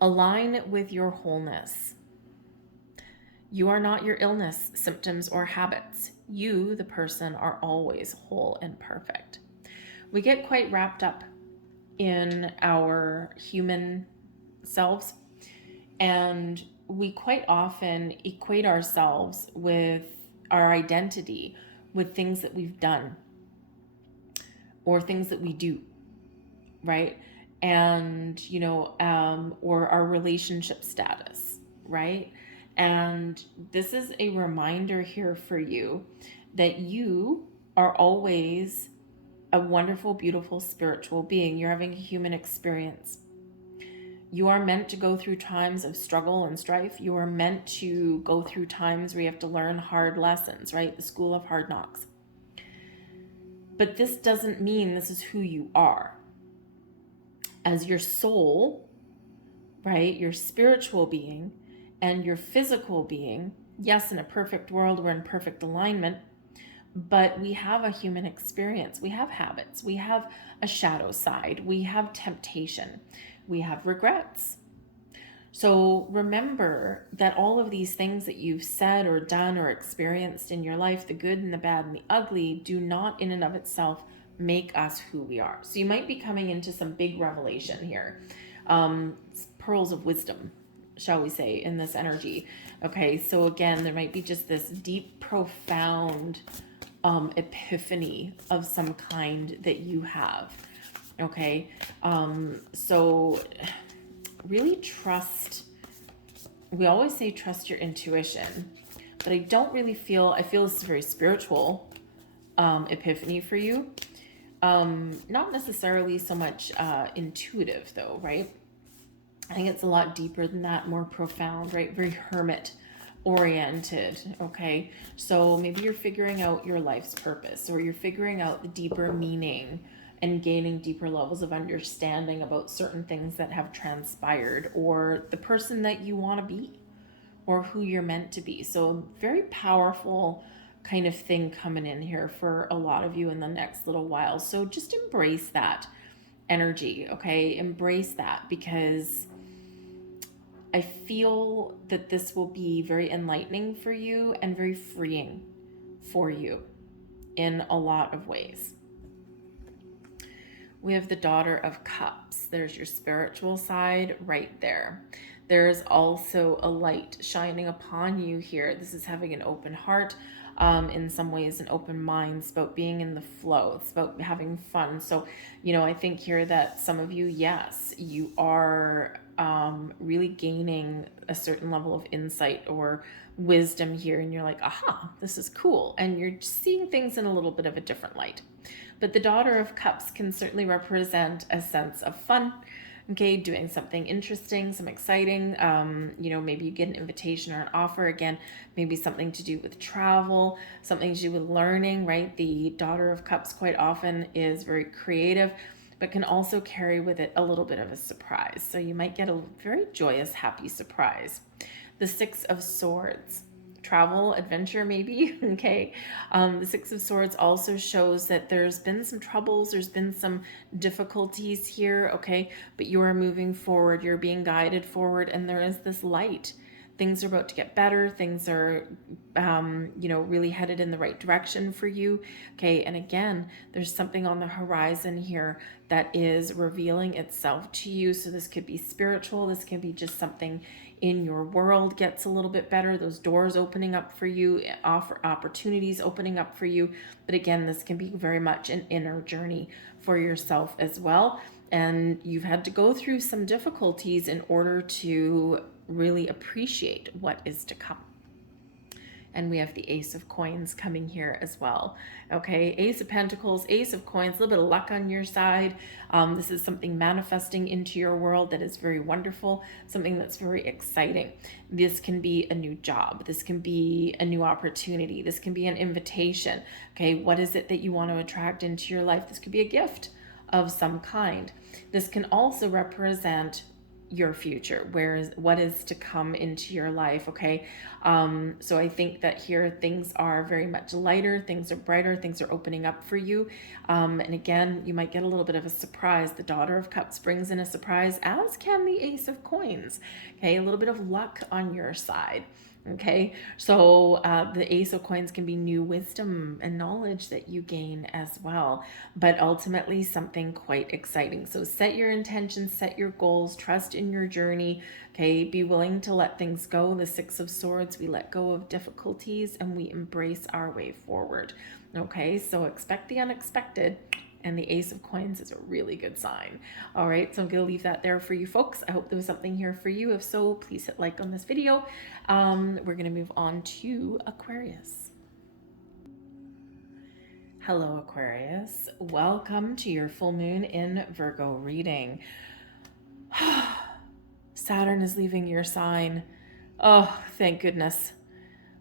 Align with your wholeness. You are not your illness, symptoms, or habits. You, the person, are always whole and perfect. we get quite wrapped up in our human selves, and we quite often equate ourselves with our identity with things that we've done or things that we do, right? And, or our relationship status, right? And this is a reminder here for you that you are always a wonderful, beautiful spiritual being. You're having a human experience. You are meant to go through times of struggle and strife. You are meant to go through times where you have to learn hard lessons, right? The school of hard knocks. But this doesn't mean this is who you are. As your soul, right, your spiritual being and your physical being, yes, in a perfect world, we're in perfect alignment, but we have a human experience. We have habits. We have a shadow side. We have temptation. We have regrets. So remember that all of these things that you've said or done or experienced in your life, the good and the bad and the ugly, do not in and of itself make us who we are. So you might be coming into some big revelation here. Pearls of wisdom, shall we say, in this energy. Okay, so again, there might be just this deep, profound epiphany of some kind that you have. Okay, so really trust. We always say trust your intuition, but I feel this is a very spiritual epiphany for you. Not necessarily so much intuitive though, right? I think it's a lot deeper than that, more profound, right? Very hermit oriented. Okay, so maybe you're figuring out your life's purpose, or you're figuring out the deeper meaning and gaining deeper levels of understanding about certain things that have transpired, or the person that you want to be, or who you're meant to be. So very powerful kind of thing coming in here for a lot of you in the next little while. So just embrace that energy, okay? Embrace that, because I feel that this will be very enlightening for you and very freeing for you in a lot of ways. We have the Daughter of Cups. There's your spiritual side right there. There's also a light shining upon you here. This is having an open heart, in some ways an open mind. It's about being in the flow. It's about having fun. So, I think here that some of you, yes, you are really gaining a certain level of insight or wisdom here, and you're like, aha, this is cool. And you're seeing things in a little bit of a different light. But the Daughter of Cups can certainly represent a sense of fun, okay, doing something interesting, some exciting, maybe you get an invitation or an offer, again, maybe something to do with travel, something to do with learning, right? The Daughter of Cups quite often is very creative, but can also carry with it a little bit of a surprise. So you might get a very joyous, happy surprise. The Six of Swords. Travel, adventure, maybe. Okay. The Six of Swords also shows that there's been some troubles, there's been some difficulties here, okay, but you are moving forward, you're being guided forward, and there is this light. Things are about to get better. Things are, really headed in the right direction for you. Okay. And again, there's something on the horizon here that is revealing itself to you. So this could be spiritual. This can be just something in your world gets a little bit better. Those doors opening up for you, offer opportunities opening up for you. But again, this can be very much an inner journey for yourself as well. And you've had to go through some difficulties in order to really appreciate what is to come. And we have the Ace of Coins coming here as well. Okay, Ace of Pentacles, Ace of Coins, a little bit of luck on your side. This is something manifesting into your world that is very wonderful, something that's very exciting. This can be a new job. This can be a new opportunity. This can be an invitation. Okay, what is it that you want to attract into your life? This could be a gift of some kind. This can also represent your future, what is to come into your life. Okay, so I think that here things are very much lighter, things are brighter, things are opening up for you, and again, you might get a little bit of a surprise. The Daughter of Cups brings in a surprise, as can the Ace of Coins. Okay, a little bit of luck on your side. Okay, so the Ace of Coins can be new wisdom and knowledge that you gain as well, but ultimately something quite exciting. So set your intentions, set your goals, trust in your journey. Okay, be willing to let things go. The Six of Swords, we let go of difficulties and we embrace our way forward. Okay, so expect the unexpected. And the Ace of Coins is a really good sign. All right, so I'm going to leave that there for you folks. I hope there was something here for you. If so, please hit like on this video. We're going to move on to Aquarius. Hello, Aquarius. Welcome to your full moon in Virgo reading. Saturn is leaving your sign. Oh, thank goodness.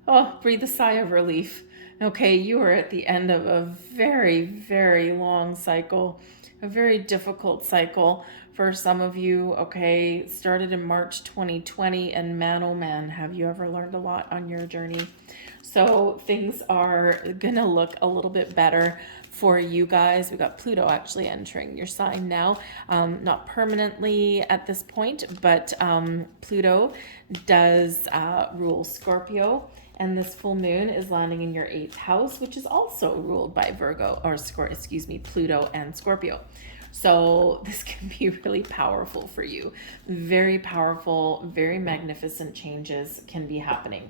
Oh, breathe a sigh of relief. Okay, you are at the end of a very, very long cycle, a very difficult cycle for some of you. Okay, started in March 2020, and man, oh man, have you ever learned a lot on your journey? So things are gonna look a little bit better for you guys. We got Pluto actually entering your sign now, not permanently at this point, but Pluto does rule Scorpio. And this full moon is landing in your 8th house, which is also ruled by Pluto and Scorpio. So this can be really powerful for you. Very powerful, very magnificent changes can be happening.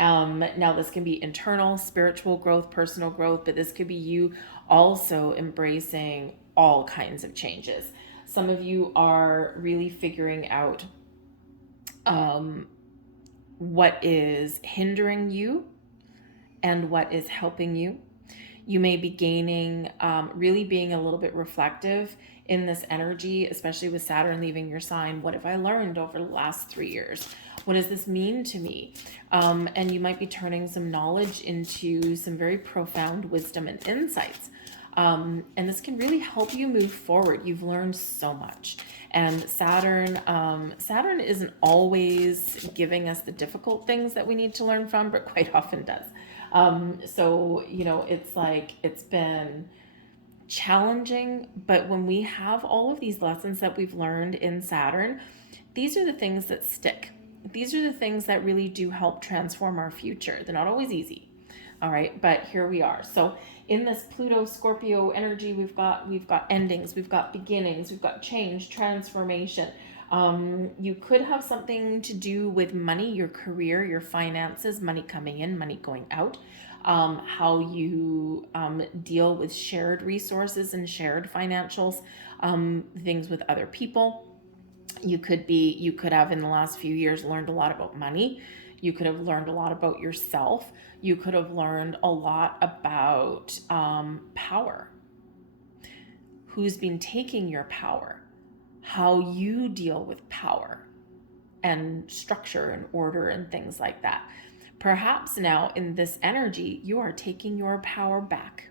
Now this can be internal, spiritual growth, personal growth, but this could be you also embracing all kinds of changes. Some of you are really figuring out what is hindering you and what is helping you. You may be gaining, really being a little bit reflective in this energy, especially with Saturn leaving your sign. What have I learned over the last 3 years? What does this mean to me? And you might be turning some knowledge into some very profound wisdom and insights. And this can really help you move forward. You've learned so much. And Saturn isn't always giving us the difficult things that we need to learn from, but quite often does. So, it's like, it's been challenging, but when we have all of these lessons that we've learned in Saturn, these are the things that stick. These are the things that really do help transform our future. They're not always easy. All right, but here we are. So in this Pluto Scorpio energy, we've got endings, we've got beginnings, we've got change, transformation. You could have something to do with money, your career, your finances, money coming in, money going out, how you deal with shared resources and shared financials, things with other people. You could have in the last few years learned a lot about money. You could have learned a lot about yourself. You could have learned a lot about power. Who's been taking your power? How you deal with power and structure and order and things like that. Perhaps now in this energy, you are taking your power back.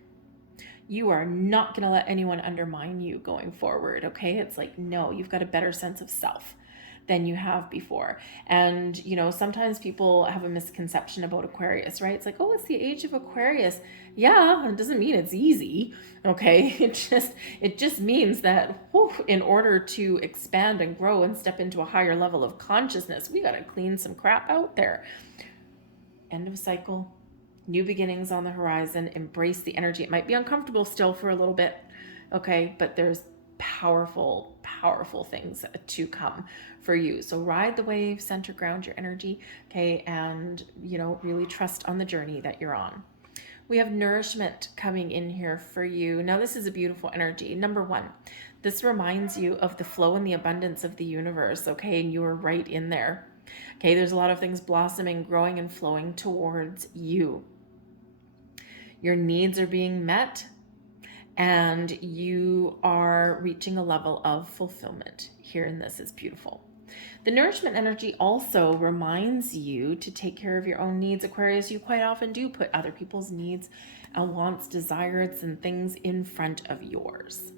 You are not going to let anyone undermine you going forward, okay? It's like, no, you've got a better sense of self than you have before. And, sometimes people have a misconception about Aquarius, right? It's like, oh, it's the age of Aquarius. Yeah, it doesn't mean it's easy, okay? It just means that in order to expand and grow and step into a higher level of consciousness, we got to clean some crap out there. End of cycle, new beginnings on the horizon. Embrace the energy. It might be uncomfortable still for a little bit, okay? But there's powerful things to come for you. So ride the wave, center ground your energy, okay? And, really trust on the journey that you're on. We have nourishment coming in here for you. Now, this is a beautiful energy. Number one, this reminds you of the flow and the abundance of the universe, okay? And you are right in there. Okay, there's a lot of things blossoming, growing, and flowing towards you. Your needs are being met, and you are reaching a level of fulfillment here in this. Is beautiful. The nourishment energy also reminds you to take care of your own needs. Aquarius, you quite often do put other people's needs and wants, desires, and things in front of yours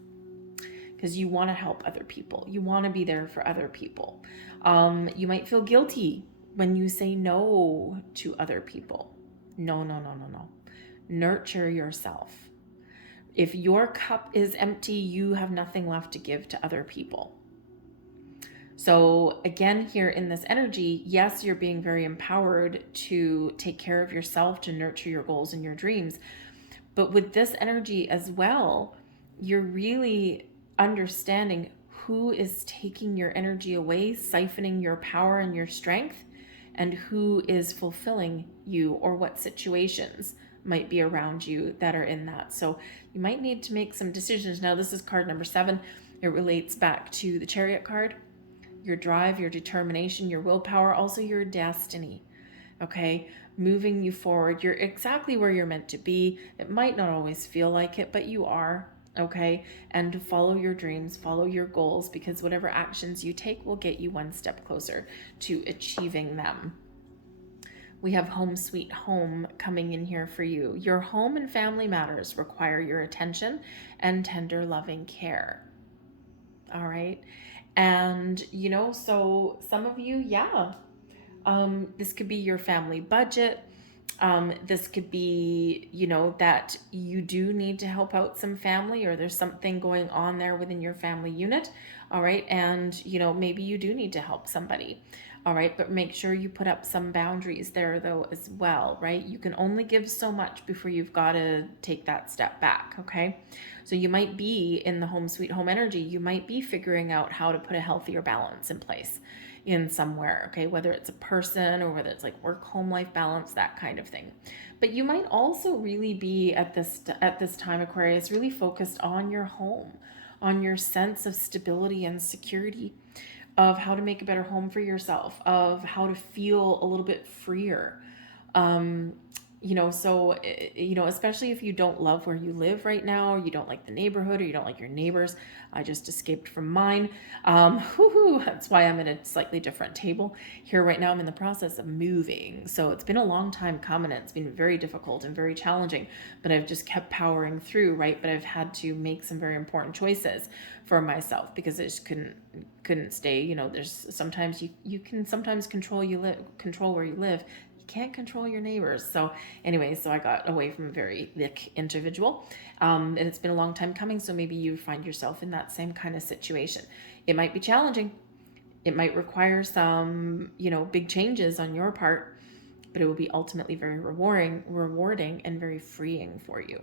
because you want to help other people. You want to be there for other people. You might feel guilty when you say no to other people. No. Nurture yourself. If your cup is empty, you have nothing left to give to other people. So again, here in this energy, yes, you're being very empowered to take care of yourself, to nurture your goals and your dreams. But with this energy as well, you're really understanding who is taking your energy away, siphoning your power and your strength, and who is fulfilling you, or what situations might be around you that are in that. So you might need to make some decisions. Now, this is card number 7. It relates back to the Chariot card, your drive, your determination, your willpower, also your destiny. Okay, moving you forward. You're exactly where you're meant to be. It might not always feel like it, but you are. Okay, and follow your dreams, follow your goals, because whatever actions you take will get you one step closer to achieving them. We have home sweet home coming in here for you. Your home and family matters require your attention and tender loving care. All right. And, so some of you, this could be your family budget. This could be, that you do need to help out some family, or there's something going on there within your family unit. All right. And, maybe you do need to help somebody. All right. But make sure you put up some boundaries there, though, as well. Right. You can only give so much before you've got to take that step back. Okay. So you might be in the home sweet home energy. You might be figuring out how to put a healthier balance in place in somewhere, okay, whether it's a person or whether it's like work home life balance, that kind of thing. But you might also really be at this time, Aquarius, really focused on your home, on your sense of stability and security, of how to make a better home for yourself, of how to feel a little bit freer. Especially if you don't love where you live right now, or you don't like the neighborhood, or you don't like your neighbors. I just escaped from mine. That's why I'm at a slightly different table here right now. I'm in the process of moving. So it's been a long time coming. It's been very difficult and very challenging, but I've just kept powering through, right? But I've had to make some very important choices for myself, because I just couldn't stay. There's sometimes you can sometimes control where you live. Can't control your neighbors. So anyway, so I got away from a very thick individual, and it's been a long time coming. So maybe you find yourself in that same kind of situation. It might be challenging. It might require some, big changes on your part, but it will be ultimately very rewarding and very freeing for you.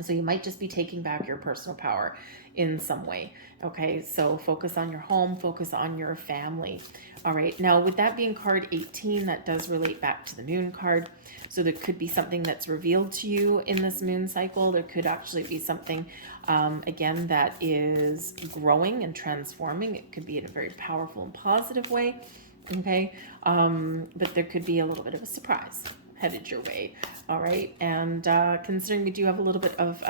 So you might just be taking back your personal power in some way. Okay, so focus on your home, focus on your family. All right, now with that being card 18, that does relate back to the moon card. So there could be something that's revealed to you in this moon cycle. There could actually be something, again, that is growing and transforming. It could be in a very powerful and positive way. Okay, but there could be a little bit of a surprise headed your way. All right, and considering we do have a little bit of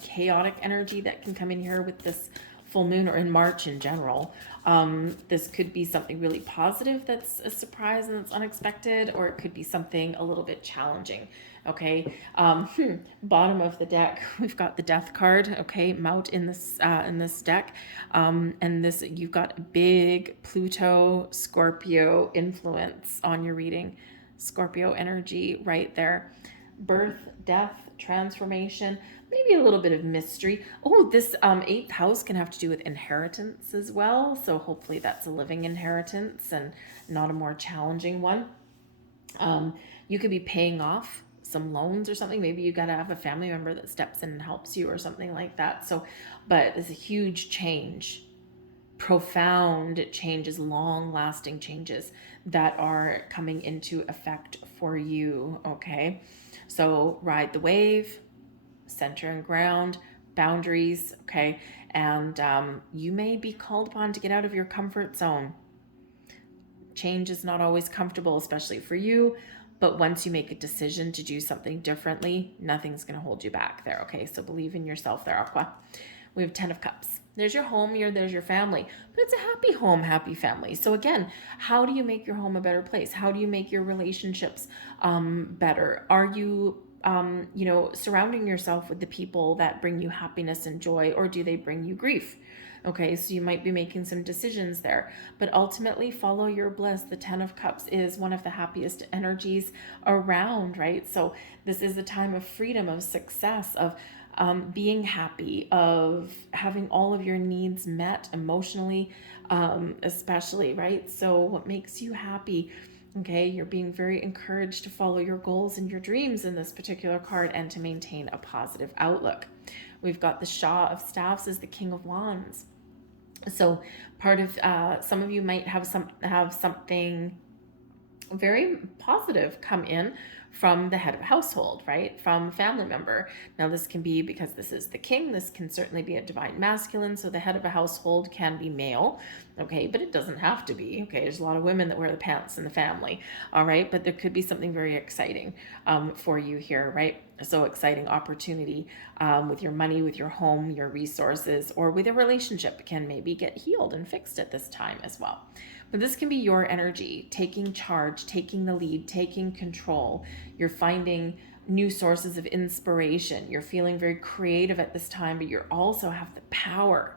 chaotic energy that can come in here with this full moon, or in March in general, this could be something really positive that's a surprise and that's unexpected, or it could be something a little bit challenging. Okay, bottom of the deck, we've got the Death card. Okay, Mount in this deck, and this, you've got a big Pluto Scorpio influence on your reading. Scorpio energy right there. Birth, death, transformation, maybe a little bit of mystery. Oh, this 8th house can have to do with inheritance as well. So hopefully that's a living inheritance and not a more challenging one. You could be paying off some loans or something. Maybe you got to have a family member that steps in and helps you or something like that. So, but it's a huge change. Profound changes, long-lasting changes that are coming into effect for you. Okay, so ride the wave, center and ground, boundaries. Okay, and you may be called upon to get out of your comfort zone. Change is not always comfortable, especially for you, but once you make a decision to do something differently, nothing's going to hold you back there. Okay, so believe in yourself there, Aqua. We have 10 of Cups. There's your home, there's your family, but it's a happy home, happy family. So again, how do you make your home a better place? How do you make your relationships better? Are you, surrounding yourself with the people that bring you happiness and joy, or do they bring you grief? Okay, so you might be making some decisions there, but ultimately follow your bliss. The 10 of Cups is one of the happiest energies around, right? So this is a time of freedom, of success, of being happy, of having all of your needs met emotionally, especially, right? So what makes you happy? Okay, you're being very encouraged to follow your goals and your dreams in this particular card and to maintain a positive outlook. We've got the Shah of Staffs as the King of Wands. So part of some of you might have something very positive come in from the head of a household, right? From a family member. Now, this can be because this is the king. This can certainly be a divine masculine. So the head of a household can be male, okay? But it doesn't have to be, okay? There's a lot of women that wear the pants in the family, all right? But there could be something very exciting for you here, right? So exciting opportunity with your money, with your home, your resources, or with a relationship can maybe get healed and fixed at this time as well. But this can be your energy, taking charge, taking the lead, taking control. You're finding new sources of inspiration. You're feeling very creative at this time, but you also have the power.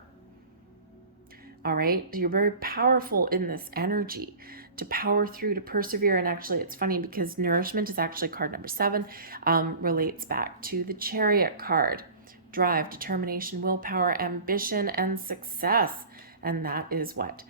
All right? You're very powerful in this energy to power through, to persevere. And actually, it's funny because nourishment is actually card number 7, relates back to the Chariot card. Drive, determination, willpower, ambition, and success. And that is what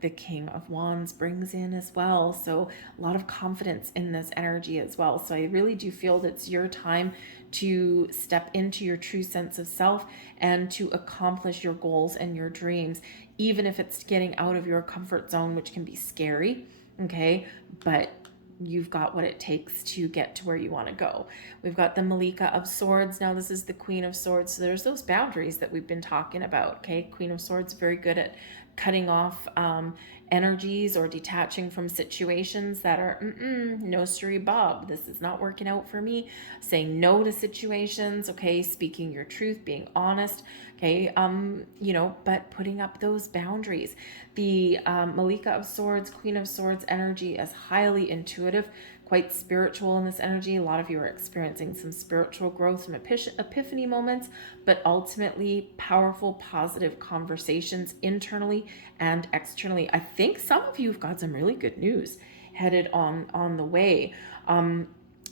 the King of Wands brings in as well. So a lot of confidence in this energy as well. So I really do feel that it's your time to step into your true sense of self and to accomplish your goals and your dreams, even if it's getting out of your comfort zone, which can be scary, okay? But you've got what it takes to get to where you want to go. We've got the Malika of Swords. Now this is the Queen of Swords. So there's those boundaries that we've been talking about, okay? Queen of Swords, very good at cutting off energies or detaching from situations that are no siree bob, this is not working out for me. Saying no to situations, okay? Speaking your truth, being honest, okay? But putting up those boundaries. The Malika of Swords, Queen of Swords energy is highly intuitive, quite spiritual in this energy. A lot of you are experiencing some spiritual growth, some epiphany moments, but ultimately powerful, positive conversations internally and externally. I think some of you have got some really good news headed on the way.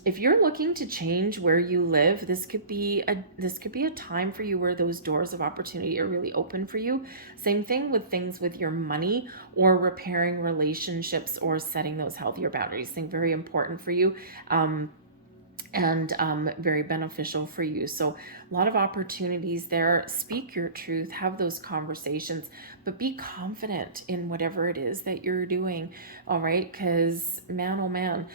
If you're looking to change where you live, this could be a time for you where those doors of opportunity are really open for you. Same thing with things with your money or repairing relationships or setting those healthier boundaries. Thing very important for you. And very beneficial for you. So a lot of opportunities there. Speak your truth, have those conversations, but be confident in whatever it is that you're doing. All right, because man, oh man,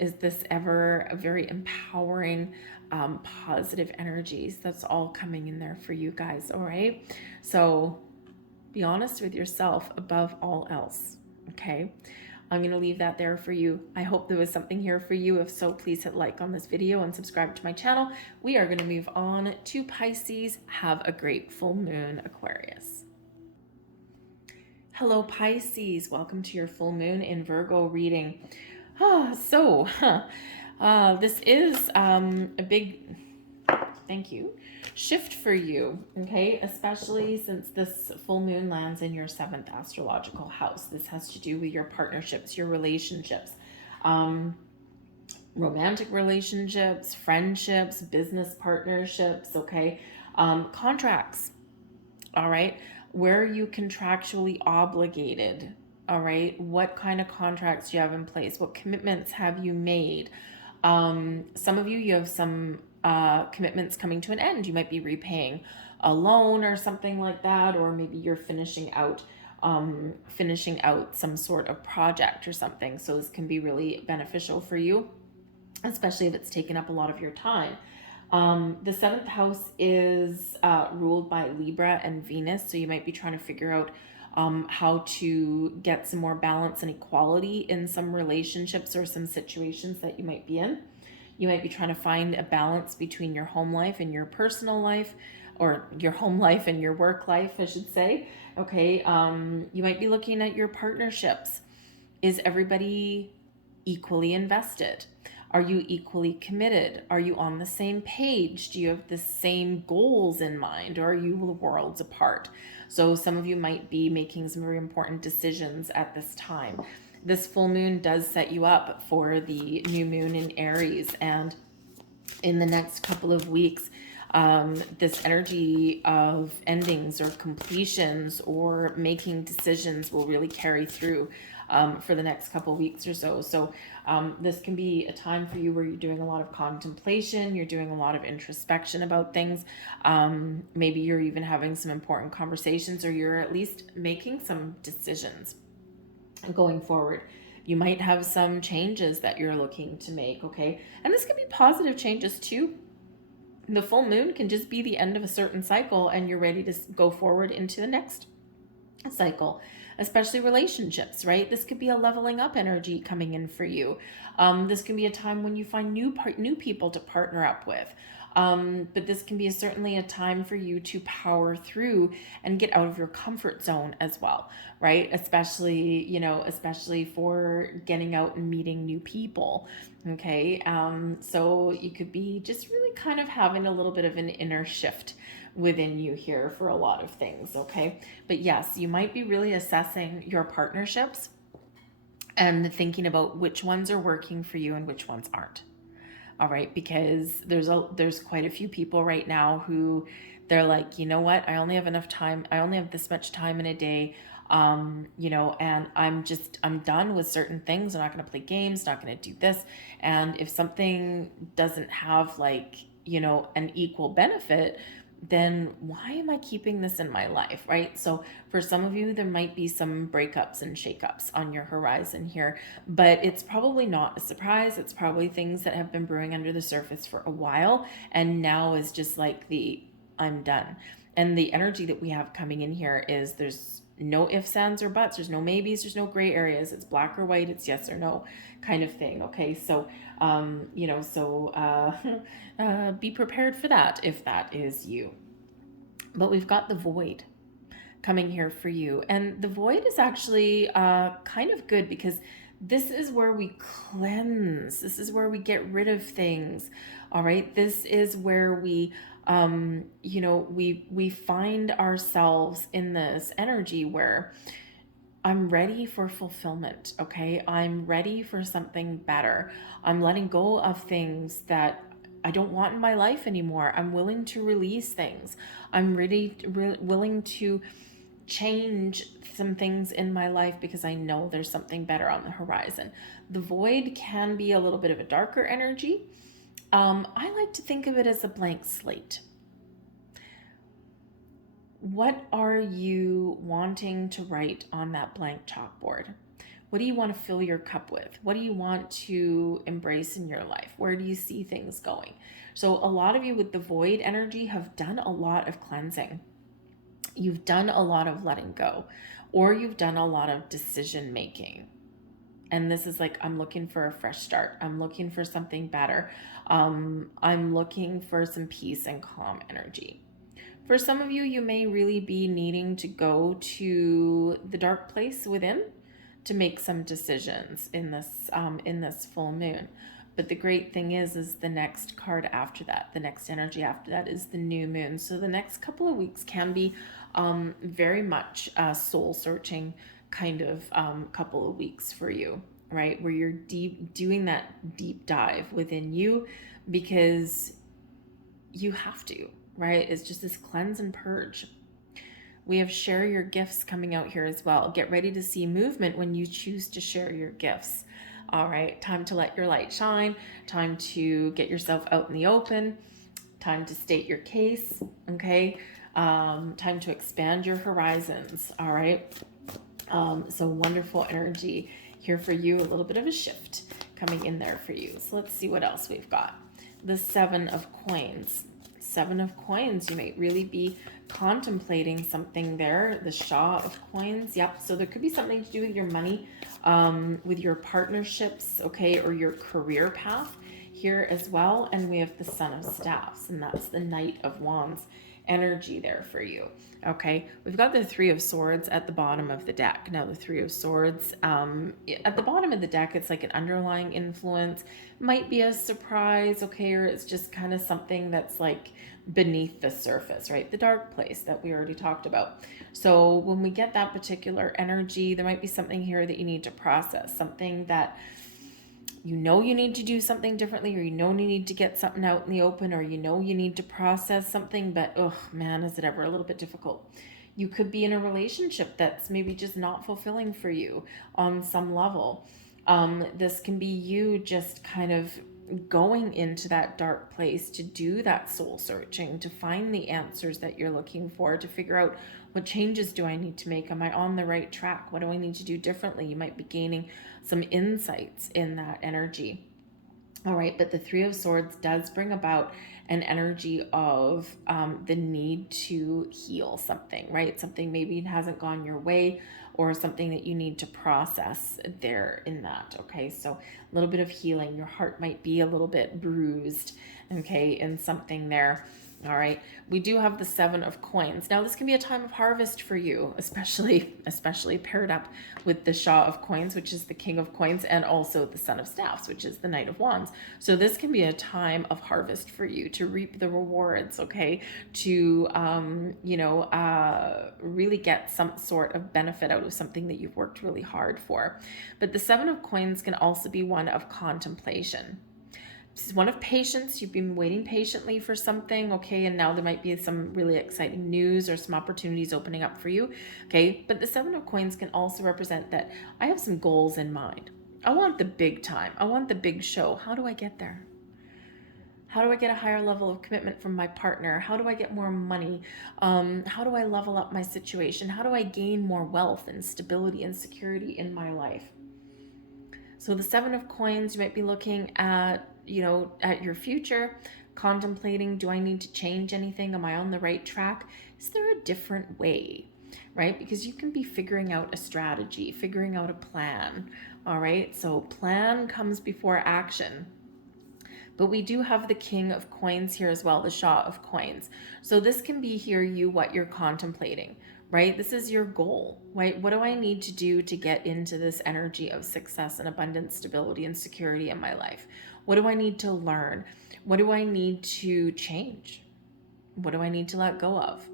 is this ever a very empowering, positive energies that's all coming in there for you guys. All right, so be honest with yourself above all else. Okay, I'm going to leave that there for you. I hope there was something here for you. If so, please hit like on this video and subscribe to my channel. We are going to move on to Pisces. Have a great full moon, Aquarius. Hello, Pisces. Welcome to your full moon in Virgo reading. This is a big, thank you, shift for you, okay? Especially since this full moon lands in your 7th astrological house. This has to do with your partnerships, your relationships, romantic relationships, friendships, business partnerships, okay? Contracts, all right? Where are you contractually obligated, all right? What kind of contracts do you have in place? What commitments have you made? Some of you have some commitments coming to an end. You might be repaying a loan or something like that, or maybe you're finishing out some sort of project or something. So this can be really beneficial for you, especially if it's taken up a lot of your time. The 7th house is ruled by Libra and Venus, so you might be trying to figure out how to get some more balance and equality in some relationships or some situations that you might be in. You might be trying to find a balance between your home life and your personal life, or your home life and your work life, I should say. Okay, you might be looking at your partnerships. Is everybody equally invested? Are you equally committed? Are you on the same page? Do you have the same goals in mind, or are you worlds apart? So some of you might be making some very important decisions at this time. This full moon does set you up for the new moon in Aries, and in the next couple of weeks, This energy of endings or completions or making decisions will really carry through for the next couple weeks or so. So this can be a time for you where you're doing a lot of contemplation, you're doing a lot of introspection about things. Maybe you're even having some important conversations, or you're at least making some decisions going forward. You might have some changes that you're looking to make, okay? And this can be positive changes too. The full moon can just be the end of a certain cycle and you're ready to go forward into the next cycle, especially relationships, right? This could be a leveling up energy coming in for you. This can be a time when you find new people to partner up with. But this can be certainly a time for you to power through and get out of your comfort zone as well, right? Especially for getting out and meeting new people. Okay. So you could be just really kind of having a little bit of an inner shift within you here for a lot of things. Okay. But yes, you might be really assessing your partnerships and thinking about which ones are working for you and which ones aren't. All right, because there's quite a few people right now who they're like, you know what, I only have enough time, I only have this much time in a day, and I'm done with certain things. I'm not going to play games, not going to do this. And if something doesn't have an equal benefit, then why am I keeping this in my life, right? So for some of you, there might be some breakups and shakeups on your horizon here, but it's probably not a surprise. It's probably things that have been brewing under the surface for a while, and now is just like I'm done. And the energy that we have coming in here is there's no ifs, ands, or buts. There's no maybes. There's no gray areas. It's black or white. It's yes or no kind of thing. Okay. So, be prepared for that if that is you. But we've got the void coming here for you. And the void is actually kind of good because this is where we cleanse. This is where we get rid of things. All right. This is where we we find ourselves in this energy where I'm ready for fulfillment, okay? I'm ready for something better. I'm letting go of things that I don't want in my life anymore. I'm willing to release things. I'm willing to change some things in my life because I know there's something better on the horizon. The void can be a little bit of a darker energy. I like to think of it as a blank slate. What are you wanting to write on that blank chalkboard? What do you want to fill your cup with? What do you want to embrace in your life? Where do you see things going? So a lot of you with the void energy have done a lot of cleansing. You've done a lot of letting go, or you've done a lot of decision making. And this is like, I'm looking for a fresh start. I'm looking for something better. I'm looking for some peace and calm energy. For some of you, you may really be needing to go to the dark place within to make some decisions in this full moon. But the great thing is the next card after that, the next energy after that is the new moon. So the next couple of weeks can be very much a soul searching kind of couple of weeks for you, right? Where you're doing that deep dive within you because you have to, right? It's just this cleanse and purge. We have share your gifts coming out here as well. Get ready to see movement when you choose to share your gifts. All right, time to let your light shine, time to get yourself out in the open, time to state your case, okay? Time to expand your horizons, all right? So wonderful energy here for you, a little bit of a shift coming in there for you. So let's see what else we've got. The 7 of Coins. 7 of Coins, you might really be contemplating something there. The Shah of Coins, yep. So there could be something to do with your money, with your partnerships, okay, or your career path here as well. And we have the Son of Staffs, and that's the Knight of Wands energy there for you. Okay, we've got the 3 of Swords at the bottom of the deck. Now the 3 of Swords, at the bottom of the deck, it's like an underlying influence. Might be a surprise, okay, or it's just kind of something that's like beneath the surface, right? The dark place that we already talked about. So when we get that particular energy, there might be something here that you need to process, something that you know you need to do something differently, or you know you need to get something out in the open, or you know you need to process something, but oh man, is it ever a little bit difficult. You could be in a relationship that's maybe just not fulfilling for you on some level. This can be you just kind of going into that dark place to do that soul searching, to find the answers that you're looking for, to figure out what changes do I need to make? Am I on the right track? What do I need to do differently? You might be gaining some insights in that energy. All right, but the Three of Swords does bring about an energy of the need to heal something, right? Something maybe hasn't gone your way, or something that you need to process there in that. Okay, so a little bit of healing. Your heart might be a little bit bruised, okay, in something there. All right, we do have the Seven of Coins. Now, this can be a time of harvest for you, especially paired up with the Shah of Coins, which is the King of Coins, and also the Son of Staffs, which is the Knight of Wands. So this can be a time of harvest for you, to reap the rewards, okay, to really get some sort of benefit out of something that you've worked really hard for. But the Seven of Coins can also be one of contemplation. This is one of patience. You've been waiting patiently for something, okay, and now there might be some really exciting news or some opportunities opening up for you, okay? But the Seven of Coins can also represent that I have some goals in mind. I want the big time. I want the big show. How do I get there? How do I get a higher level of commitment from my partner? How do I get more money? How do I level up my situation? How do I gain more wealth and stability and security in my life? So the Seven of Coins, you might be looking at, at your future, contemplating, do I need to change anything? Am I on the right track? Is there a different way, right? Because you can be figuring out a strategy, figuring out a plan, all right? So plan comes before action. But we do have the King of Coins here as well, the Shah of Coins. So this can be here what you're contemplating, right? This is your goal, right? What do I need to do to get into this energy of success and abundance, stability, and security in my life? What do I need to learn? What do I need to change? What do I need to let go of?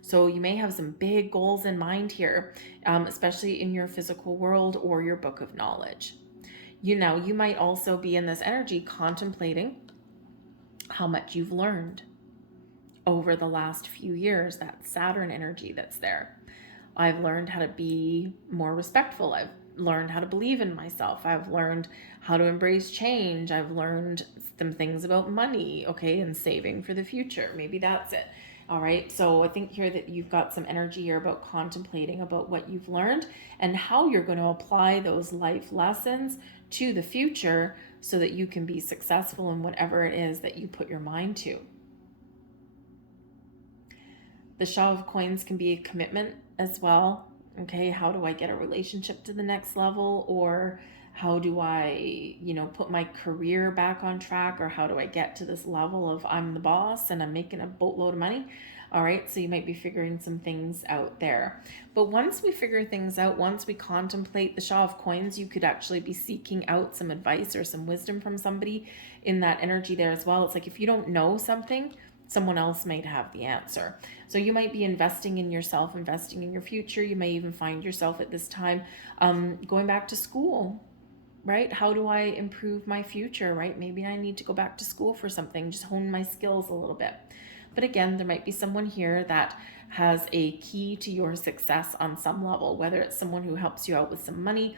So you may have some big goals in mind here, especially in your physical world or your book of knowledge. You might also be in this energy contemplating how much you've learned over the last few years, that Saturn energy that's there. I've learned how to be more respectful. I've learned how to believe in myself. I've learned how to embrace change. I've learned some things about money, okay, and saving for the future. Maybe that's it. All right, so I think here that you've got some energy here about contemplating about what you've learned and how you're going to apply those life lessons to the future so that you can be successful in whatever it is that you put your mind to. The Shah of Coins can be a commitment as well. Okay, how do I get a relationship to the next level? Or how do I, put my career back on track? Or how do I get to this level of I'm the boss and I'm making a boatload of money? All right, so you might be figuring some things out there. But once we figure things out, once we contemplate the Shah of Coins, you could actually be seeking out some advice or some wisdom from somebody in that energy there as well. It's like if you don't know something, someone else might have the answer. So you might be investing in yourself, investing in your future. You may even find yourself at this time going back to school, right? How do I improve my future, right? Maybe I need to go back to school for something, just hone my skills a little bit. But again, there might be someone here that has a key to your success on some level, whether it's someone who helps you out with some money.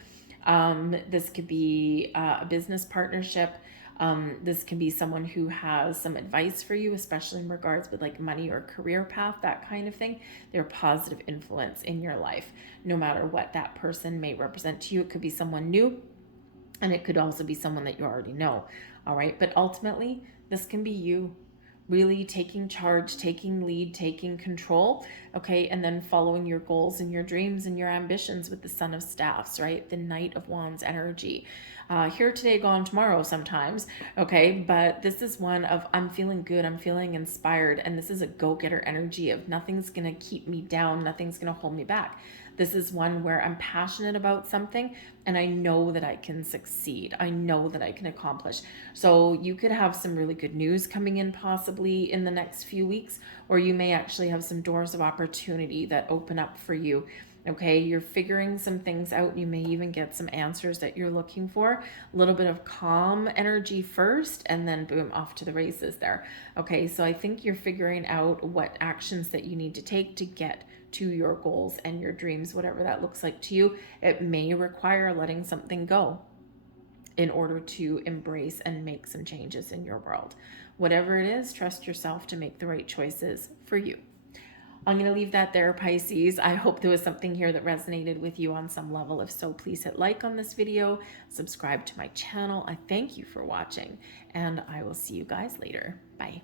This could be a business partnership. This can be someone who has some advice for you, especially in regards with like money or career path, that kind of thing. They're a positive influence in your life, no matter what that person may represent to you. It could be someone new, and it could also be someone that you already know. All right. But ultimately, this can be you really taking charge, taking lead, taking control, okay, and then following your goals and your dreams and your ambitions with the Son of Staffs, right? The Knight of Wands energy. Here today, gone tomorrow sometimes, okay, but this is one of I'm feeling good, I'm feeling inspired, and this is a go-getter energy of nothing's gonna keep me down, nothing's gonna hold me back. This is one where I'm passionate about something and I know that I can succeed. I know that I can accomplish. So you could have some really good news coming in possibly in the next few weeks, or you may actually have some doors of opportunity that open up for you Okay, you're figuring some things out. You may even get some answers that you're looking for. A little bit of calm energy first, and then boom, off to the races there. Okay, so I think you're figuring out what actions that you need to take to get to your goals and your dreams, whatever that looks like to you. It may require letting something go in order to embrace and make some changes in your world. Whatever it is, trust yourself to make the right choices for you. I'm going to leave that there, Pisces. I hope there was something here that resonated with you on some level. If so, please hit like on this video, subscribe to my channel. I thank you for watching, and I will see you guys later. Bye.